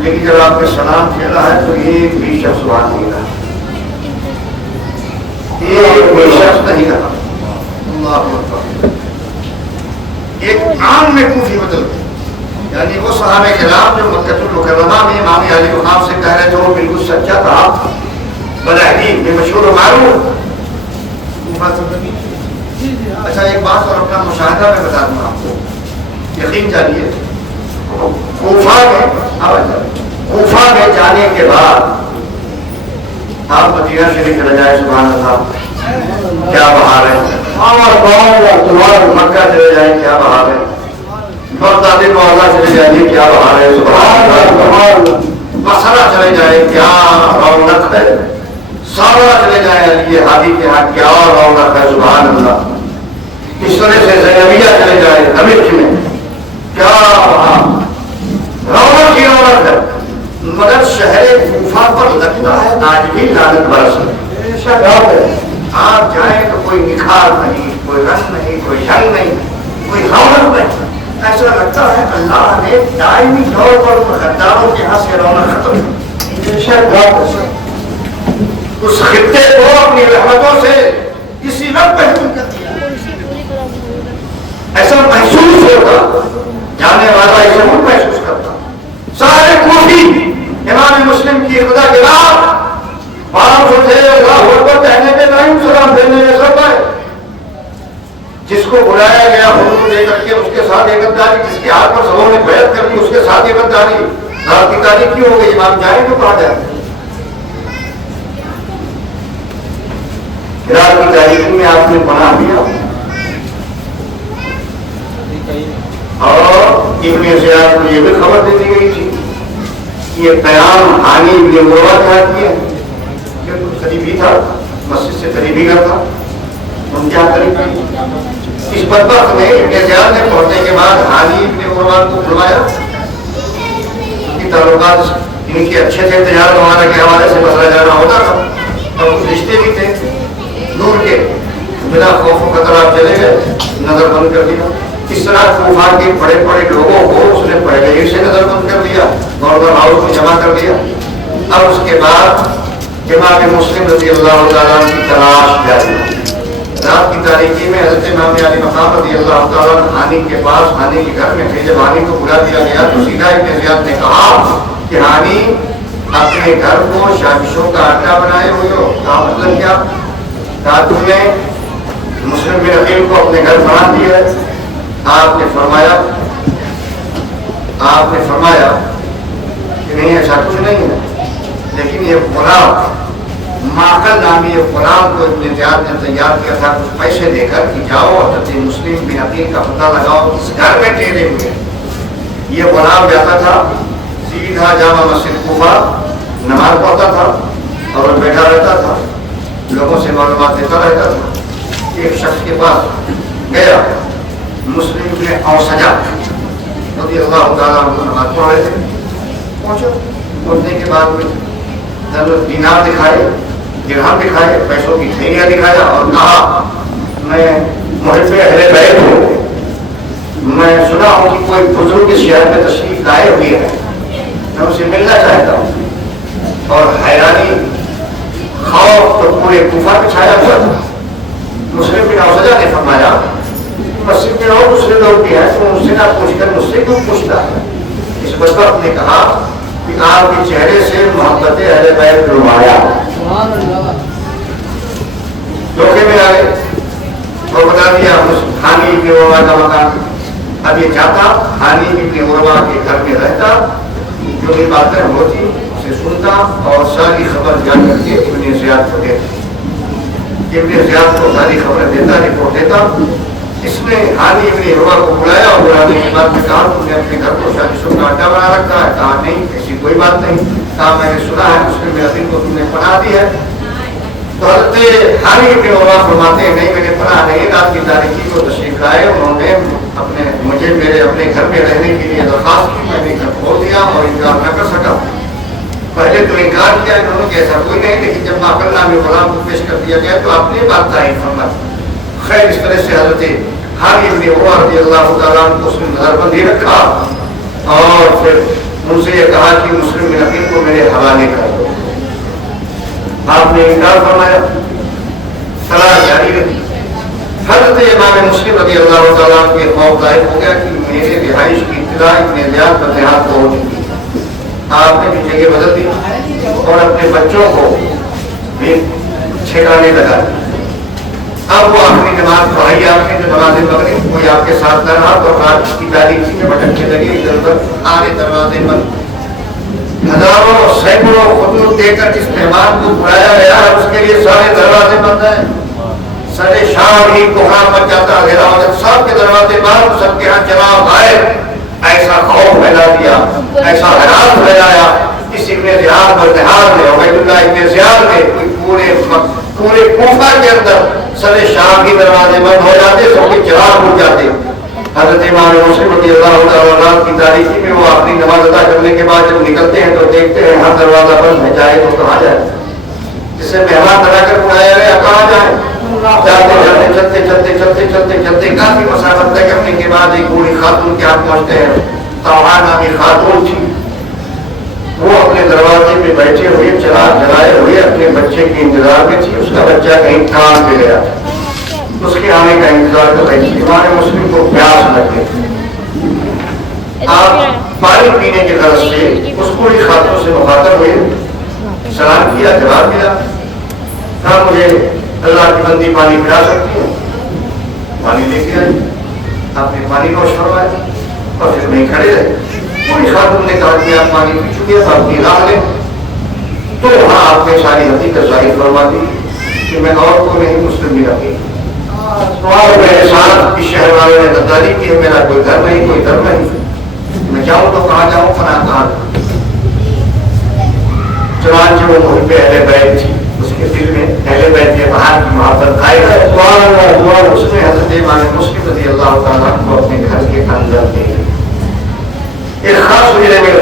لیکن جب آپ نے سلام پھیرا ہے تو ایک بھی شخص وہاں نہیں رہا، ایک بھی شخص نہیں رہا۔ اللہ اکبر، ایک عام میں کوفی بدل گئی، یعنی وہ صحابہ کرام جو مکہ المکرمہ میں امام علی مقام سے کہہ رہے تھے وہ بالکل سچا تھا، بلحدین میں مشہور و معروف۔ اچھا ایک بات اور اپنا مشاہدہ میں بتا دوں آپ کو، یقین جانیے، کوفہ میں جانے کے بعد آپ مدینہ شریف چلے جائیں، سبحان اللہ کیا بہار ہے، تمہارا مکہ چلے جائیں کیا بہار ہے، بغداد معاذہ چلے جائیں کیا بہار ہے، سبحان اللہ، بصرہ چلے جائیں کیا رونق ہے، سارا چلے جائیں علی ہادی کے ہاں کیا رونق ہے، سبحان اللہ، اس طرح سے زینبیہ چلے جائیں دمشق میں کیا وہاں رونق کی رونق ہے، مگر شہر کوفہ پر لگتا ہے آج بھی لعنت برس ہے۔ آپ جائیں تو کوئی نکھار نہیں، کوئی رنگ نہیں، کوئی جنگ نہیں، کوئی رونق نہیں، ایسا لگتا ہے اللہ نے دائمی طور پر غداروں کے ہاں سے رونق ختم کی۔ اس خطے کو اپنی رحمت رحمتوں سے اسی وقت محفوظ کر دیا. ایسا محسوس ہوتا, جانے والا ایسا وہ محسوس کرتا. سارے کوفی امام مسلم کی خدا کے رات 1200 تھے, اللہ اکبر کہنے پہ نہیں سلام دینے میں سب آئے. جس کو بلایا گیا حضور لے کر کے اس کے ساتھ ایک غداری, جس کے ہاتھ پر سبوں نے بیعت کر دی اس کے ساتھ ایک غداری. رات کی تاریخ کیوں ہو گئی؟ امام جائیں تو کہا جائے. رات کی تاریخ میں آپ نے پناہ دیا اور ابن زیاد کو یہ بھی خبر دے دی گئی تھی کہ یہ قیام حانی ابن عروہ کیا کیا, کہ کچھ قریبی تھا, مسجد سے قریبی کا تھا, ان کیا قریب کی. اس بدبخت نے ابن زیاد نے پہنچنے کے بعد حانی ابن عروہ کو بلوایا. ان کی تعلقات ان کے اچھے تھے, تجارت وغیرہ کے حوالے سے مسئلہ جانا ہوتا تھا اور کچھ رشتے بھی تھے دور کے. بنا خوف و خطر آپ چلے گئے, نظر بند کر دیا. اس طرح کوفہ کے بڑے بڑے لوگوں کو اس نے پہلے ہی سے نظر بند کر دیا, گورنر ہاؤس میں جمع کر دیا. اب اس کے بعد امام مسلم رضی اللہ تعالیٰ کی تلاش جاری. رات کی تاریخی میں حضرت امام علی مقام رضی اللہ تعالیٰ حانی کے پاس, حانی کے گھر میں تھے. جب حانی کو بلا دیا گیا تو سیدھا ابن زیاد نے کہا کہ حانی اپنے گھر کو شاکشوں کا اڈا بنائے ہوئے ہو. کہا مطلب کیا؟ کہا تم نے مسلم بن عقیل کو اپنے گھر بنا دیا ہے. آپ نے فرمایا کہ نہیں ایسا کچھ نہیں ہے, لیکن یہ غلام ماقل نامی یہ غلام کو ابن زیاد نے تیار کیا تھا کچھ پیسے دے کر کہ جاؤ حضرت مسلم بن عقیل کا پتہ لگاؤ اس گھر میں ٹھہرے ہوئے. یہ غلام جاتا تھا سیدھا جامع مسجد کوفہ, نماز پڑھتا تھا اور بیٹھا رہتا تھا, لوگوں سے معلومات دیتا رہتا تھا. ایک شخص کے پاس گیا, مسلم نے اوسجا رضی اللہ تعالیٰ عنہ نماز پڑھ رہے تھے. پہنچنے کے بعد ضرورت دینار دکھائے, درہم دکھائے, پیسوں کی تھیلیاں دکھایا اور کہا میں محب اہل بیت ہوں, میں سنا ہوں کہ کوئی بزرگ اس شہر میں تشریف لائے ہوئے ہے, میں اسے ملنا چاہتا ہوں. اور حیرانی خوف تو پورے کوفہ پہ چھایا ہوا تھا. مسلم بن اوسجا نے فرمایا مسجد میں اور دوسرے لوگ بھی ہیں تو ان سے نہ پوچھ کر مجھ سے کیوں پوچھتا ہے؟ اس بدبخت نے کہا کہ آپ کے چہرے سے محبت اہل بیت لمایا. دھوکے میں آ گئے اور بتا دیا حانی ابن عروہ کا مکان. اب یہ چاہتا حانی ابن عروہ کے گھر میں رہتا, جو بھی باتیں ہوتی اسے سنتا اور ساری خبر جا کر کے ابن زیاد کو دیتا. ابن زیاد کو ساری خبر دیتا, رپورٹ دیتا. اس نے حانی ابن عروہ کو بلایا اور بلانے کے بعد میں کہا تم نے اپنے گھر کو شاکشوں کا اڈا بنا رکھا ہے؟ کہا نہیں, ایسی کوئی بات نہیں. کہا میں نے سنا ہے مسلم بن عقیل کو تم نے پناہ دی ہے. تو حضرت حانی ابن عروہ فرماتے ہیں نہیں, میں نے پناہ نہیں, رات کی تاریخی کو تشریف لائے, انہوں نے مجھے میرے اپنے گھر میں رہنے کے لیے درخواست کی, میں نے گھر کھول دیا اور انکار نہ کر سکا. پہلے تو انکار کیا انہوں نے کہ ایسا کوئی نہیں, لیکن جب ماقل نامی غلام کو پیش کر دیا گیا تو اپنی بات ظاہر فرمائی. خیر اس طرح سے حضرت حانی ابن عروہ رضی اللہ تعالیٰ عنہ کو اس نے نظر بندی رکھا اور پھر ان سے یہ کہا کہ مسلم بن عقیل کو میرے حوالے کر دو. آپ نے انکار فرمایا, صلاح جاری رہی. حضرت امام مسلم رضی اللہ تعالیٰ عنہ کے خوف ظاہر ہو گیا کہ میرے رہائش کی اطلاع ابن زیاد بدنہاد کو ہو چکی. آپ نے بھی جگہ بدل دی اور اپنے بچوں کو بھی ٹھکانے لگا. اب وہ اپنی نماز پڑھائی, آپ نے جو نماز مغرب کوئی آپ کے ساتھ نہ رہا تو رات کی تاریخی میں بھٹکنے لگے ادھر ادھر, آنے دروازے بند. ہزاروں سینکڑوں خطوط دے کر جس مہمان کو بلایا گیا اس کے لیے سارے دروازے بند ہیں. سارے شام ہی کوہرام بن جاتا, اندھیرا ہو جاتا, سب کے دروازے بند, سب کے ہاں جواب غائب. ایسا خوف پھیلا دیا, ایسا حیران پھیلایا. اس ابن زیاد بدنہاد نے, عبید اللہ ابن زیاد نے پورے کوفہ کے اندر سارے شام کی دروازے بند ہو جاتے, سب کے چراغ بجھ جاتے. حضرت امام مسلم رضی اللہ تعالیٰ کی تاریخی میں وہ اپنی نماز ادا کرنے کے بعد جب نکلتے ہیں تو دیکھتے ہیں ہر دروازہ بند ہے, جائے تو کہاں جائے. جسے مہمان بنا کر بلایا گیا کہاں جائے. چلتے کافی مسافت طے کرنے کے بعد ایک بوڑھی خاتون کے ہاتھ پہنچتے ہیں. طوحا نامی خاتون تھی, وہ اپنے دروازے پہ بیٹھے ہوئے چراغ جلائے ہوئے اپنے بچے کے انتظار میں تھی. اس کا بچہ کہیں کام پہ گیا تھا, اس کے آنے کا انتظار کر رہی تھی. امام مسلم کو پیاس لگ گئی. آپ پانی پینے کی غرض سے اس کو بھی خاتون سے مخاطب ہوئے, سلام کیا, جواب ملا. کہا مجھے اللہ کی بندی پانی پلا سکتی ہے؟ پانی لے کے آئی, آپ نے پانی نوش فرمایا اور پھر نہیں کھڑے رہے. پوری خاتون نے کہا کہ آپ پانی پی چکے ہیں, آپ کی راہ لیں. تو وہاں آپ نے ساری حقیقت ظاہر فرما دی کہ میں اور کو نہیں, مسلم بھی رکھے اور میرے ساتھ اس شہر والے نے غداری کی ہے. میرا کوئی گھر نہیں, کوئی در نہیں, میں جاؤں تو کہاں جاؤں, پناہ کہاں. چنانچہ وہ محب اہل بیت تھی, اس کے دل میں اہل بیت کے باہر کی محبت آئے گا. اس نے حضرت امام مسلم رضی اللہ تعالیٰ کو اپنے گھر کے اندر دے ایک خاص مجرے میں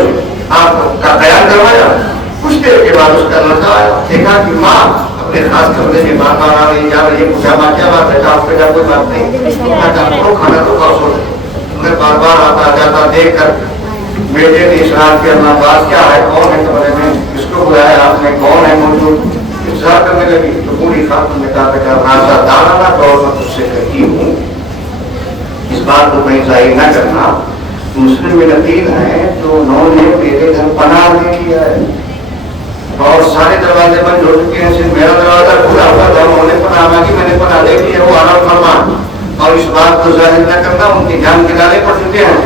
آپ کا بیان کروایا. کچھ دیر کے بعد اس کا لڑکا آیا, دیکھا کہ ماں اپنے خاص کمرے میں بار بار آ رہی, جا رہی ہے. پوچھا ماں کیا بات ہے؟ آپ کا کوئی بات نہیں, کھانا تو خاص ہو. میں بار بار آتا جاتا دیکھ کر بیٹے نے اشارہ کیا, ماں بات کیا ہے, کون ہے کمرے میں, کس کو بلایا آپ نے, کون ہے موجود, انتظار کرنے لگی. تو پوری خاتون نے کہا کہ راستہ دانا طور پر تجھ سے کہتی ہوں, اس بات کو کہیں ظاہر نہ کرنا. مسلم میں نقیل ہیں تو انہوں نے میرے گھر پناہ دے دیا ہے اور سارے دروازے بند ہو چکے ہیں, صرف میرا دروازہ کھلا ہوا تھا. انہوں نے پناہ مانگی, میں نے پناہ دے دی ہے. وہ آرام فرما اور اس بات کو ظاہر نہ کرنا, ان کی جان کنارے پڑ چکے ہیں.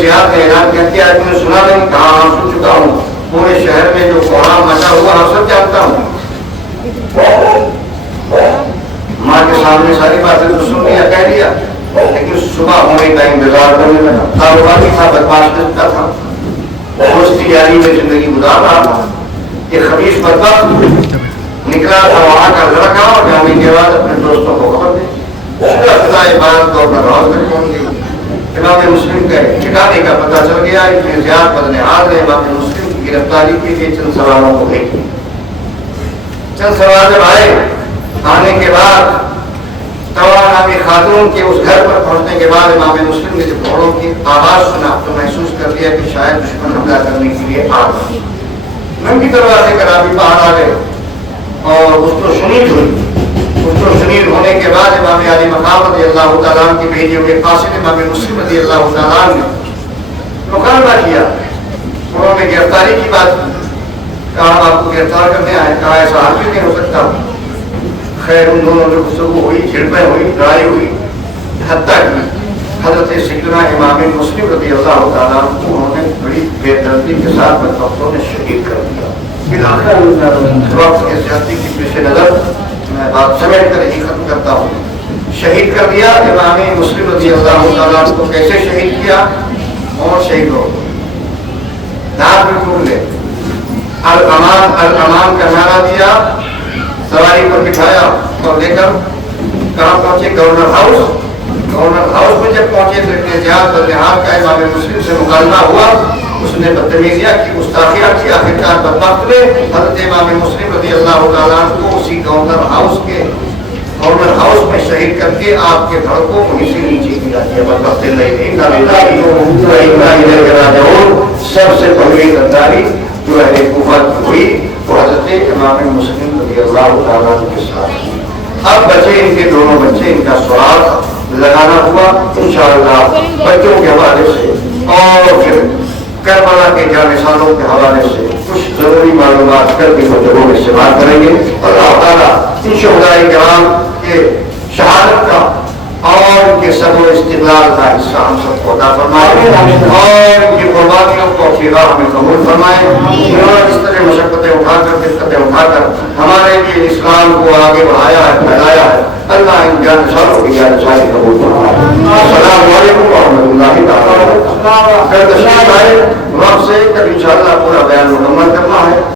زیاد نے اعلان کر دیا, تم نے سنا نہیں؟ کہاں سن چکا ہوں. پورے شہر میں جو کوڑا مچا ہوا ہم سب جانتا ہوں. ماں کے سامنے ساری باتیں تو سن لیا, کہہ دیا, لیکن صبح ہونے کا انتظار کرنے لگا. کاروباری تھا, بدماش کرتا تھا, دوستی یاری میں زندگی گزار رہا تھا. یہ خبیث بدبخت نکلا تھا وہاں کا لڑکا اور جانے کے بعد اپنے دوستوں کو خبر دے عبادت اور نماز میں پہنچ گئی. امام مسلم کے ٹھکانے کا پتہ چل گیا. اتنے زیادہ بدنہاد نے امام مسلم کی گرفتاری کے لیے چند سوالوں کو بھیجا. چند سوال جب آنے کے بعد نامی خاتون کے اس گھر پر پہنچنے کے بعد امام مسلم نے جب گھوڑوں کی آواز سنا تو محسوس کر لیا کہ شاید دشمن حملہ کرنے کے لیے آ گئے. ننگی دروازے کا رابطہ باہر آ گئے اور اس کو شنید ہوئی. اس کو شنید ہونے کے بعد امام علی مقام رضی اللہ تعالیٰ کی بھیجے ہوئے قاصد امام مسلم رضی اللہ تعالیٰ نے مقابلہ کیا. انہوں نے گرفتاری کی بات کہا, آپ کو گرفتار کرنے آئے. کہا ایسا حال کیوں نہیں ہو سکتا. خیر ان دونوں میں گفتگو ہوئی, جھڑپیں ہوئی, لڑائی ہوئی, حتیٰ کہ حضرت سیدنا امام مسلم رضی اللہ تعالیٰ کو انہوں نے بڑی بے دردی کے ساتھ بدبختوں نے شہید کر دیا. وقت کے زیادتی کی پیش نظر میں بات سمیٹ کر ہی ختم کرتا ہوں. شہید کر دیا. امام مسلم رضی اللہ تعالیٰ کو کیسے شہید کیا؟ اور شہید ہو دار میں ٹوٹ گئے. الامان الامان کا نعرہ دیا, سواری پر بٹھایا اور لے کر کہاں پہنچے؟ Governor house. گورنر ہاؤس میں جب پہنچے تو اتنے زیادہ بدنہاد کا امام مسلم سے مکالمہ ہوا. اس نے بدتمیزیاں کی, گستاخیاں کی. آخرکار بدبخت نے حضرت امام مسلم رضی اللہ تعالیٰ کو اسی گورنر ہاؤس میں شہید کر کے آپ کے دھڑ کو وہیں سے نیچے گرا دیا. بدبخت سب سے پہلی غداری جو اہل کوفہ کی ہوئی وہ حضرت امام مسلم رضی اللہ تعالیٰ کے ساتھ. اب بچے, ان کے دونوں بچے, ان کا سراغ لگانا ہوا انشاءاللہ بچوں کے حوالے سے اور پھر کربلا کے جانشانوں کے حوالے سے کچھ ضروری معلومات کر کے بچوں میں سے بات کریں گے. اللہ تعالیٰ ان شہدائے کرام کے شہادت کا اور ان کے سب و استقلال کا حصہ ہم سب کو عطا فرمائے اور ان کی قربانیوں کو اپنی راہ میں قبول فرمائے. انہوں نے جس طرح مشقتیں اٹھا کر دقتیں اٹھا کر ہمارے لیے اسلام کو آگے بڑھایا ہے, پھیلایا ہے, اللہ ان جانشانوں کی جانشانی قبول فرمائے. السلام علیکم ورحمۃ اللہ تعالیٰ. وقت سے کل انشاءاللہ پورا بیان مکمل کرنا ہے.